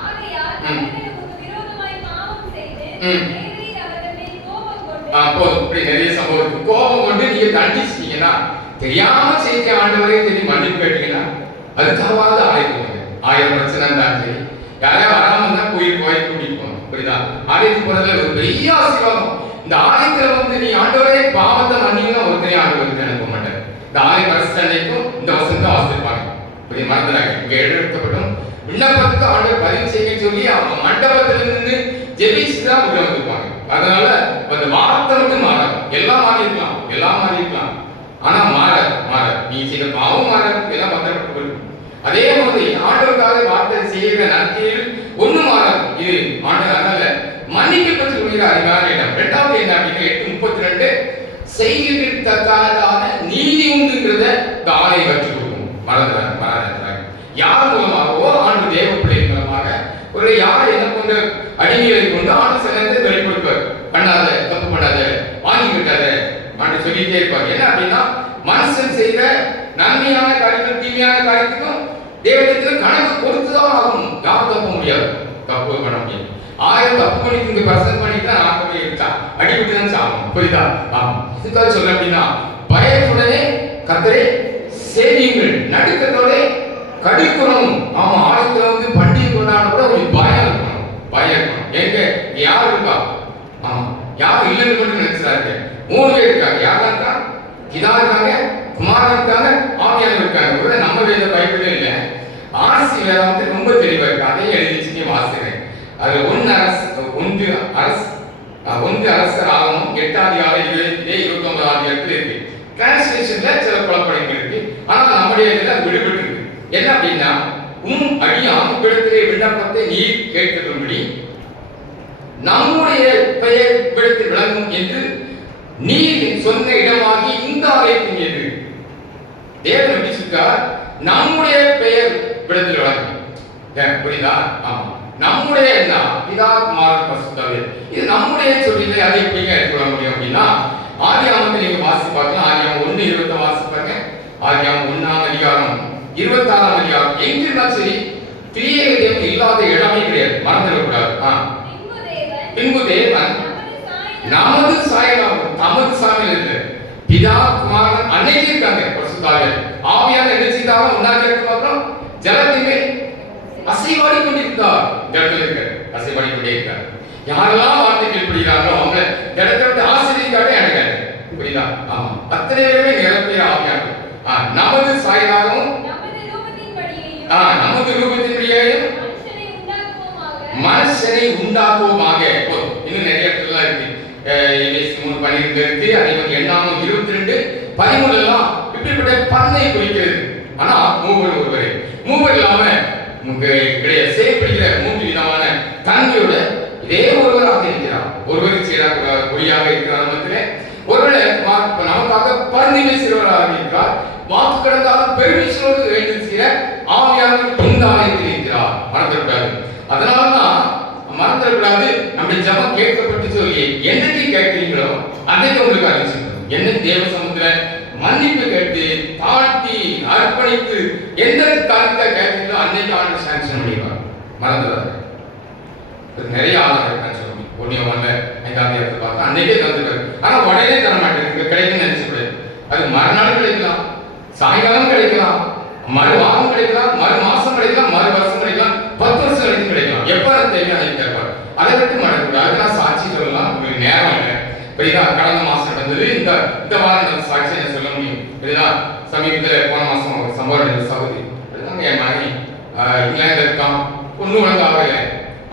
ஆகையால் அவர்களுக்கு விரோதமாய் பாவம் செய்து தேவரீர் அவர்கள் மேல் கோபம் கொண்டு போதும். இப்படி நிறைய சம்பவம் இருக்கு. கோபம் கொண்டு நீங்க தண்டிச்சிட்டீங்கன்னா, தெரியாம செய்த ஆண்டவரே தெரியும் மன்னிப்பு கேட்டீங்கன்னா அதுக்காவது ஆலயத்துக்கு 1000 பிரச்சனை இருந்தாலும் சரி, யாரையா வராம இருந்தா கோயில் கூட்டிட்டு போகணும். புரியுதா? ஆலயத்துக்கு போறதுல ஒரு பெரிய ஆசீர்வாதம். இந்த ஆலயத்துல வந்து நீ ஆண்டவரே பாவத்தை மன்னிங்கன்னா ஒருத்தரையும் ஆண்டவருக்கு அனுப்ப மாட்டேன். இந்த ஆலயம் வருஷம் அன்னைக்கும் இந்த வசனத்தை வாசிப்பாங்க. இப்படி மறந்துடாங்க. இங்க எழுதப்பட்டும் விண்ணப்பத்துக்கு ஆண்டவர் பதிவு செய்யன்னு சொல்லி அவங்க மண்டபத்துல இருந்து ஜெபிச்சுதான் உள்ள வந்துருப்பாங்க. அதனால அந்த வார்த்தை மட்டும் மாறாது. எல்லாம் மாறி இருக்கலாம். ஆனா மாறாது. நீ செய்த பாவம் மாறாது, எல்லாம் பத்திரப்பட்டு இருக்கும். அதே மாதிரி ஆண்டவருக்காக வார்த்தை செய்கிற நற்கிரியில் ஒண்ணும் மாறாது. இது ஆண்டவர் அதனால மன்னிப்பு பற்றி சொல்கிற அறிவான இடம். இரண்டாவது என்ன அப்படின்னா 8:32 செய்கிறதற்கான நீதி உண்டுங்கிறத இந்த ஆலயம் கற்றுக் கொடுக்கும். மறந்துறாங்க. யார் மூலமாகவோ ஆண்டு தேவ பிள்ளை மூலமாக ஒரு யார் என்ன கொண்ட அடிமையை கொண்டு ஆண்டு சிலத்தை வெளிப்படுத்துவார். பண்ணாத, தப்பு பண்ணாத, வாங்கி விட்டாத ஆண்டு சொல்லிட்டே இருப்பார். என்ன அப்படின்னா மனுஷன் செய்த நன்மையான காரியங்கள் தீமையான காரியத்துக்கும் தேவனிடத்தில் கணக்கு கொடுத்துதான் ஆகணும். யாரும் தப்ப முடியாது, தப்பு பண்ண முடியாது. 1000 தப்பு பண்ணிட்டு இங்க பர்சன்ட் பண்ணிட்டு தான் ஆகவே இருக்கா, அடிபட்டு தான் சாகும். புரியுதா? இதுக்காக சொல்ல அப்படின்னா பயத்துடனே கர்த்தரை சேவியுங்கள், நடுக்கத்தோட கடிக்கணும். ஆலயத்துல வந்து பண்டிகை கொண்டாட கூட ஒரு பயம் இருக்கணும். எங்க யார் இருக்கா? யாரும் இல்லைன்னு மட்டும் நினைச்சாரு. 3 பேர் இருக்காங்க. யாரா இருக்கா? பிதா இருக்காங்க, குமாரன் இருக்காங்க, ஆவியானவர் இருக்காங்க. கூட நம்ம வேத பைபிளே இல்லை. ஆர்சி வேதம் ரொம்ப தெளிவா இருக்கு. அதையும் எழுதிச்சுக்கே வாசிக்கிறேன். அது 1 அரசர் ஆகணும் 8:29 இருக்கு. டிரான்ஸ்லேஷன்ல சில குழப்பங்கள் இருக்கு. ஆனா நம்முடைய இதுல விடுபட்டு இருக்கு. என்ன அப்படின்னா அடியான் விடத்திலே விண்ணப்பத்தை நீ கேட்கும்படி நம்முடைய பெயர் விடத்தில் விளங்கும் என்று நீ சொன்ன இடமாகி இந்த ஆலயத்தின் எது தேவன் எப்படி சொல்றார்? நம்முடைய பெயர் விடத்தில் விளங்கும். புரியுதா? நம்முடைய பிதா குமாரன் பரிசுத்தாவியே, இது நம்முடைய சொல்லிலே அதை எப்படிங்க எடுத்துக்கொள்ள முடியும் அப்படின்னா ஆதியாகமத்தை நீங்க வாசி பார்க்கலாம். ஆதியாகமம் 1:20 வாசிப்பாங்க. ஆதியாகமம் 1ஆம் அதிகாரம் 26ஆம் அதிகாரம் எங்கிருந்தாலும் சரி திரியேக தேவன் இல்லாத இடமே கிடையாது. மறந்துடக்கூடாது. பின்பு தேவன் நமது சாயலாகும், தமது சாயல் இல்லை. பிதா குமாரன் அன்னைக்கு இருக்காங்க பரிசுத்தாவியே. ஆவியான என்ன செய்தாலும் உண்டாக அப்புறம் ஜலத்திலே அசைவாடி கொண்டிருக்கார். ஜலத்தில் இருக்க அசைவாடி கொண்டே இருக்கார். யாரெல்லாம் வார்த்தை கீழ்ப்படுகிறார்களோ அவங்க ஜலத்தை விட்டு ஆசீர்வதிக்காக எனக்கு புரியுதா? அத்தனை பேருமே நிரப்பிய ஆவியானவர். நமது சாயலாகவும் நமது ரூபத்தின்படியையும் மனுஷனை உண்டாக்குவோமாக. இன்னும் நிறைய இடத்துல இருக்கு. 3:12 இருக்கு. அதே மாதிரி எண்ணாமம் 22:13 எல்லாம் இப்படிப்பட்ட பண்ணை குறிக்கிறது. ஆனா மூவர் ஒருவரே, மூவர் இல்லாம கிடையாது. செயல்படுகிற 3 விதமான தன்மையோட இதே ஒருவராக இருக்கிறார். ஒருவருக்கு சீராக பொறியாக இருக்கிறார். மத்திலே ஒருவரை நமக்காக பரிந்து பேசுகிறவராக இருக்கிறார். வாக்கு கடந்தாலும் பெருமிஷனோடு வேண்டும் செய்ய ஆவியானவர் இந்த ஆலயத்தில் இருக்கிறார். மறந்துவிடாது. அதனாலதான் மறந்துவிடாது. நம்முடைய ஜெபம் கேட்கப்பட்டு சொல்லி என்னைக்கு கேட்கிறீங்களோ அன்னைக்கு உங்களுக்கு அறிவிச்சிருக்கணும். என்னைக்கு தேவ சமூகத்துல மன்னிப்பு கேட்டு தாழ்த்தி அர்ப்பணித்து எந்த காரியத்தை கேட்கிறீங்களோ அன்னைக்கு ஆண்டு சாங்ஷன் பண்ணிடுவார். மறந்துடாது. நிறைய ஆளுநர் சொல்லணும். 1:5 பார்த்தா அன்னைக்கே தந்துட்டாரு. ஆனா உடனே தர மாட்டேங்குது. கிடைக்குன்னு நினைச்சக்கூடாது. அது மறுநாள் கிடைக்கலாம், சாயங்காலம் கிடைக்கலாம், மறு வாரம் கிடைக்கலாம், மறு மாசம் கிடைக்கலாம், மறு வருஷம் கிடைக்கலாம், 10 வருஷம் வரைக்கும் கிடைக்கலாம். எப்ப தேவையோ அதை கேட்பார். அதை விட்டு மறக்கக்கூடாது. நான் சாட்சி சொல்லலாம், உங்களுக்கு நேரம் இல்லை. புரியுதா? கடந்த மாசம் நடந்தது, இந்த வாரம் நடந்த சாட்சி என்ன சொல்ல முடியும்? புரியுதா? சமீபத்தில் போன மாசம் ஒரு சம்பவம் நடந்த சகோதரி அதுதாங்க என் மகன் இங்கிலாந்துல இருக்கான். பொண்ணு வழங்க ஆகலை.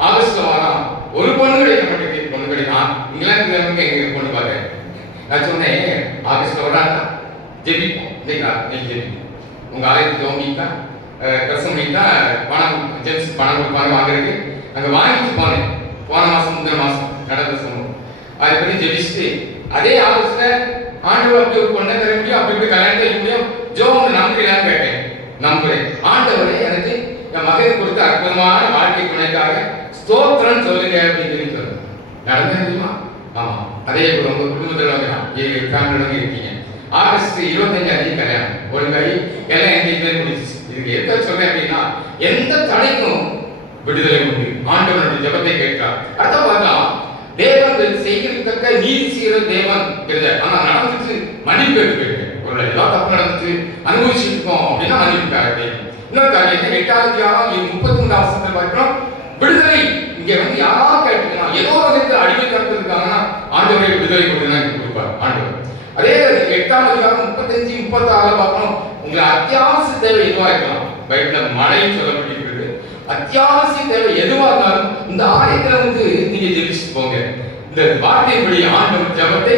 ஆகஸ்ட்ல வாரம் ஒரு பொண்ணு கிடைக்க மாட்டேங்குது. பொண்ணு கிடைக்கும். இங்கிலாந்துல எங்க பொண்ணு பாரு. நான் சொன்னேன் ஆகஸ்ட்ல வராங்க ஜெபிப்போம். இன்னைக்கு ஜெபிப்போம். உங்க ஆலயத்துக்கு ஓங்கிட்டா கஷ்டம் பண்ணிட்டா பணம் ஜெம்ஸ் பணம் கொடுப்பாங்க வாங்குறதுக்கு. அங்கே வாங்கிட்டு போனேன். போன மாசம் முந்தின மாசம் நடந்த சம்பவம். அதை பற்றி ஜெபிச்சுட்டு அதே ஆலோசனை ஆண்டவர் அப்படி ஒரு பொண்ணை தர முடியும், அப்படி இப்படி கல்யாணம் செய்ய முடியும். ஜோம் நம்புறீங்களான்னு கேட்டேன். நம்புறேன். ஆண்டவரே எனக்கு என் மகன் கொடுத்த அற்புதமான வாழ்க்கை துணைக்காக ஸ்தோத்திரம் சொல்லுங்க அப்படின்னு சொல்லி சொல்லுங்க. நடந்தது தெரியுமா? ஆமா, அதே போல உங்க குடும்பத்தில் ஃபேமிலியோட இருக்கீங்க. ஆகஸ்ட் 25 கல்யாணம், ஒரு கை எல்லாம் எங்கேயுமே முடிச்சு. இதுக்கு எந்த சொல்றேன் அப்படின்னா, எந்த தடைக்கும் விடுதலை உண்டு. ஆண்டவனுடைய ஜெபத்தை கேட்கிறார். அதான் பார்க்கலாம், தேவன் செய்கிறதுக்க நீதி செய்கிற தேவன் இருந்த, ஆனா நடந்துட்டு மன்னிப்பு எடுத்து ஒரு ஏதாவது தப்பு நடந்துட்டு அனுபவிச்சுட்டு இருக்கோம் அப்படின்னா மன்னிப்புக்காக தேவன். இன்னொரு காரியம் 8:33 வசனத்தில் பார்க்கிறோம், விடுதலை. இங்க யாராவது கேட்டுக்கலாம், ஏதோ ஒரு விதத்தில் அடிமை கருத்து இருக்காங்கன்னா ஆண்டவரை விடுதலை கொடுதான் கொடுப்பார் ஆண்டவர். அதே 8:35-36 பார்க்கணும், உங்களை அத்தியாவசிய தேவை எதுவா இருக்கலாம். பைபிள்ல மழை சொல்லப்பட்டிருக்கிறது. அத்தியாவசிய தேவை எதுவா இருந்தாலும் இந்த ஆலயத்துல நீங்க ஜெபிச்சு போங்க. இந்த வார்த்தைப்படி ஆண்டவர் ஜெபத்தை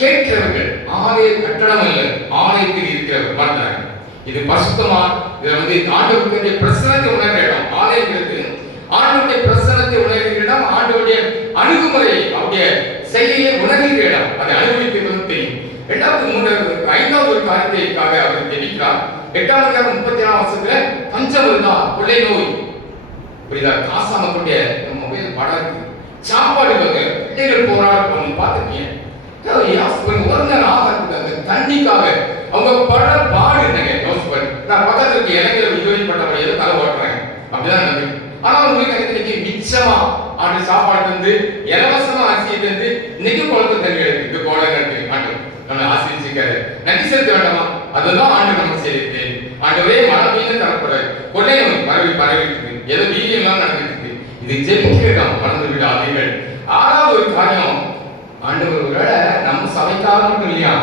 கேட்கிறவர்கள் ஆலய கட்டடம் அல்ல, ஆலயத்தில் இருக்கிறவர் பார்த்தாங்க. இது பரிசுத்தமா, இதுல ஆண்டவருடைய பிரசனத்தை உணர்கிற இடம். ஆலயங்களுக்கு ஆண்டவருடைய பிரசனத்தை உணர்கிற இடம், ஆண்டவருடைய அணுகுமுறை, அவருடைய செய்கையை உணர்கிற இடம். அதை அனுபவிக்கிறது தெரியும். 5வது ஒரு காரியத்திற்காக அவர் ஜெபிக்கிறார். 8:34 பஞ்சம் இருந்தா, கொள்ளை நோய், புரியுதா, காசா மக்களுடைய மொபைல் படம் இருக்கு, சாப்பாடு பிள்ளைகள் போராட பார்த்துருக்கீங்க. ஒரு நாள் ஆகிறதுக்கு தண்ணிக்காக அவங்க பட பாடு யோசிப்பாரு. நான் பக்கத்துல இருக்க இளைஞர்கள் உதவிப்பட்டபடி ஏதோ தலை ஓட்டுறேன் அப்படிதான் நம்பி. ஆனா உங்களுக்கு இன்னைக்கு மிச்சமா ஆண்டு சாப்பாடு இலவசமா அரிசி இன்னைக்கு குளத்து தண்ணி எடுக்கு, இது கோடை இருக்கு. ஆண்டு நம்ம ஆசிரிச்சிருக்காரு, நன்றி செலுத்த வேண்டாமா? அதுதான் ஆண்டு நமக்கு செய்திருக்கு. ஆண்டவரே மழை மீன் தரக்கூடாது, கொள்ளை நோய் பரவிட்டு ஏதோ வீதியெல்லாம் நடந்துட்டு இது ஜெபிக்கிறோம், மறந்து விடாதீர்கள். 6வது ஒரு காரியம், ஆண்டவரோட நம்ம சபைக்காக மட்டும் இல்லையா,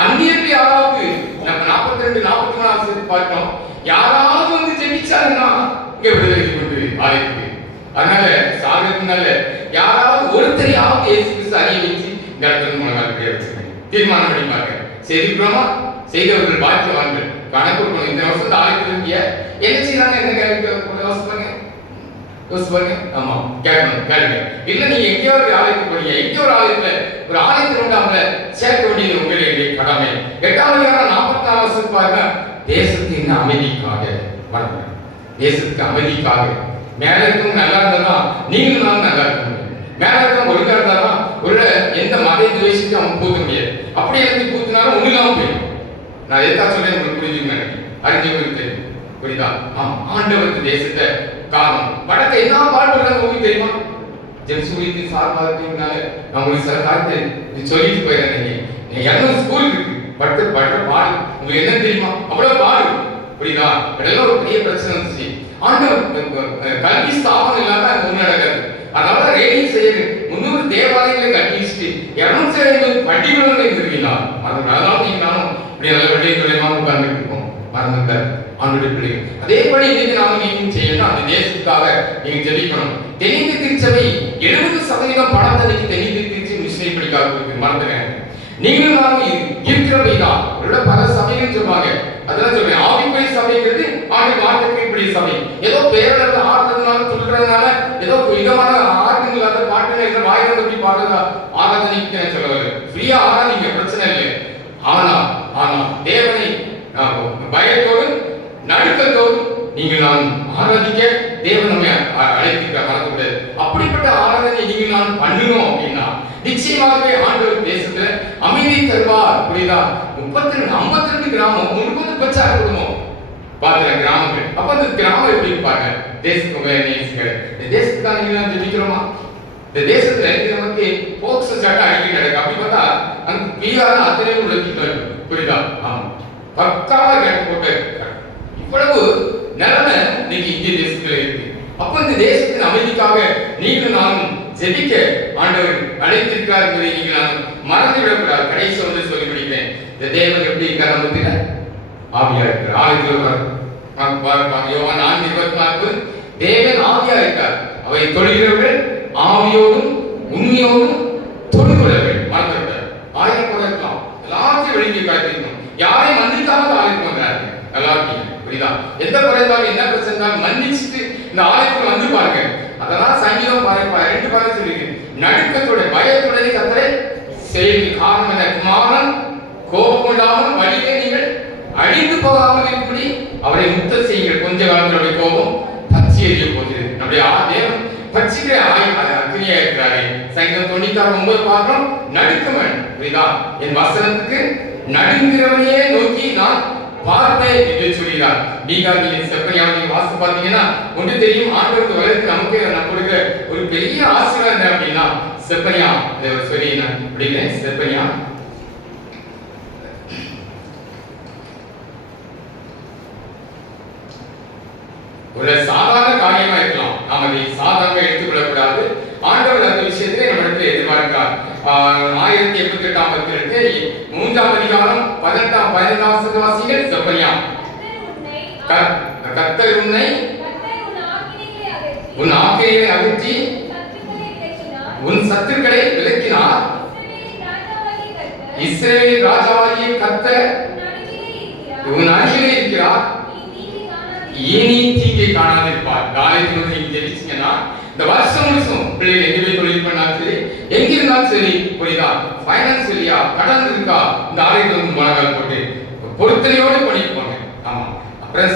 அந்நியருக்கு யாராவது நம்ம 42-44 பார்த்தோம், யாராவது ஜெபிச்சாருன்னா இங்க விடுதலை கொண்டு ஆலயத்துக்கு. அதனால சாகத்தினால யாராவது ஒருத்தரையாவது இயேசு கிறிஸ்து அறிய வச்சு இந்த இடத்துல முழங்கால் தீர்மானம் பண்ணி பார்க்க செய்திருக்கிறோமா? செய்தவர்கள் பாக்கியவான்கள். கணக்கு இந்த வருஷத்து ஆலயத்தில் இருக்கிய என்ன செய்யறாங்க, என்ன யோசிப்பாங்க. ஆமா, கேளுங்க. இல்ல நீங்க எங்கேயாவது ஆலயத்துக்கு போறீங்க, எங்கேயோ ஒரு ஆலயத்துல ஒரு ஆலயத்தில் உண்டாமல சேர்க்க வேண்டியது உங்களுடைய கடமை. 8:44 பாருங்க, தேசத்தின் அமைதிக்காக வளர்ங்க. தேசத்துக்கு அமைதிக்காக. மேல இருக்கும் நல்லா இருந்தா நீங்களும் நானும் நல்லா இருக்க முடியும். மேல இருக்கும் ஒழுங்கா இருந்தாதான் ஒரு எந்த மத துவேஷத்தை அவன் பூத்த முடியாது. அப்படி எனக்கு பூத்தினாலும் ஒண்ணுலாம் போயிடும். நான் எதா சொல்றேன் உங்களுக்கு புரிஞ்சுங்க, அறிஞ்சவங்களுக்கு தெரியும். புரியுதா? ஆண்டவருக்கு தேசத்தை காரணம் வடக்க என்ன பாடுறாங்க உங்களுக்கு தெரியுமா? ஜென்சுலிக்கு சார்பா இருக்கீங்கனால நான் உங்களுக்கு சில காரியத்தை சொல்லிட்டு போயிடுறேன். நீங்க ஸ்கூல் இருக்கு, பட்டு பாடு உங்களுக்கு என்ன தெரியுமா? அவ்வளவு பாடு. புரியுதா? இதெல்லாம் ஒரு பெரிய பிரச்சனை இருந்துச்சு. ஆண்டவர் கல்வி ஸ்தாபனம் இல்லாம ஒண்ணு நடக்காது. அதனால ரேடிங் செய்யுது. 300 தேவாலயங்களை கட்டிச்சுட்டு 250 பள்ளிகளும் இருக்கீங்களா? அதனால நீங்க நானும் இப்படி நல்ல வெள்ளையை துறையமாக உட்கார்ந்துட்டு இருக்கோம். மறந்துட்ட ஆண்டுடைய பிள்ளைகள். அதேபடி இன்னைக்கு நாம நீங்க செய்யணும். அந்த தேசத்துக்காக நீங்க ஜெபிக்கணும். தென்னிந்திய திருச்சபை 70% பணத்தன்னைக்கு தென்னிந்திய திருச்சி முஸ்லீம் படிக்காத மறந்துட்டேன். நீங்களும் நானும் இருக்கிறபடிதான் பல சபைகள் சொல்லுவாங்க. அதெல்லாம் சொல்றேன், ஆவிக்குரிய சபைங்கிறது ஆண்டு மாற்றக்கூடிய சபை. ஏதோ பேரளவு ஆடுறதுனால சொல்றதுனால ஏதோ விதமான ஆட்டுங்களாத பாட்டுல வாயில எப்படி பாடுறதா ஆராதனைக்கு சொல்லவில்லை. ஃப்ரீயா ஆராதிங்க, பிரச்சனை இல்லை. ஆனா தேவனை பயத்தோடு நடுக்கத்தோடு நீங்கள் நான் ஆராதிக்க தேவன் நம்ம அழைத்திருக்க மறக்கக்கூடாது. அப்படிப்பட்ட ஆராதனை நீங்கள் நான் பண்ணணும் அப்படின்னா நிச்சயமாகவே ஆண்டவர் தேசத்துல அமைதி தருவார். புரியுதா? 52 கிராமம் 30 பச்சாக குடும்பம் பாத்துற கிராமங்கள். அப்ப அந்த கிராமம் எப்படி இருப்பாங்க? தேசத்துக்கு தேசத்துக்காக நீங்க ஜெபிக்கிறோமா? இந்த தேசத்துல நமக்கு போக்சோ சட்டம் அடிக்கடி நடக்கும். அப்படி பார்த்தா அந்த பீகார் அத்தனை உலகிட்டு புரியுதா? ஆமா, பக்காவா கேட்டு போட்டு இவ்வளவு நிலைமை இன்னைக்கு இந்திய தேசத்துல இருக்கு. அப்ப இந்த தேசத்தின் அமைதிக்காக நீங்களும் நானும் ஜெபிக்க ஆண்டவர் அழைத்திருக்கிறார் என்பதை நீங்கள் நான் மறந்து விடக்கூடாது. கடைசி சொல்லி முடிக்கிறேன். இந்த தேவன் எப்படி இருக்கார்? நம்ம ஆவியா இருக்கிறார். ஆலயத்தில் யோவான் 4:24 தேவன் ஆவியா இருக்கார். அவை தொழுகிறவர்கள் ஆவியோடும் உண்மையோடும் தொழுகிறவர்கள். மறந்துவிட்டார். ஆயிரம் கூட இருக்கலாம், எல்லாத்தையும் வெளியே காட்டிருக்கணும். யாரையும் மன்னிக்காமல் ஆலயத்துக்கு வந்தாரு. எல்லாத்தையும் புரியுதா? எந்த குறைந்தாலும் என்ன பிரச்சனை மன்னிச்சுட்டு இந்த ஆலயத்துக்கு வந்து பாருங்க. அதெல்லாம் சங்கீதம் 2 பாடம் சொல்லிருக்கு. நடுக்கத்தோட பயத்தோட கத்தரை செய்தி காரணம் என்ன? குமாரன் கோபம் கொண்டாமல் வழியை நீங்கள் அழிந்து போகாமல் இப்படி அவரை முத்தம் செய்யுங்கள். கொஞ்ச காலத்தினுடைய கோபம் பச்சி எறிய போகுது. நம்முடைய தேவன் பச்சிக்கிற அடிமையா இருக்கிறாரு. சங்கீதம் 96:9 பார்க்கிறோம், நடுக்கவன். புரியுதா? என் வசனத்துக்கு நடுங்கிறவனையே நோக்கி நான் பார்ப்பேன் என்று சொல்கிறார். நீங்க செப்பனியாவை நீங்க வாசித்து பார்த்தீங்கன்னா ஒன்று தெரியும், ஆண்டவருக்கு வளர்த்து நமக்கு நான் கொடுக்கிற ஒரு பெரிய ஆசீர்வாதம் என்ன அப்படின்னா செப்பனியா சொல்லி நான் அப்படிங்கிறேன். செப்பனியா ஒரு சாதாரண காரியமா இருக்கலாம், நாம் அதை சாதாரண எடுத்துக்கொள்ளக்கூடாது. ஆண்டவர் அந்த விஷயத்தை நம்மளுக்கு எதிர்பார்க்கிறார். 1088 3ஆம் அதிகாரம் 18 வாசிகள். செப்பனியா, கர்த்தர் உன்னை உன் ஆக்கினைகளை அகற்றி உன் சத்துருக்களை விலக்கினார். இஸ்ரவேலின் ராஜாவாகிய கர்த்தர் உன் அருகிலே இருக்கிறார், இனி தீங்கை காணாதிருப்பார். நாளைக்கு நீங்க ஜெபிச்சீங்கன்னா இந்த வருஷம் முழுசும் பிள்ளைகள் எங்கேயுமே தொழில் பண்ணாலும் சரி, எங்கிருந்தாலும் சரி, புரியுதா, ஃபைனான்ஸ் இல்லையா, கடன் இருக்கா, இந்த ஆலயத்தில் வந்து மனகால் போட்டு பொருத்தனையோடு பண்ணிட்டு போங்க. ஆமா, அப்புறம்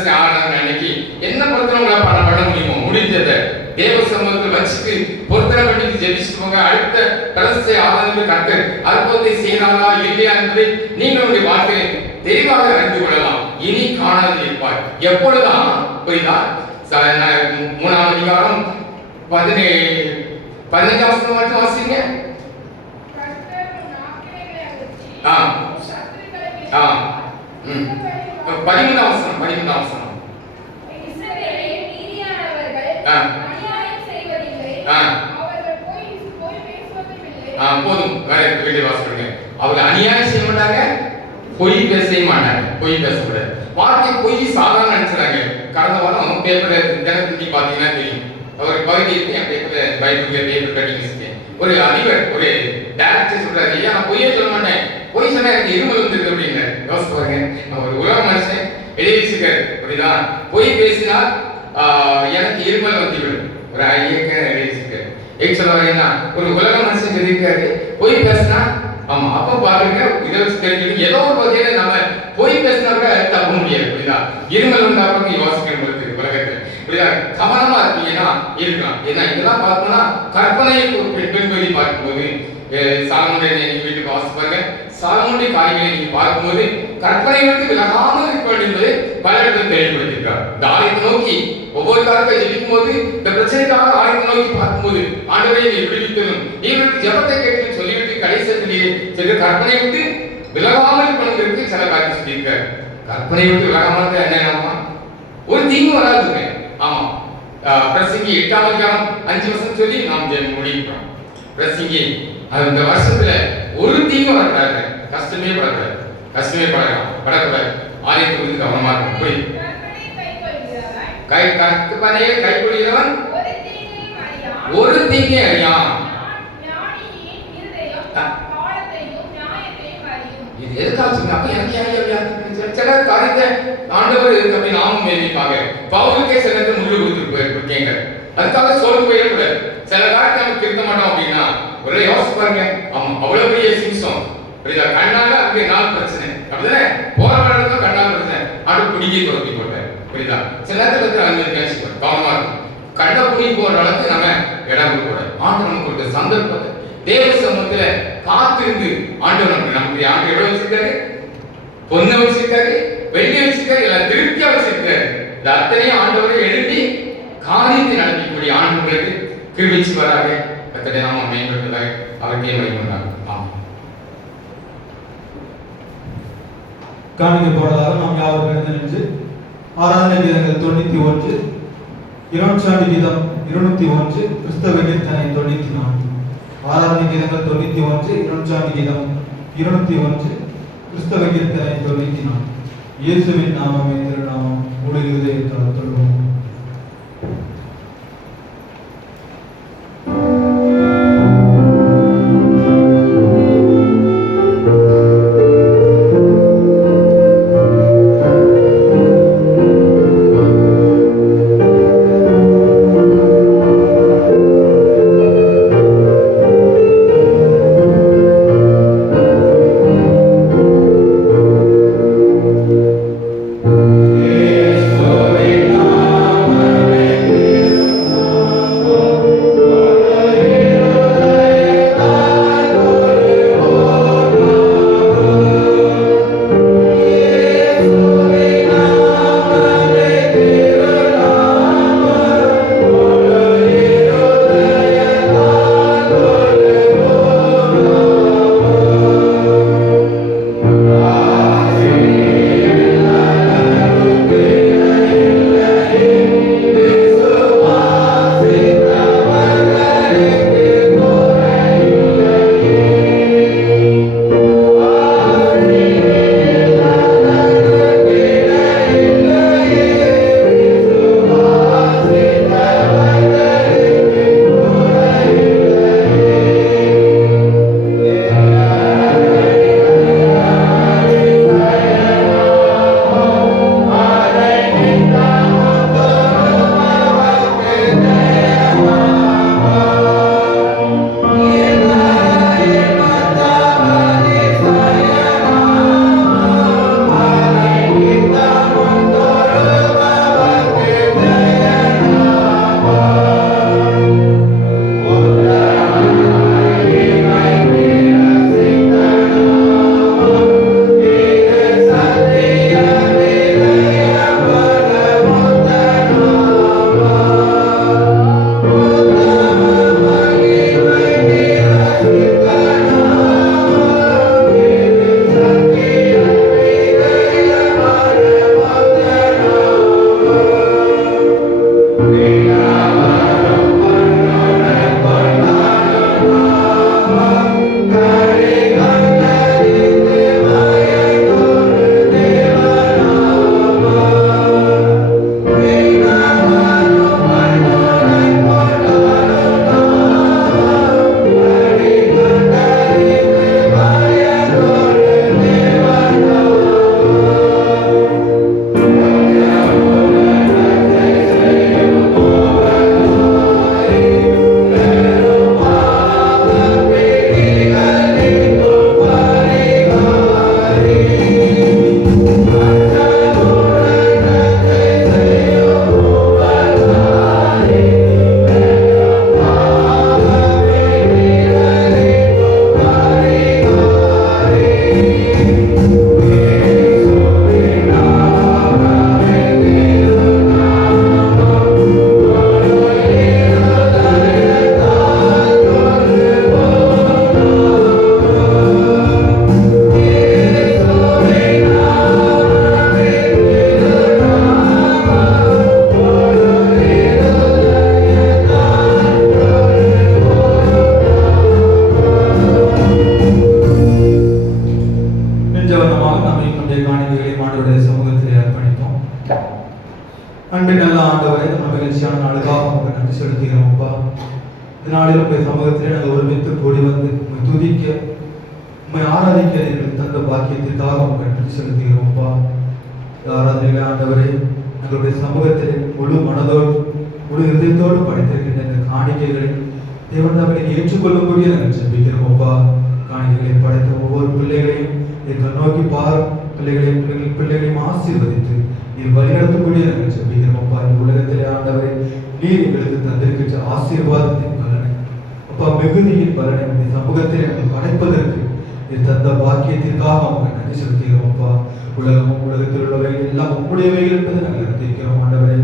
அன்னைக்கு என்ன பொருத்தனை உங்களால் பண்ண முடியுமோ முடிஞ்சதை தேவ சமூகத்தில் வச்சுட்டு பொருத்தனை பண்ணிட்டு ஜெபிச்சுட்டு போங்க. அடுத்த பிரசை ஆராதனை கர்த்தர் அற்புதத்தை செய்யறாரா இல்லையா என்பதை நீங்களுடைய வாழ்க்கையை தெளிவாக அறிந்து கொள்ளலாம். இனி காணாது இருப்பார். எப்பொழுதுதான், புரியுதா, 3ஆம் அதிகாரம் 15 வசனம் மட்டும் வாசிங்க. ஆ ஆ 13 வசனம். போதும், வேற வேண்டிய வாசிடுங்க. அவங்க அநியாயம் செய்ய மாட்டாங்க, பொய் பேச மாட்டாங்க. பொய் பேசக்கூடாது. வார்த்தை பொய் சாதாரண நினைச்சாங்க. கடந்த வாரம் பேப்பர் தினத்தந்தி பாத்தீங்கன்னா தெரியும், அவர் பகுதியில் என் பேப்பர் பைபிள் பேப்பர் கட்டிங் ஒரு அதிபர் ஒரு டைரக்டர் சொல்றாரு, ஐயா நான் பொய்யே சொல்ல மாட்டேன், பொய் சொன்னா எனக்கு இருமல் வந்துருக்கு அப்படின்னு யோசிச்சு பாருங்க. அவர் உலக மனுஷன் எழுதிச்சிருக்காரு. புரியுதா? பொய் பேசினா எனக்கு இருமல் வந்துவிடும். ஒரு ஐயக்க எழுதிச்சிருக்காரு. சொல்லுவாங்கன்னா ஒரு உலக மனுஷன் சொல்லியிருக்காரு, பொய் பேசினா ஆமா அப்ப பாருங்க, இதை வச்சு தெரிஞ்சுக்கணும். ஏதோ ஒரு வகையில நம்ம பொய் பேசினா கூட தப்ப முடியாது. புரியுதா? இருமல் வந்தா கூட யோசிக்கணும் உலகத்துல. புரியுதா? கவனமா இருப்பீங்கன்னா இருக்கலாம். ஏன்னா இதெல்லாம் பார்த்தோம்னா கற்பனையை பெண்பதி பார்க்கும்போது சாலமோனுடைய நீங்க வீட்டுக்கு வாசிச்சு பாருங்க. சாலமோனுடைய காரியங்களை நீங்க பார்க்கும்போது கற்பனை வந்து விலகாமல் இருக்க வேண்டும் என்பதை பல இடத்துல தெளிவுபடுத்திருக்கிறார். இந்த ஆலயத்தை நோக்கி ஒவ்வொரு காலத்தை ஜெபிக்கும் போது இந்த பிரச்சனைக்காக ஆலயத்தை நோக்கி பார்க்கும்போது ஆண்டவரை நீ விடுவிக்கணும், நீங்களுக்கு ஜெபத்தை கேட்கணும்னு சொல்லிவிட்டு கடைசியிலேயே சில கற்பனை விட்டு விலகாமல் இருக்கணுங்கிறது சில காரியம் சொல்லியிருக்காரு. கற்பனை விட்டு விலகாமல் என்ன ஒரு தீங்கு வராதுங்க. ஆமா, பிரசங்கி 8ஆம் அதிகாரம் 5 வசனம் சொல்லி நாம் முடிக்கிறோம். பிரசங்கி அந்த வருஷத்துல ஒரு தீங்கு வரக்கூடாது, கஷ்டமே படக்கூடாது. ஆலயத்துக்கு கவனமா இருக்கும். போய் கற்பனையை கைக்கொள்கிறவன் ஒரு தீங்கை அறியான். இது எதுக்காச்சுங்க? அப்ப எனக்கு சில காரியத்தை ஆண்டவர் அப்படி நாமும் மேற்பாங்க. பவுலுக்கே சில முள்ளு கொடுத்துட்டு போயிருக்கீங்க, அதுக்காக சோர்ந்து போயிடக்கூடாது. சில காரியத்தை நம்ம திருத்த மாட்டோம் அப்படின்னா ஒரே யோசிச்சு பாருங்க. ஆமா, அவ்வளவு பெரிய சிம்சம். புரியுதா? கண்ணால அங்கே 4 பிரச்சனை அப்படிதானே, போற இடத்துல கண்ணால பிரச்சனை, ஆண்டு குடிக்கை குறைச்சி போட்டார். புரியுதா? சில நேரத்தில் அனுமதி கவனமா இருக்கும். கண்ணை குடி போற அளவுக்கு நம்ம இடம் கொடுக்கூடாது. ஆண்டு நமக்கு கொடுத்த சந்தர்ப்பத்தை தேவ சமூகத்துல காத்திருந்து ஆண்டவர் நமக்கு ஆண்டு எவ்வளவு வச்சிருக்காரு, பொண்ணை வச்சிருக்காரு, வெள்ளி வச்சிருக்காரு, எல்லாம் திருப்தியா வச்சிருக்காரு. இந்த அத்தனையும் ஆண்டவரை எழுதி காரியத்தை நடத்தக்கூடிய ஆண்டவர்களுக்கு கிருபிச்சு வராங்க. கத்தடை நாம மேம்படுத்ததாக அவருக்கே மகிமைண்டாங்க. ஆமாம். காணிக்கப்போவதாக நாம் யாவரும் எழுந்து நின்று ஆராதனை கீதங்கள் 91, இரண்டாம் கீதம் 201, கிறிஸ்தவ கீர்த்தனை 94. ஆராதனை கீதங்கள் 91, இரண்டாம் கீதம் 201, கிறிஸ்தவ கீர்த்தனை 94. இயேசுவின் நாமமே திருநாமம் முழு இருதயத்தால் தொழுவோம். Yes, Lord, மகிழ்ச்சியான நாளுக்காக உங்களுக்கு நன்றி செலுத்துகிறோம் அப்பா. இந்த நாளில் உங்கள் சமூகத்திலே நாங்கள் ஒருமித்து கூடி வந்து உண்மை துதிக்க உண்மை ஆராதிக்க எங்களுக்கு தந்த பாக்கியத்திற்காக உங்களுக்கு நன்றி செலுத்துகிறோம் அப்பா. இந்த ஆராதனையிலே ஆண்டவரே எங்களுடைய சமூகத்தில் முழு மனதோடு முழு இதயத்தோடு படைத்திருக்கின்ற இந்த காணிக்கைகளை தேவன் தாமே ஏற்றுக்கொள்ளும்படியே நாங்கள் ஜெபிக்கிறோம் அப்பா. காணிக்கைகளை படைத்த ஒவ்வொரு பிள்ளைகளையும் எங்கள் நோக்கி பாரும் பிள்ளைகளையும் ஆசீர்வதித்து நீர் வழிநடத்தும்படியே நாங்கள் ஜெபிக்கிறோம் அப்பா. இந்த உலகத்திலே ஆண்டவரை நீர் எங்களுக்கு தந்திருக்கின்ற ஆசீர்வாதத்தின் பலனை அப்பா, மிகுதியின் பலனை இந்த சமூகத்தில் நாங்கள் படைப்பதற்கு நீர் தந்த பாக்கியத்திற்காக அவங்க நன்றி செலுத்துகிறோம் அப்பா. உலகத்தில் உள்ளவைகள் எல்லாம் உம்முடையவைகள் என்பதை நாங்கள் அறிந்திருக்கிறோம் ஆண்டவரை.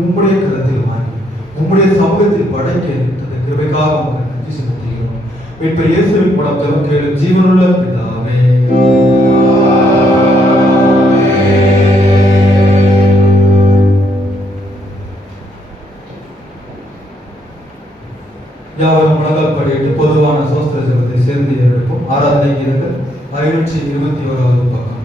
உம்முடைய கரத்தில் வாங்கி உம்முடைய சமூகத்தில் படைக்க தந்த கிருபைக்காக அவங்க நன்றி செலுத்துகிறோம். மீட்பர் இயேசுவின் மூலம் ஜெபம் கேளும் ஜீவனுள்ள பிதாவே. யாவரும் முழங்கால் படியிட்டு பொதுவான சோஸ்திர ஜெபத்தை சேர்ந்து எடுப்போம். ஆராதனை கீதங்கள் 521வது பக்கம்.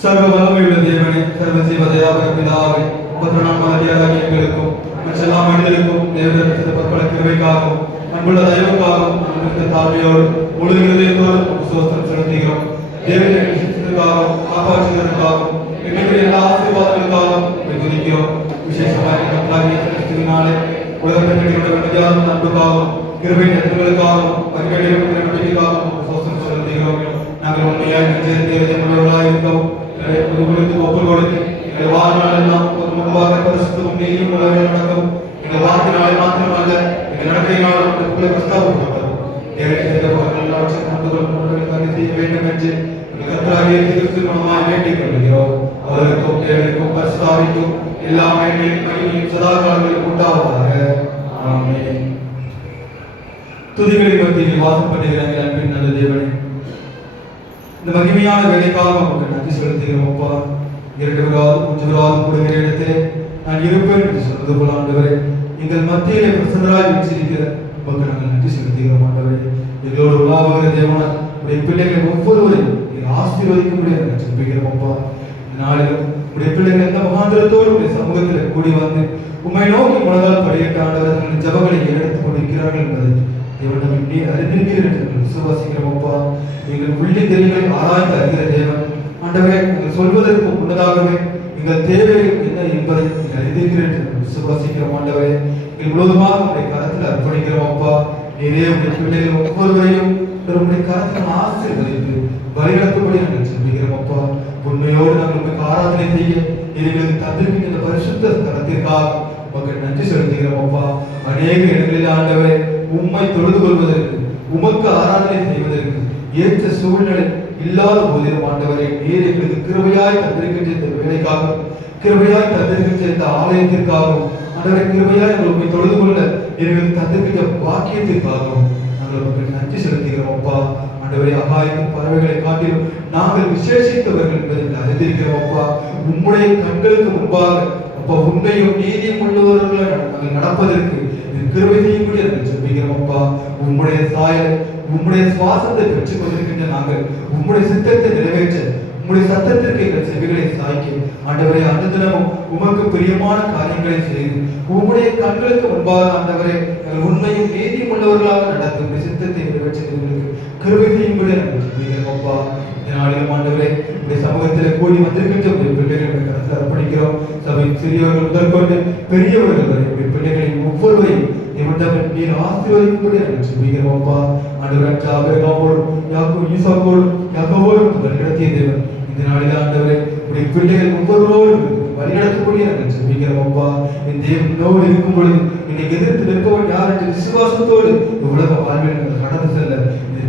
சர்வ வல்லமையுள்ள தேவனே, சர்வ ஜீவதயாபர பிதாவே, உமது நாமத்தியாகிய எங்களுக்கும் மற்றெல்லா மனிதருக்கும் தேவனிடத்தில் பற்பல கிருபைக்காகவும் அன்புள்ள தயவுக்காகவும் அன்பிற்கு தாழ்மையோடு முழு இருதயத்தோடு சோஸ்திரம் செலுத்துகிறோம். தேவனுடைய விஷயத்திற்காகவும் காப்பாற்றுவதற்காகவும் எங்களுடைய எல்லா ஆசீர்வாதங்களுக்காகவும் துதிக்கிறோம். விசேஷமாக கர்த்தராகிய கிறிஸ்துவினாலே உலகத்தினுடைய அன்புக்காகவும் கிருபை நன்மைகளுக்காகவும் பரிகளையும் நம்பிக்கைக்காகவும் சோஸ்திரம் செலுத்துகிறோம். நாங்கள் உண்மையாய் நெஞ்செழுதியவர்களாக இருக்கவும் ஒப்புக் கொடுத்து எங்கள் வாழ்நாள் எல்லாம் முன்பாக பரிசுத்தமும் நீதியும் உள்ளவர்கள் நடக்கவும் எங்கள் வார்த்தையினாலே மாத்திரமல்ல எங்கள் நடக்கையினாலும் பிரஸ்தாபப்பட்டது செய்ய வேண்டும் என்று கர்த்தராகிய கிறிஸ்து மூலமாய் வேண்டிக் கொள்கிறோம். அவருக்கும் தேவனுக்கும் பரிசுத்தாவிக்கும் எல்லா மேன்மையும் சதா காலங்களிலும் உண்டாவதாக. ஆமென். துதிகளின் மத்தியில் வாசம் பண்ணுகிற எங்கள் அன்பின் நல்ல தேவனே, இந்த மகிமையான வேலைக்காக உங்களுக்கு நன்றி செலுத்துகிறோம் அப்பா. 2 3 கூடுகிற இடத்திலே நான் இருப்பேன் என்று சொன்னது போல ஆண்டவரே, எங்கள் மத்தியிலே பிரசன்னராய் வீற்றிருக்கிற உங்களுக்கு நாங்கள் நன்றி செலுத்துகிறோம் ஆண்டவரே. எங்களோடு உலாவுகிற தேவனாய் உடைய பிள்ளைகளை ஒவ்வொருவரையும் ஆசீர்வதிக்கும்படியாக நாங்கள் ஜெபிக்கிறோம் அப்பா. இந்த நாளிலும் உடைய பிள்ளைகள் எந்த மகாந்திரத்தோடு உடைய சமூகத்தில் கூடி வந்து உம்மை நோக்கி முழங்கால் படியிட்ட ஆண்டவர் தங்கள் ஜெபங்களை எடுத்துக் கொண்டிருக்கிறார்கள் என்பதை தேவன் நீ அறிந்திருக்கிறீர்கள் என்று விசுவாசிக்கிறோம் அப்பா. எங்கள் உள்ளி தெரிகளை ஆராய்ந்து அறிகிற தேவன் ஆண்டவரே, நீங்கள் சொல்வதற்கு முன்னதாகவே எங்கள் தேவைகள் என்ன என்பதை நீங்கள் அறிந்திருக்கிறீர்கள் என்று விசுவாசிக்கிறோம் ஆண்டவரே. எங்கள் முழுவதுமாக உடைய கரத்தில் அர்ப்பணிக்கிறோம் அப்பா. நீரே உடைய பிள்ளைகள் ஒவ்வொருவரையும் உடைய கரத்தில் ஆசீர்வதித்து வழிநடத்தும்படி நாங்கள் ஜெபிக்கிறோம் அப்பா. உண்மையோடு நாங்கள் உங்களுக்கு ஆராதனை செய்ய எங்களுக்கு தந்திருக்கின்ற இந்த பரிசுத்த கரத்திற்காக உங்களுக்கு நன்றி செலுத்துகிறோம் அப்பா. அநேக இடங்களில் ஆண்டவரே உம்மை தொழுது கொள்வதற்கு உமக்கு ஆராதனை செய்வதற்கு ஏற்ற சூழ்நிலை இல்லாத போதிலும் ஆண்டவரை நீர் எங்களுக்கு கிருபையாய் தந்திருக்கின்ற இந்த வேலைக்காகவும் கிருபையாய் தந்திருக்கின்ற இந்த ஆலயத்திற்காகவும் ஆண்டவரை கிருபையாய் உண்மை தொழுது கொள்ள எங்களுக்கு தந்திருக்கின்ற பாக்கியத்திற்காகவும் நாங்கள் உங்களுக்கு நன்றி செலுத்துகிறோம் அப்பா. ஆண்டவரே, ஆகாயத்தின் பறவைகளை காட்டிலும் நாங்கள் விசேஷித்தவர்கள் என்பதை அறிந்திருக்கிறோம் அப்பா. உம்முடைய கண்களுக்கு முன்பாக அப்பா உண்மையும் நீதியும் உள்ளவர்களாக நாங்கள் நடப்பதற்கு கிருபை செய்யும்படி நாங்கள் ஜெபிக்கிறோம் அப்பா. உம்முடைய சாயல் உம்முடைய சுவாசத்தை பெற்றுக் கொண்டிருக்கின்ற நாங்கள் உம்முடைய சித்தத்தை நிறைவேற்ற உம்முடைய சத்தத்திற்கு எங்கள் செவிகளை சாய்க்க ஆண்டவரே அனுதினமும் உமக்கு பிரியமான காரியங்களை செய்து உம்முடைய கண்களுக்கு முன்பாக ஆண்டவரே எங்கள் உண்மையும் நீதியும் உள்ளவர்களாக நடந்து உம்முடைய சித்தத்தை நிறைவேற்ற எங்களுக்கு கிருபை செய்யும்படி நாங்கள் ஜெபிக்கிறோம் அப்பா. நாளிலும் ஆண்டவரே உடைய சமூகத்தில் கூடி வந்திருக்கின்ற உடைய பிள்ளைகளை கருத்தில் அர்ப்பணிக்கிறோம். சபையின் சிறியவர்கள் முதற்கொண்டு பெரியவர்கள் வரை உடைய பிள்ளைகளின் ஒவ்வொருவரையும் நீர் ஆசீர்வதிக்கும்படி நாங்கள் ஜெபிக்கிறோம் அப்பா. ஆண்டவரே ஆபிரகாமோடும் ஈசாக்கோடும் யாக்கோபோடும் வழிநடத்திய தேவன் இந்த நாளில் ஆண்டவரே உடைய பிள்ளைகள் ஒவ்வொருவரோடும் வழிநடத்தக்கூடிய நாங்கள் ஜெபிக்கிறோம் அப்பா. என் தேவனோடு இருக்கும் பொழுது என்னை எதிர்த்து நிற்பவன் யார் என்று விசுவாசத்தோடு உலக வாழ்வில் நாங்கள் கடந்து செல்ல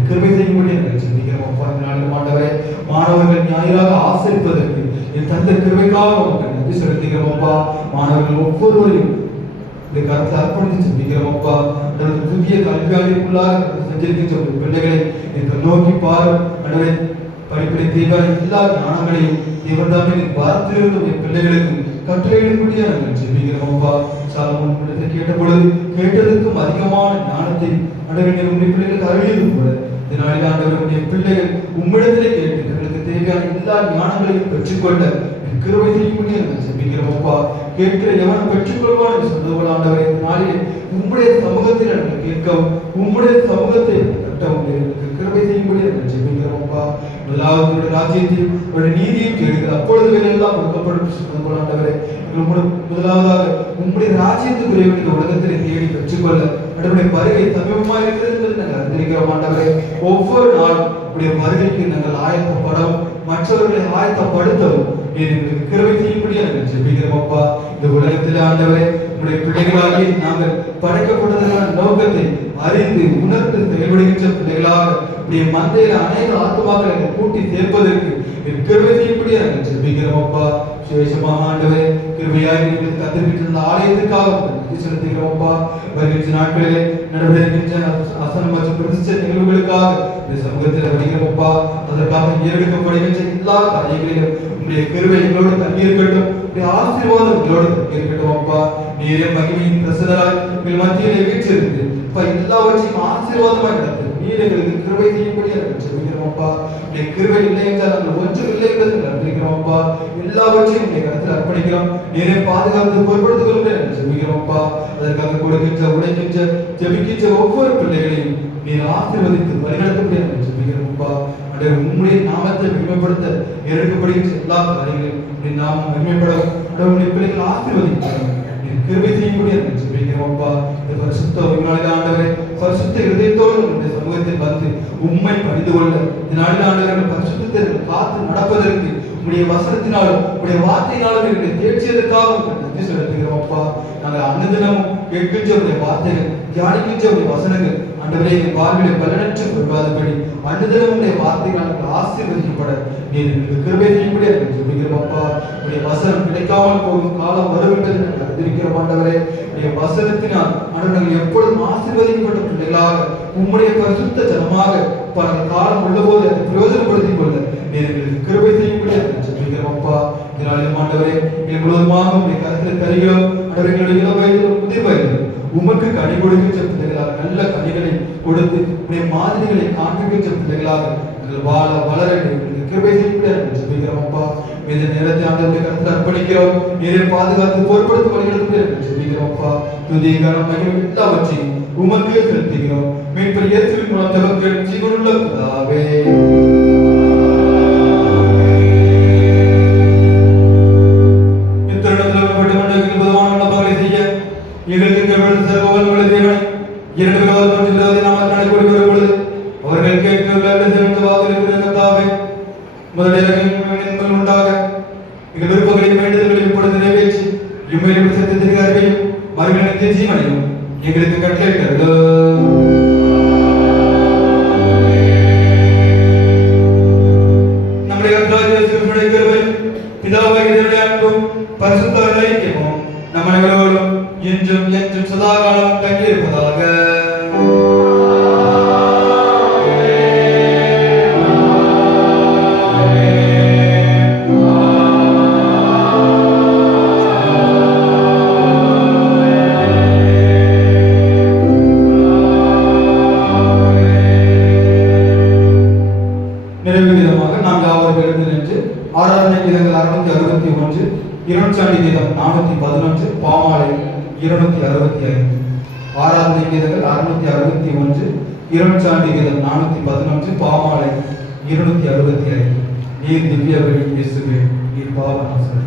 கிருபை செய்யும்படி நாங்கள் ஜெபிக்கிறோம் அப்பா. இந்த நாளில் ஆண்டவரே மாணவர்கள் ஞாயிறாக ஆசரிப்பதற்கு என் தந்த கிருபைக்காக உங்களுக்கு நன்றி செலுத்துகிறோம் அப்பா. மாணவர்கள் ஒவ்வொருவரையும் இந்த கருத்தை அர்ப்பணித்து ஜெபிக்கிறோம் அப்பா. புதிய கல்வியாளிக்குள்ளாக செஞ்சிருக்கின்ற பிள்ளைகளை எனக்கு நோக்கி பாரு ஆண்டவரே. படிப்படை தேவையான எல்லா ஞானங்களையும் தேவன்தாமே பாரத்திலிருந்து பிள்ளைகளுக்கு கட்டளையிடும்படியா நாங்கள் ஜெபிக்கிறோம் அப்பா. சாலமோன் கேட்ட பொழுது கேட்டதற்கும் அதிகமான ஞானத்தை ஆண்டவரே உங்களுடைய பிள்ளைகளுக்கு அருளியது போல இந்த நாளில் ஆண்டவருடைய பிள்ளைகள் உம்மிடத்திலே கேட்டு எங்களுக்கு தேவையான எல்லா ஞானங்களையும் பெற்றுக்கொள்ள கிருபை செய்யும்படி நாங்கள் ஜெபிக்கிறோம் அப்பா. கேட்கிற எவன் பெற்றுக்கொள்வான் என்று சொன்னது ஆண்டவரே, இந்த நாளிலே உம்முடைய சமூகத்தில் நாங்கள் கேட்கவும் உம்முடைய சமூகத்தை கட்டவும் எங்களுக்கு கிருபை செய்யும்படி நாங்கள் ஜெபிக்கிறோம் அப்பா. முதலாவது உடைய ராஜ்யத்தையும் உடைய நீதியும் கேட்கிறது, அப்பொழுது வேலையெல்லாம் கொடுக்கப்படும் சொன்னது ஆண்டவரே. முதலாவதாக உம்முடைய ராஜ்யத்துக்குரிய இந்த உலகத்திலே தேடி பெற்றுக்கொள்ள நம்முடைய வருகை சமீபமாக இருக்கிறது என்பதை நாங்கள் அறிந்திருக்கிறோம் ஆண்டவரே. ஒவ்வொரு நாளும் உடைய வருகைக்கு நாங்கள் ஆயத்தப்படவும் மற்றவர்களை ஆயத்தப்படுத்தவும் எங்களுக்கு கிருபை செய்யும்படி நாங்கள் ஜெபிக்கிறோம் அப்பா. இந்த உலகத்தில் ஆண்டவரே உடைய பிள்ளைகளாகி நாங்கள் படைக்கப்பட்டதற்கான நோக்கத்தை அறிந்து உணர்ந்து செயல்படுகின்ற பிள்ளைகளாக உடைய மந்தையில் அநேக ஆத்மாக்களை கூட்டி சேர்ப்பதற்கு கிருபை செய்யும்படி நாங்கள் ஜெபிக்கிறோம் அப்பா. விசேஷமாக ஆண்டவரே கிருபையாக எங்களுக்கு தந்திருக்கின்ற ஆலயத்திற்காக செலுத்துகிறோம் அப்பா. வருகின்ற நாட்களிலே நடைபெறுகின்ற அசனம் மற்றும் பிரதிஷ்ட நிகழ்வுகளுக்காக இந்த சமூகத்தில் வருகிறோம் அப்பா. அதற்காக ஏறெடுக்கப்படுகின்ற எல்லா காரியங்களிலும் உங்களுடைய கிருபை எங்களோடு தங்கி இருக்கட்டும், உங்களுடைய ஆசீர்வாதம் எங்களோடு தங்கி இருக்கட்டும் அப்பா. நீரே மகிமையின் பிரசனராய் உங்கள் மத்தியிலே வீற்றிருந்து அப்பா எல்லாவற்றையும் ஆசீர்வாதமாய் நடத்து நீர் எங்களுக்கு கிருபை செய்யும்படி நாங்கள் ஜெபிக்கிறோம் அப்பா. உடைய கிருபை இல்லை என்றால் நாங்கள் ஒன்றும் இல்லை என்பதை நம்பிக்கிறோம் அப்பா. எல்லாவற்றையும் உடைய கருத்தில் அர்ப்பணிக்கிறோம். நீரே பாதுகாத்து பொருட்படுத்திக் கொள்ளும்படி நாங்கள் ஜெபிக்கிறோம் அப்பா. அதற்காக கொடுக்கின்ற உழைக்கின்ற ஜெபிக்கின்ற ஒவ்வொரு பிள்ளைகளையும் நீர் ஆசீர்வதித்து வழிநடத்தப்படி நாங்கள் ஜெபிக்கிறோம் அப்பா. உம்முடைய நாமத்தை மகிமைப்படுத்த எடுக்கப்படுகின்ற எல்லா காரியங்களையும் உடைய நாமம் மகிமைப்படும். உடைய பிள்ளைகள் ஆசீர்வதிக்கிறோம். கிருபை செய்யும்படி நாங்கள் ஜெபிக்கிறோம் அப்பா. இந்த பரிசுத்த நாளில் ஆண்டவரே பரிசுத்த இதயத்தோடு உங்களுடைய சமூகத்தில் வந்து உம்மை பணிந்து கொள்ள இந்த நாளில் ஆண்டவரை பரிசுத்தத்தை காத்து நடப்பதற்கு உங்களுடைய வசனத்தினாலும் உங்களுடைய வார்த்தையினாலும் எங்களை தேர்ச்சியதற்காக நன்றி செலுத்துகிறோம் அப்பா. நாங்கள் அன்னதினமும் கேட்கின்ற உடைய வார்த்தைகள் தியானிக்கின்ற உடைய வசனங்கள் ஆண்டவரே எங்கள் வாழ்விலை பலனற்று கொள்வாதபடி அன்னதினம் உடைய வார்த்தைகள் ஆசீர்வதிக்கப்பட நீர் எங்களுக்கு கிருபை செய்யும்படி நாங்கள் ஜெபிக்கிறோம் அப்பா. உடைய வசனம் கிடைக்காமல் போகும் காலம் வரும் என்பதை நாங்கள் அறிந்திருக்கிறோம் ஆண்டவரே. உடைய வசனத்தினால் நாங்கள் எப்பொழுதும் ஆசீர்வதிக்கப்பட்ட பிள்ளைகளாக உம்முடைய பரிசுத்த ஜனமாக பல காலம் உள்ளபோது அதை பிரயோஜனப்படுத்திக் கொள்ள நீர் எங்களுக்கு கிருபை செய்யும்படி நாங்கள் ஜெபிக்கிறோம் அப்பா. இதனாலும் ஆண்டவரே எங்கள் முழுவதுமாக உடைய கருத்தில் தருகிறோம். ஆண்டவரே எங்களுடைய இளம் வயது முதிர் வயது உமக்கு கனி கொடுக்கின்ற பிள்ளைகளாக நல்ல கனிகளை கொடுத்து உடைய மாதிரிகளை காண்பிக்கின்ற பிள்ளைகளாக நாங்கள் வாழ வளர கிருபை செய்யும்படி நாங்கள் ஜெபிக்கிறோம் அப்பா. இந்த நேரத்தை ஆண்டவருடைய கருத்தில் அர்ப்பணிக்கிறோம். நீரை பாதுகாத்து பொறுப்படுத்த வழிநடத்தி நாங்கள் ஜெபிக்கிறோம் அப்பா. துதி கனம் மகிமை எல்லாவற்றையும் உமக்கே செலுத்துகிறோம். மீட்பர் இயேசுவின் மூலம் ஜெபங்கள் ஜீவனுள்ள பிதாவே. இரண்டு விரோதம் நாமத்தினாலே கூடி வரும் பொழுது அவர்கள் முதலில் உண்டாக எங்கள் விருப்பங்களையும் வேண்டுதல்களையும் இப்பொழுது நிறைவேற்றி இம்மையிலும் சத்தியத்திற்கு அறிவையும் மறுமையினத்தை ஜீவனையும் எங்களுக்கு கட்டளையிட்டது. நம்முடைய கர்த்தராகிய கிருபையும் பிதாவாகிய தேவனுடைய அன்பும் பரிசுத்த ஐக்கியமும் நம் அனைவரோடும் என்றும் என்றும் சதா காலம் தங்கியிருப்பதாக. ஆராதனை கீதங்கள் 661, இருநூற்றாண்டு கீதம் 411, பாமாலை 265. ஆராதனை கீதங்கள் 661, இருநூற்றாண்டு கீதம் 411, பாமாலை 265. நீர் திவ்ய வழி இயேசுவே, நீர் பாவ நாசம்.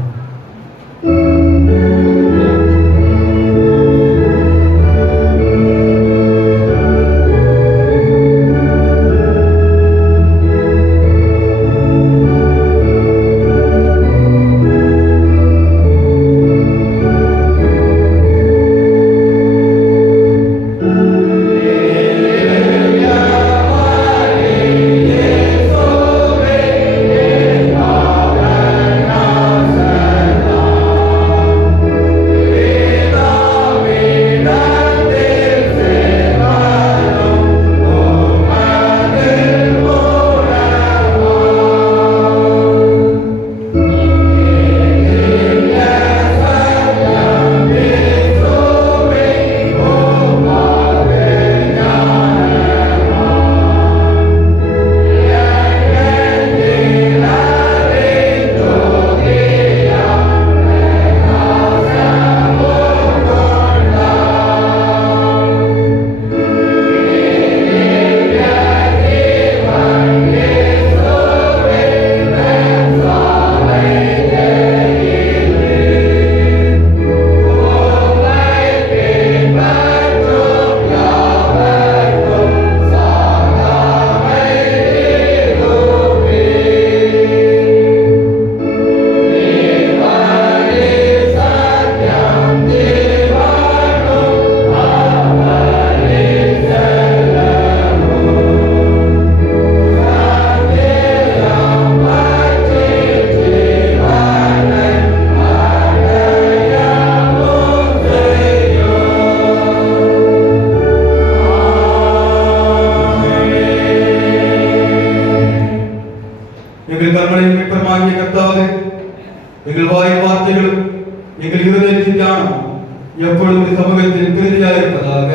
எப்பொழுது சமூகத்தில் பிரதியாக இருப்பதாக.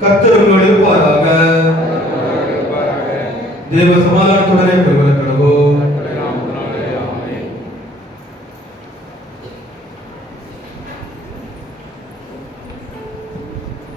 கர்த்தர் உங்களோடு இருப்பாராக. தேவ சமாதானத்துடனே